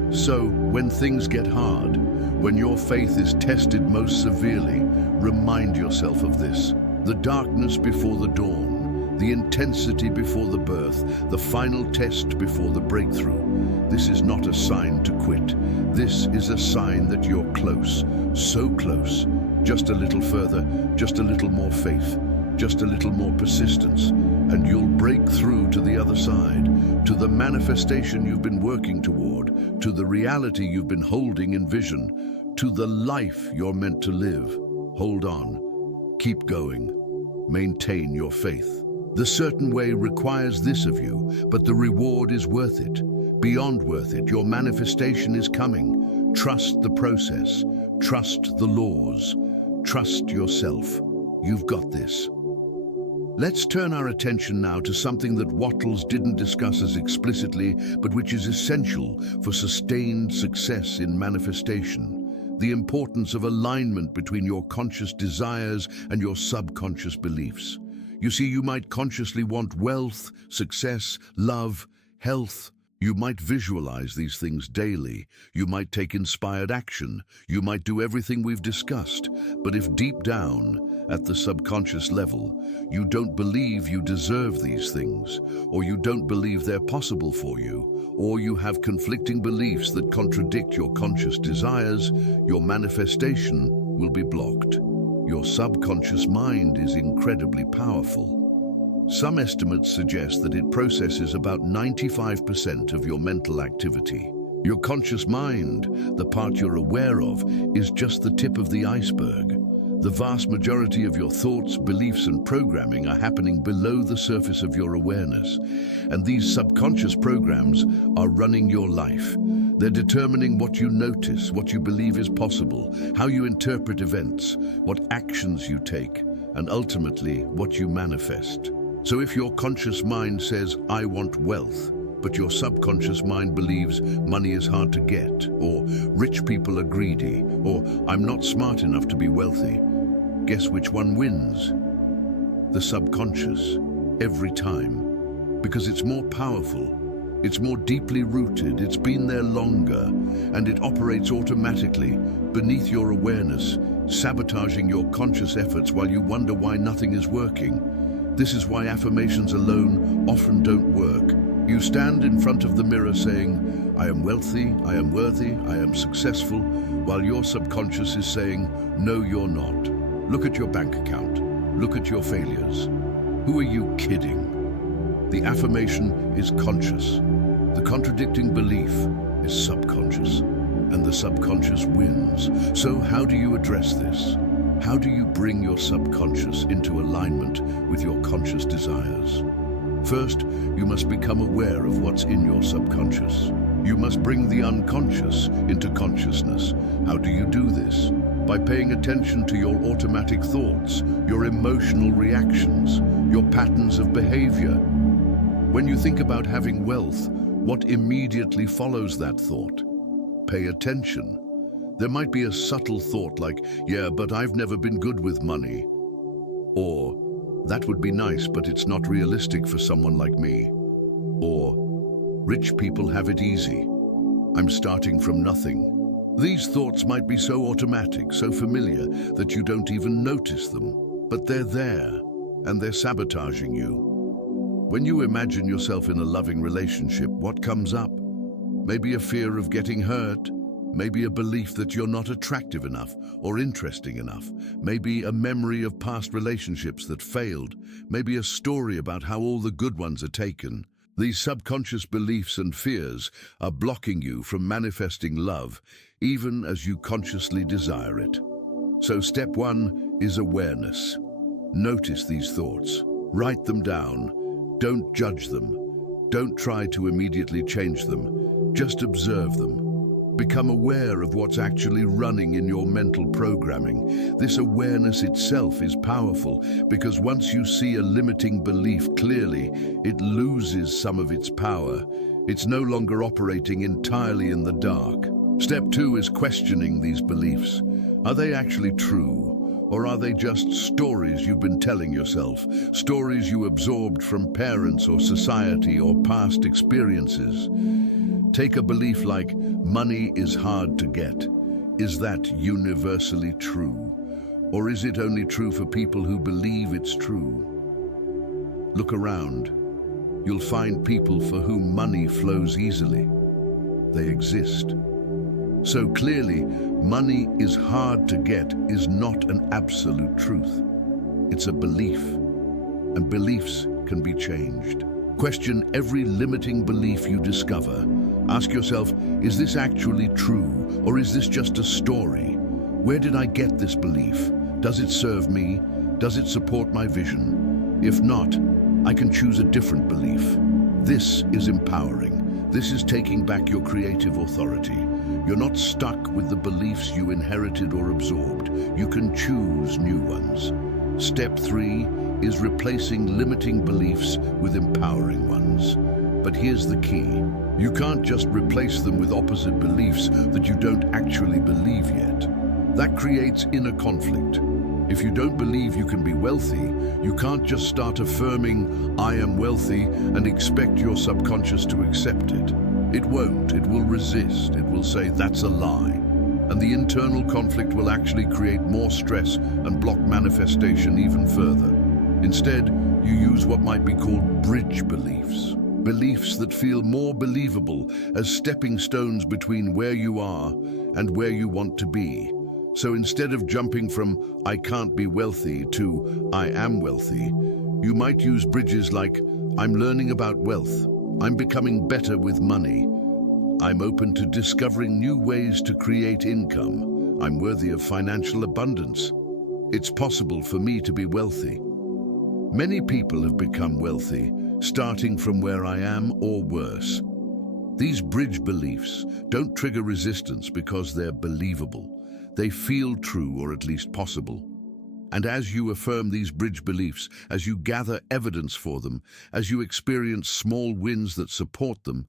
So, when things get hard, when your faith is tested most severely, remind yourself of this. The darkness before the dawn, the intensity before the birth, the final test before the breakthrough. This is not a sign to quit. This is a sign that you're close, so close. Just a little further, just a little more faith, just a little more persistence, and you'll break through to the other side, to the manifestation you've been working toward, to the reality you've been holding in vision, to the life you're meant to live. Hold on. Keep going. Maintain your faith. The certain way requires this of you, but the reward is worth it. Beyond worth it, your manifestation is coming. Trust the process. Trust the laws. Trust yourself. You've got this. Let's turn our attention now to something that Wattles didn't discuss as explicitly, but which is essential for sustained success in manifestation. The importance of alignment between your conscious desires and your subconscious beliefs. You see, you might consciously want wealth, success, love, health. You might visualize these things daily. You might take inspired action. You might do everything we've discussed. But if deep down, at the subconscious level, you don't believe you deserve these things, or you don't believe they're possible for you, or you have conflicting beliefs that contradict your conscious desires, your manifestation will be blocked. Your subconscious mind is incredibly powerful. Some estimates suggest that it processes about 95% of your mental activity. Your conscious mind, the part you're aware of, is just the tip of the iceberg. The vast majority of your thoughts, beliefs, and programming are happening below the surface of your awareness. And these subconscious programs are running your life. They're determining what you notice, what you believe is possible, how you interpret events, what actions you take, and ultimately what you manifest. So if your conscious mind says, I want wealth, but your subconscious mind believes money is hard to get, or rich people are greedy, or I'm not smart enough to be wealthy, guess which one wins? The subconscious, every time, because it's more powerful, It's more deeply rooted, it's been there longer, and it operates automatically beneath your awareness, sabotaging your conscious efforts while you wonder why nothing is working. This is why affirmations alone often don't work. You stand in front of the mirror saying, "I am wealthy, I am worthy, I am successful," while your subconscious is saying, "No, you're not. Look at your bank account. Look at your failures. Who are you kidding?" The affirmation is conscious. The contradicting belief is subconscious, and the subconscious wins. So how do you address this? How do you bring your subconscious into alignment with your conscious desires? First, you must become aware of what's in your subconscious. You must bring the unconscious into consciousness. How do you do this? By paying attention to your automatic thoughts, your emotional reactions, your patterns of behavior. When you think about having wealth, what immediately follows that thought? Pay attention. There might be a subtle thought like, "Yeah, but I've never been good with money." Or, "That would be nice, but it's not realistic for someone like me." Or, "Rich people have it easy. I'm starting from nothing." These thoughts might be so automatic, so familiar, that you don't even notice them. But they're there, and they're sabotaging you. When you imagine yourself in a loving relationship, what comes up? Maybe a fear of getting hurt. Maybe a belief that you're not attractive enough or interesting enough. Maybe a memory of past relationships that failed. Maybe a story about how all the good ones are taken. These subconscious beliefs and fears are blocking you from manifesting love, even as you consciously desire it. So step one is awareness. Notice these thoughts. Write them down. Don't judge them. Don't try to immediately change them. Just observe them. Become aware of what's actually running in your mental programming. This awareness itself is powerful because once you see a limiting belief clearly, it loses some of its power. It's no longer operating entirely in the dark. Step two is questioning these beliefs. Are they actually true? Or are they just stories you've been telling yourself? Stories you absorbed from parents or society or past experiences? Take a belief like, "Money is hard to get." Is that universally true? Or is it only true for people who believe it's true? Look around. You'll find people for whom money flows easily. They exist. So clearly, money is hard to get is not an absolute truth. It's a belief, and beliefs can be changed. Question every limiting belief you discover. Ask yourself, is this actually true, or is this just a story? Where did I get this belief? Does it serve me? Does it support my vision? If not, I can choose a different belief. This is empowering. This is taking back your creative authority. You're not stuck with the beliefs you inherited or absorbed. You can choose new ones. Step three is replacing limiting beliefs with empowering ones. But here's the key. You can't just replace them with opposite beliefs that you don't actually believe yet. That creates inner conflict. If you don't believe you can be wealthy, you can't just start affirming, "I am wealthy," and expect your subconscious to accept it. It won't. It will resist. It will say, "That's a lie." And the internal conflict will actually create more stress and block manifestation even further. Instead, you use what might be called bridge beliefs. Beliefs that feel more believable as stepping stones between where you are and where you want to be. So instead of jumping from "I can't be wealthy" to "I am wealthy," you might use bridges like, "I'm learning about wealth. I'm becoming better with money. I'm open to discovering new ways to create income. I'm worthy of financial abundance. It's possible for me to be wealthy." Many people have become wealthy, starting from where I am or worse. These bridge beliefs don't trigger resistance because they're believable. They feel true, or at least possible. And as you affirm these bridge beliefs, as you gather evidence for them, as you experience small wins that support them,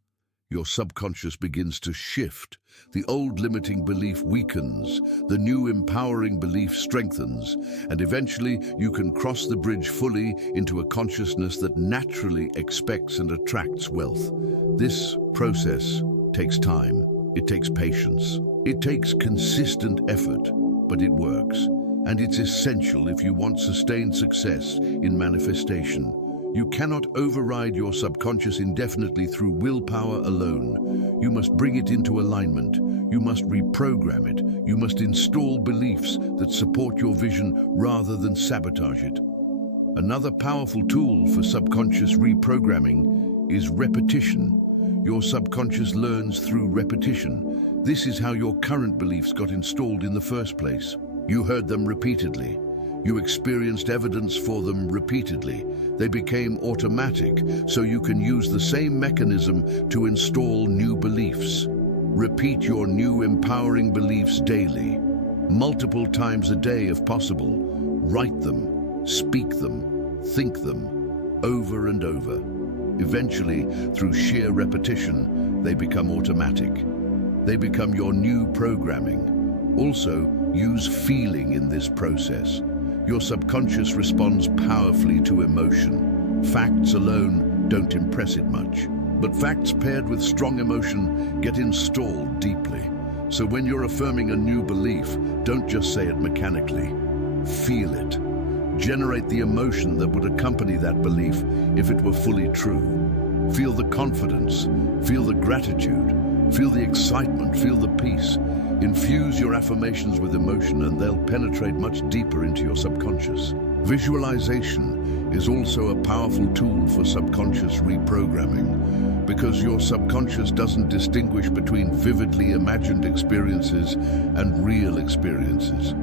your subconscious begins to shift. The old limiting belief weakens, the new empowering belief strengthens, and eventually you can cross the bridge fully into a consciousness that naturally expects and attracts wealth. This process takes time, it takes patience, it takes consistent effort, but it works, and it's essential if you want sustained success in manifestation. You cannot override your subconscious indefinitely through willpower alone. You must bring it into alignment. You must reprogram it. You must install beliefs that support your vision rather than sabotage it. Another powerful tool for subconscious reprogramming is repetition. Your subconscious learns through repetition. This is how your current beliefs got installed in the first place. You heard them repeatedly. You experienced evidence for them repeatedly. They became automatic, so you can use the same mechanism to install new beliefs. Repeat your new empowering beliefs daily, multiple times a day if possible. Write them, speak them, think them, over and over. Eventually, through sheer repetition, they become automatic. They become your new programming. Also, use feeling in this process. Your subconscious responds powerfully to emotion. Facts alone don't impress it much, but facts paired with strong emotion get installed deeply. So when you're affirming a new belief, don't just say it mechanically. Feel it. Generate the emotion that would accompany that belief if it were fully true. Feel the confidence, feel the gratitude, feel the excitement, feel the peace. Infuse your affirmations with emotion and they'll penetrate much deeper into your subconscious. Visualization is also a powerful tool for subconscious reprogramming because your subconscious doesn't distinguish between vividly imagined experiences and real experiences.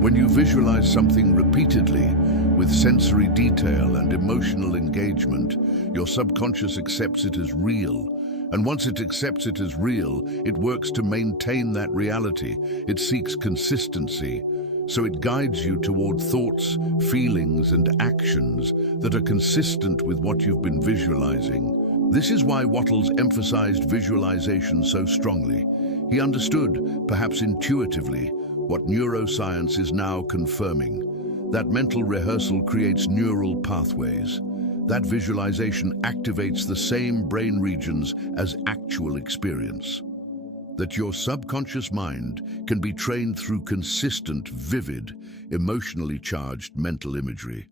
When you visualize something repeatedly with sensory detail and emotional engagement, your subconscious accepts it as real. And once it accepts it as real, it works to maintain that reality. It seeks consistency, so it guides you toward thoughts, feelings, and actions that are consistent with what you've been visualizing. This is why Wattles emphasized visualization so strongly. He understood, perhaps intuitively, what neuroscience is now confirming. That mental rehearsal creates neural pathways. That visualization activates the same brain regions as actual experience. That your subconscious mind can be trained through consistent, vivid, emotionally charged mental imagery.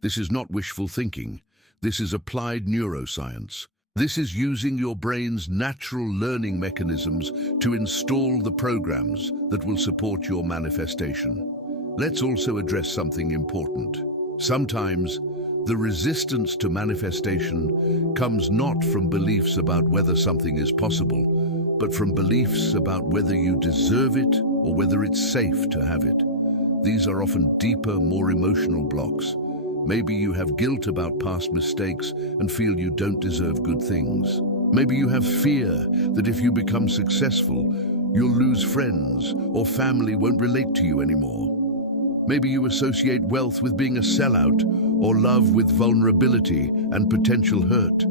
This is not wishful thinking. This is applied neuroscience. This is using your brain's natural learning mechanisms to install the programs that will support your manifestation. Let's also address something important. Sometimes, the resistance to manifestation comes not from beliefs about whether something is possible, but from beliefs about whether you deserve it or whether it's safe to have it. These are often deeper, more emotional blocks. Maybe you have guilt about past mistakes and feel you don't deserve good things. Maybe you have fear that if you become successful, you'll lose friends or family won't relate to you anymore. Maybe you associate wealth with being a sellout or love with vulnerability and potential hurt.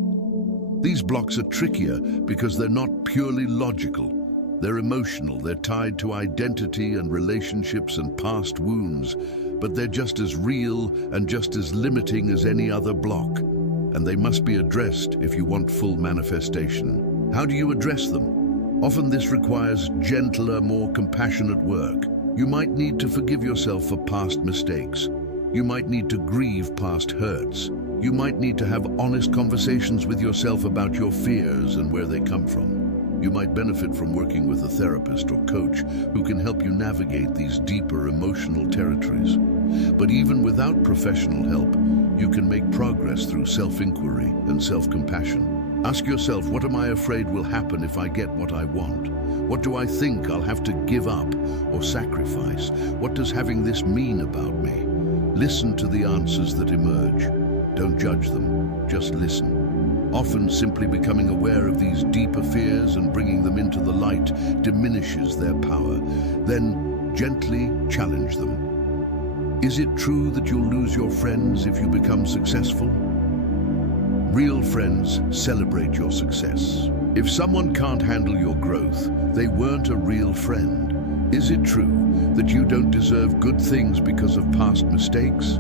These blocks are trickier because they're not purely logical. They're emotional, they're tied to identity and relationships and past wounds, but they're just as real and just as limiting as any other block. And they must be addressed if you want full manifestation. How do you address them? Often this requires gentler, more compassionate work. You might need to forgive yourself for past mistakes. You might need to grieve past hurts. You might need to have honest conversations with yourself about your fears and where they come from. You might benefit from working with a therapist or coach who can help you navigate these deeper emotional territories. But even without professional help, you can make progress through self-inquiry and self-compassion. Ask yourself, what am I afraid will happen if I get what I want? What do I think I'll have to give up or sacrifice? What does having this mean about me? Listen to the answers that emerge. Don't judge them, just listen. Often simply becoming aware of these deeper fears and bringing them into the light diminishes their power. Then gently challenge them. Is it true that you'll lose your friends if you become successful? Real friends celebrate your success. If someone can't handle your growth, they weren't a real friend. Is it true that you don't deserve good things because of past mistakes?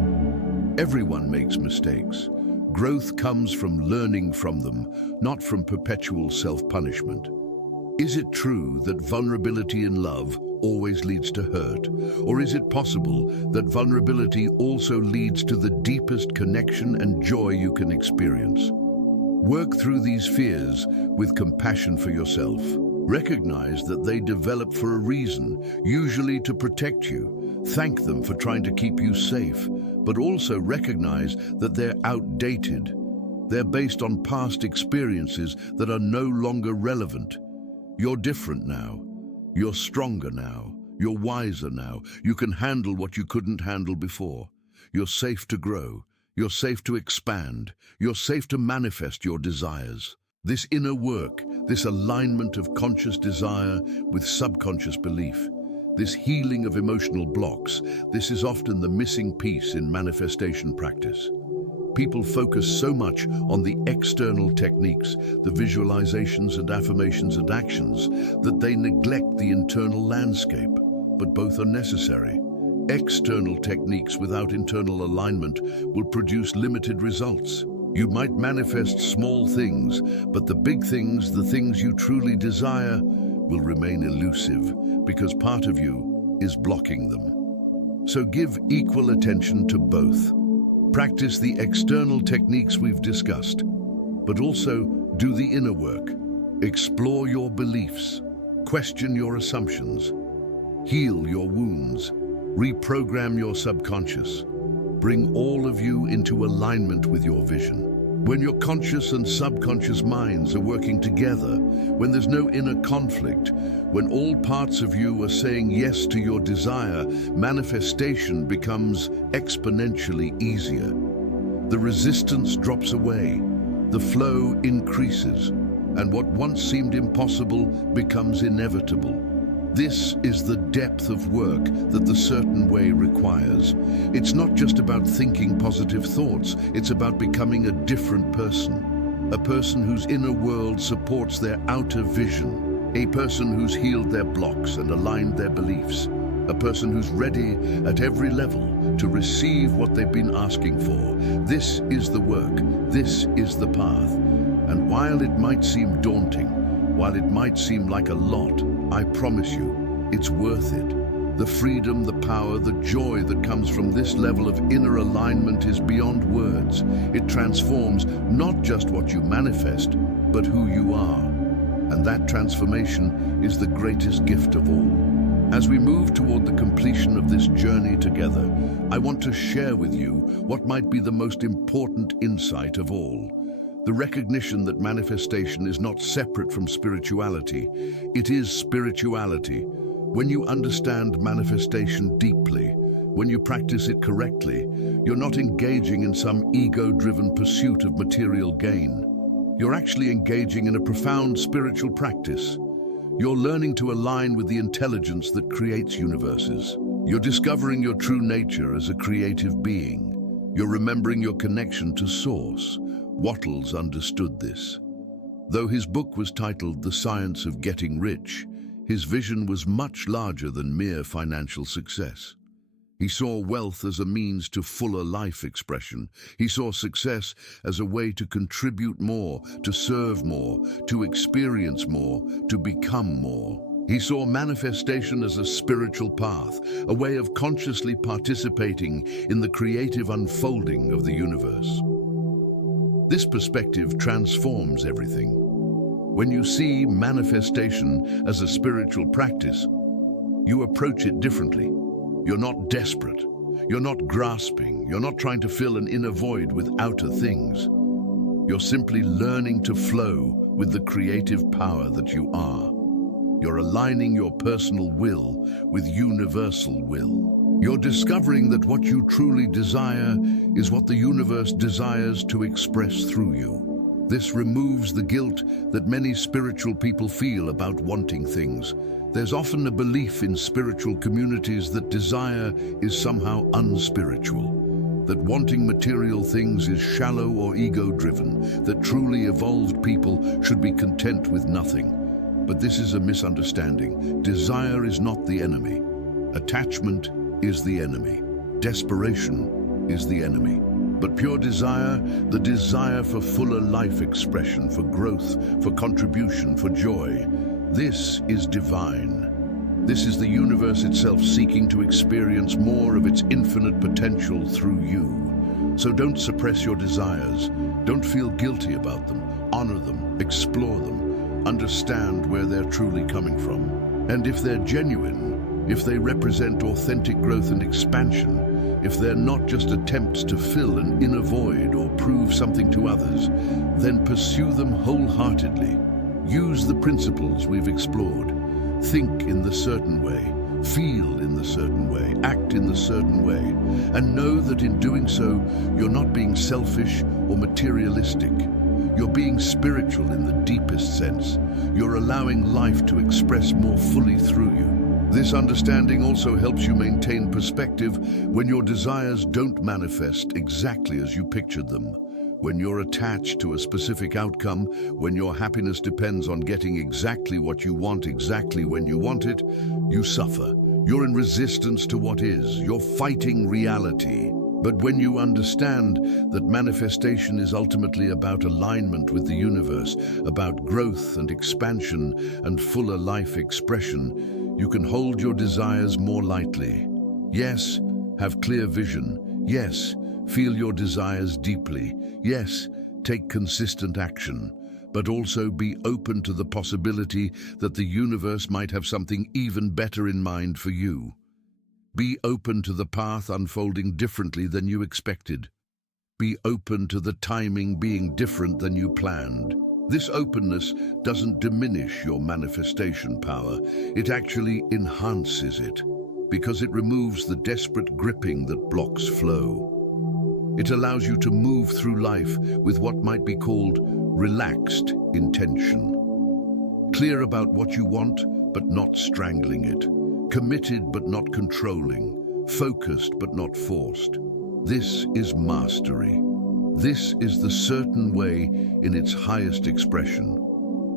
Everyone makes mistakes. Growth comes from learning from them, not from perpetual self-punishment. Is it true that vulnerability in love always leads to hurt? Or is it possible that vulnerability also leads to the deepest connection and joy you can experience? Work through these fears with compassion for yourself. Recognize that they develop for a reason, usually to protect you. Thank them for trying to keep you safe, but also recognize that they're outdated. They're based on past experiences that are no longer relevant. You're different now. You're stronger now. You're wiser now. You can handle what you couldn't handle before. You're safe to grow. You're safe to expand. You're safe to manifest your desires. This inner work, this alignment of conscious desire with subconscious belief, this healing of emotional blocks, this is often the missing piece in manifestation practice. People focus so much on the external techniques, the visualizations and affirmations and actions, that they neglect the internal landscape, but both are necessary. External techniques without internal alignment will produce limited results. You might manifest small things, but the big things, the things you truly desire, will remain elusive because part of you is blocking them. So give equal attention to both. Practice the external techniques we've discussed, but also do the inner work. Explore your beliefs, question your assumptions, heal your wounds, reprogram your subconscious. Bring all of you into alignment with your vision. When your conscious and subconscious minds are working together, when there's no inner conflict, when all parts of you are saying yes to your desire, manifestation becomes exponentially easier. The resistance drops away, the flow increases, and what once seemed impossible becomes inevitable. This is the depth of work that the certain way requires. It's not just about thinking positive thoughts, it's about becoming a different person. A person whose inner world supports their outer vision. A person who's healed their blocks and aligned their beliefs. A person who's ready at every level to receive what they've been asking for. This is the work, this is the path. And while it might seem daunting, while it might seem like a lot, I promise you, it's worth it. The freedom, the power, the joy that comes from this level of inner alignment is beyond words. It transforms not just what you manifest, but who you are. And that transformation is the greatest gift of all. As we move toward the completion of this journey together, I want to share with you what might be the most important insight of all. The recognition that manifestation is not separate from spirituality. It is spirituality. When you understand manifestation deeply, when you practice it correctly, you're not engaging in some ego-driven pursuit of material gain. You're actually engaging in a profound spiritual practice. You're learning to align with the intelligence that creates universes. You're discovering your true nature as a creative being. You're remembering your connection to Source. Wattles understood this. Though his book was titled The Science of Getting Rich, his vision was much larger than mere financial success. He saw wealth as a means to fuller life expression. He saw success as a way to contribute more, to serve more, to experience more, to become more. He saw manifestation as a spiritual path, a way of consciously participating in the creative unfolding of the universe. This perspective transforms everything. When you see manifestation as a spiritual practice, you approach it differently. You're not desperate. You're not grasping. You're not trying to fill an inner void with outer things. You're simply learning to flow with the creative power that you are. You're aligning your personal will with universal will. You're discovering that what you truly desire is what the universe desires to express through you. This removes the guilt that many spiritual people feel about wanting things. There's often a belief in spiritual communities that desire is somehow unspiritual. that wanting material things is shallow or ego-driven, that truly evolved people should be content with nothing. But this is a misunderstanding. Desire is not the enemy. Attachment is the enemy. Desperation is the enemy. But pure desire, the desire for fuller life expression, for growth, for contribution, for joy, this is divine. This is the universe itself seeking to experience more of its infinite potential through you. So don't suppress your desires. Don't feel guilty about them. Honor them, explore them, understand where they're truly coming from. And if they're genuine, if they represent authentic growth and expansion, if they're not just attempts to fill an inner void or prove something to others, then pursue them wholeheartedly. Use the principles we've explored. Think in the certain way, feel in the certain way, act in the certain way, and know that in doing so, you're not being selfish or materialistic. You're being spiritual in the deepest sense. You're allowing life to express more fully through you. This understanding also helps you maintain perspective when your desires don't manifest exactly as you pictured them. When you're attached to a specific outcome, when your happiness depends on getting exactly what you want exactly when you want it, you suffer. You're in resistance to what is. You're fighting reality. But when you understand that manifestation is ultimately about alignment with the universe, about growth and expansion and fuller life expression, you can hold your desires more lightly. Yes, have clear vision. Yes, feel your desires deeply. Yes, take consistent action. But also be open to the possibility that the universe might have something even better in mind for you. Be open to the path unfolding differently than you expected. Be open to the timing being different than you planned. This openness doesn't diminish your manifestation power. It actually enhances it, because it removes the desperate gripping that blocks flow. It allows you to move through life with what might be called relaxed intention. Clear about what you want, but not strangling it. Committed but not controlling, focused but not forced. This is mastery. This is the certain way in its highest expression.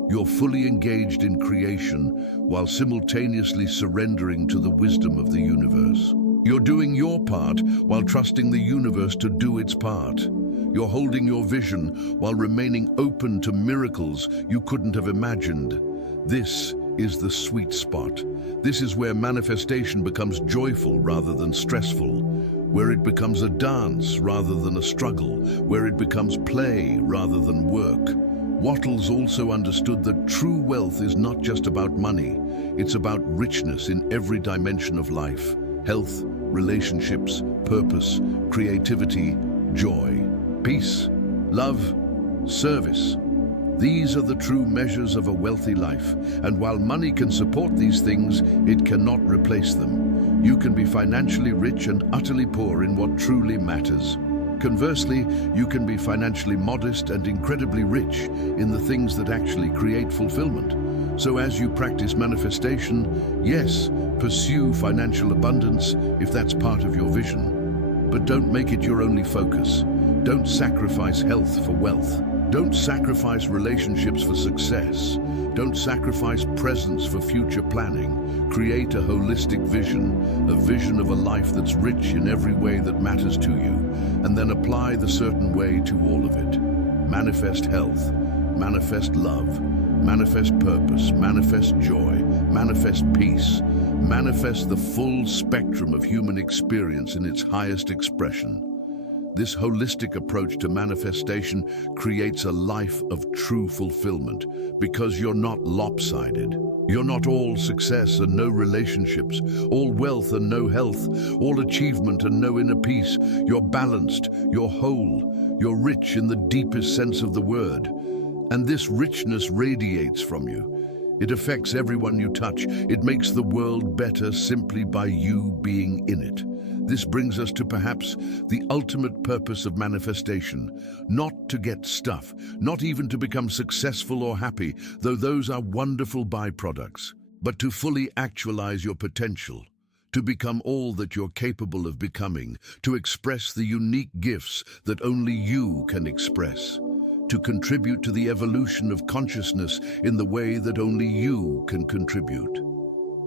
You're fully engaged in creation while simultaneously surrendering to the wisdom of the universe. You're doing your part while trusting the universe to do its part. You're holding your vision while remaining open to miracles you couldn't have imagined. This is the sweet spot. This is where manifestation becomes joyful rather than stressful, where it becomes a dance rather than a struggle, where it becomes play rather than work. Wattles also understood that true wealth is not just about money. It's about richness in every dimension of life: health, relationships, purpose, creativity, joy, peace, love, service. These are the true measures of a wealthy life, and while money can support these things, it cannot replace them. You can be financially rich and utterly poor in what truly matters. Conversely, you can be financially modest and incredibly rich in the things that actually create fulfillment. So as you practice manifestation, yes, pursue financial abundance if that's part of your vision. But don't make it your only focus. Don't sacrifice health for wealth. Don't sacrifice relationships for success. Don't sacrifice presence for future planning. Create a holistic vision, a vision of a life that's rich in every way that matters to you, and then apply the certain way to all of it. Manifest health, manifest love, manifest purpose, manifest joy, manifest peace, manifest the full spectrum of human experience in its highest expression. This holistic approach to manifestation creates a life of true fulfillment because you're not lopsided. You're not all success and no relationships, all wealth and no health, all achievement and no inner peace. You're balanced, you're whole, you're rich in the deepest sense of the word. And this richness radiates from you. It affects everyone you touch. It makes the world better simply by you being in it. This brings us to perhaps the ultimate purpose of manifestation: not to get stuff, not even to become successful or happy, though those are wonderful byproducts, but to fully actualize your potential, to become all that you're capable of becoming, to express the unique gifts that only you can express, to contribute to the evolution of consciousness in the way that only you can contribute.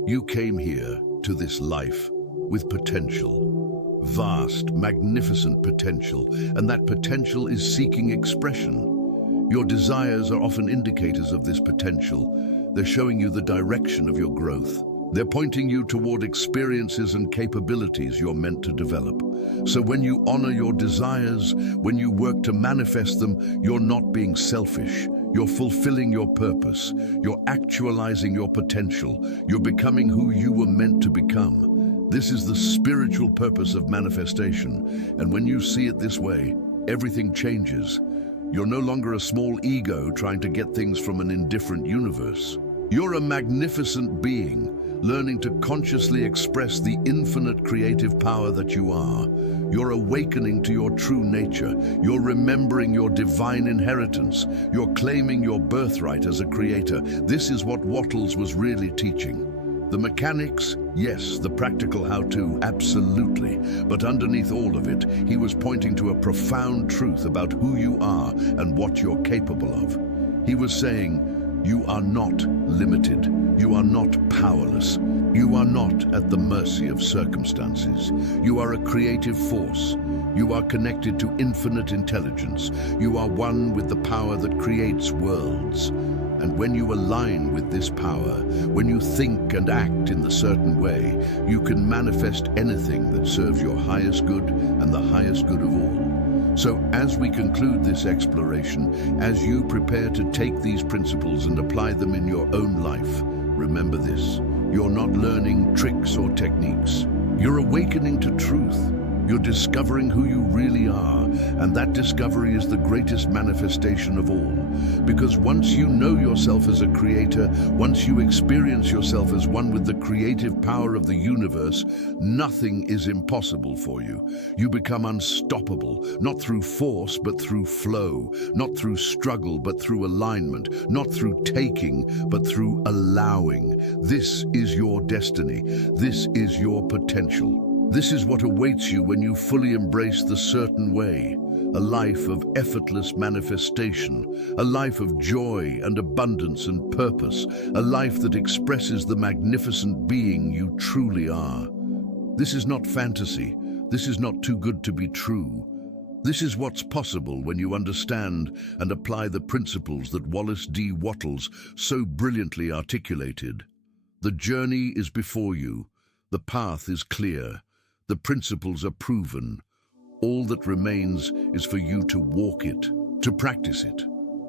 You came here to this life with potential, vast, magnificent potential, and that potential is seeking expression. Your desires are often indicators of this potential. They're showing you the direction of your growth. They're pointing you toward experiences and capabilities you're meant to develop. So when you honor your desires, when you work to manifest them, you're not being selfish. You're fulfilling your purpose. You're actualizing your potential. You're becoming who you were meant to become. This is the spiritual purpose of manifestation. And when you see it this way, everything changes. You're no longer a small ego trying to get things from an indifferent universe. You're a magnificent being, learning to consciously express the infinite creative power that you are. You're awakening to your true nature. You're remembering your divine inheritance. You're claiming your birthright as a creator. This is what Wattles was really teaching. The mechanics, yes, the practical how-to, absolutely. But underneath all of it, he was pointing to a profound truth about who you are and what you're capable of. He was saying, you are not limited. You are not powerless. You are not at the mercy of circumstances. You are a creative force. You are connected to infinite intelligence. You are one with the power that creates worlds. And when you align with this power, when you think and act in the certain way, you can manifest anything that serves your highest good and the highest good of all. So as we conclude this exploration, as you prepare to take these principles and apply them in your own life, remember this: you're not learning tricks or techniques. You're awakening to truth. You're discovering who you really are, and that discovery is the greatest manifestation of all. Because once you know yourself as a creator, once you experience yourself as one with the creative power of the universe, nothing is impossible for you. You become unstoppable, not through force, but through flow, not through struggle, but through alignment, not through taking, but through allowing. This is your destiny. This is your potential. This is what awaits you when you fully embrace the certain way, a life of effortless manifestation, a life of joy and abundance and purpose, a life that expresses the magnificent being you truly are. This is not fantasy. This is not too good to be true. This is what's possible when you understand and apply the principles that Wallace D. Wattles so brilliantly articulated. The journey is before you. The path is clear. The principles are proven. All that remains is for you to walk it, to practice it,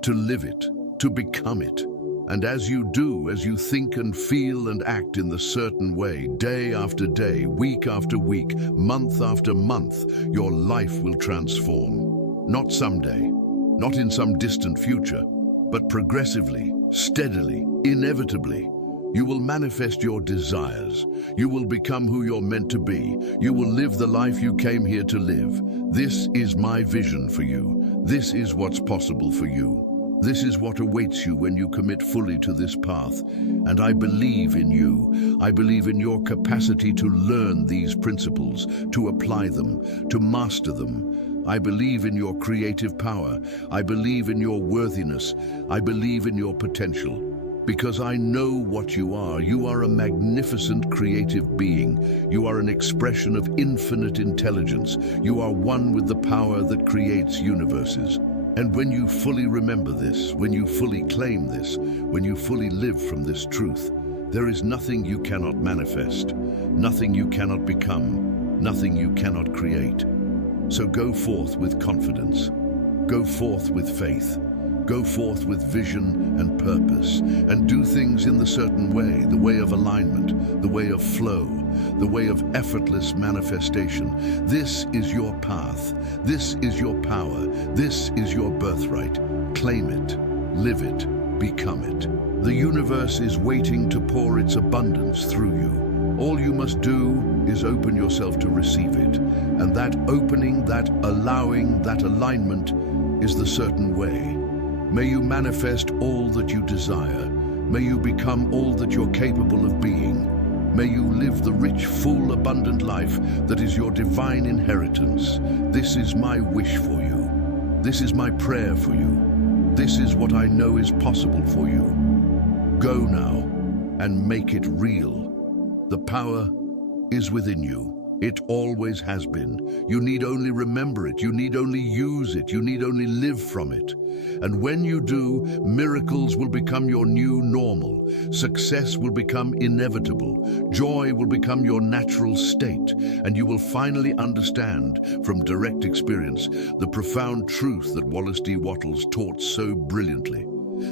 to live it, to become it. And as you do, as you think and feel and act in the certain way, day after day, week after week, month after month, your life will transform. Not someday, not in some distant future, but progressively, steadily, inevitably. You will manifest your desires. You will become who you're meant to be. You will live the life you came here to live. This is my vision for you. This is what's possible for you. This is what awaits you when you commit fully to this path. And I believe in you. I believe in your capacity to learn these principles, to apply them, to master them. I believe in your creative power. I believe in your worthiness. I believe in your potential. Because I know what you are. You are a magnificent creative being. You are an expression of infinite intelligence. You are one with the power that creates universes. And when you fully remember this, when you fully claim this, when you fully live from this truth, there is nothing you cannot manifest, nothing you cannot become, nothing you cannot create. So go forth with confidence. Go forth with faith. Go forth with vision and purpose, and do things in the certain way, the way of alignment, the way of flow, the way of effortless manifestation. This is your path. This is your power. This is your birthright. Claim it, live it, become it. The universe is waiting to pour its abundance through you. All you must do is open yourself to receive it. And that opening, that allowing, that alignment is the certain way. May you manifest all that you desire. May you become all that you're capable of being. May you live the rich, full, abundant life that is your divine inheritance. This is my wish for you. This is my prayer for you. This is what I know is possible for you. Go now and make it real. The power is within you. It always has been. You need only remember it. You need only use it. You need only live from it. And when you do, miracles will become your new normal. Success will become inevitable. Joy will become your natural state. And you will finally understand, from direct experience, the profound truth that Wallace D. Wattles taught so brilliantly,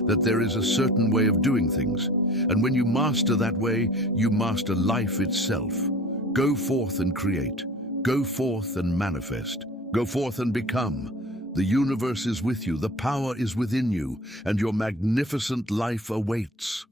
that there is a certain way of doing things. And when you master that way, you master life itself. Go forth and create. Go forth and manifest. Go forth and become. The universe is with you, the power is within you, and your magnificent life awaits.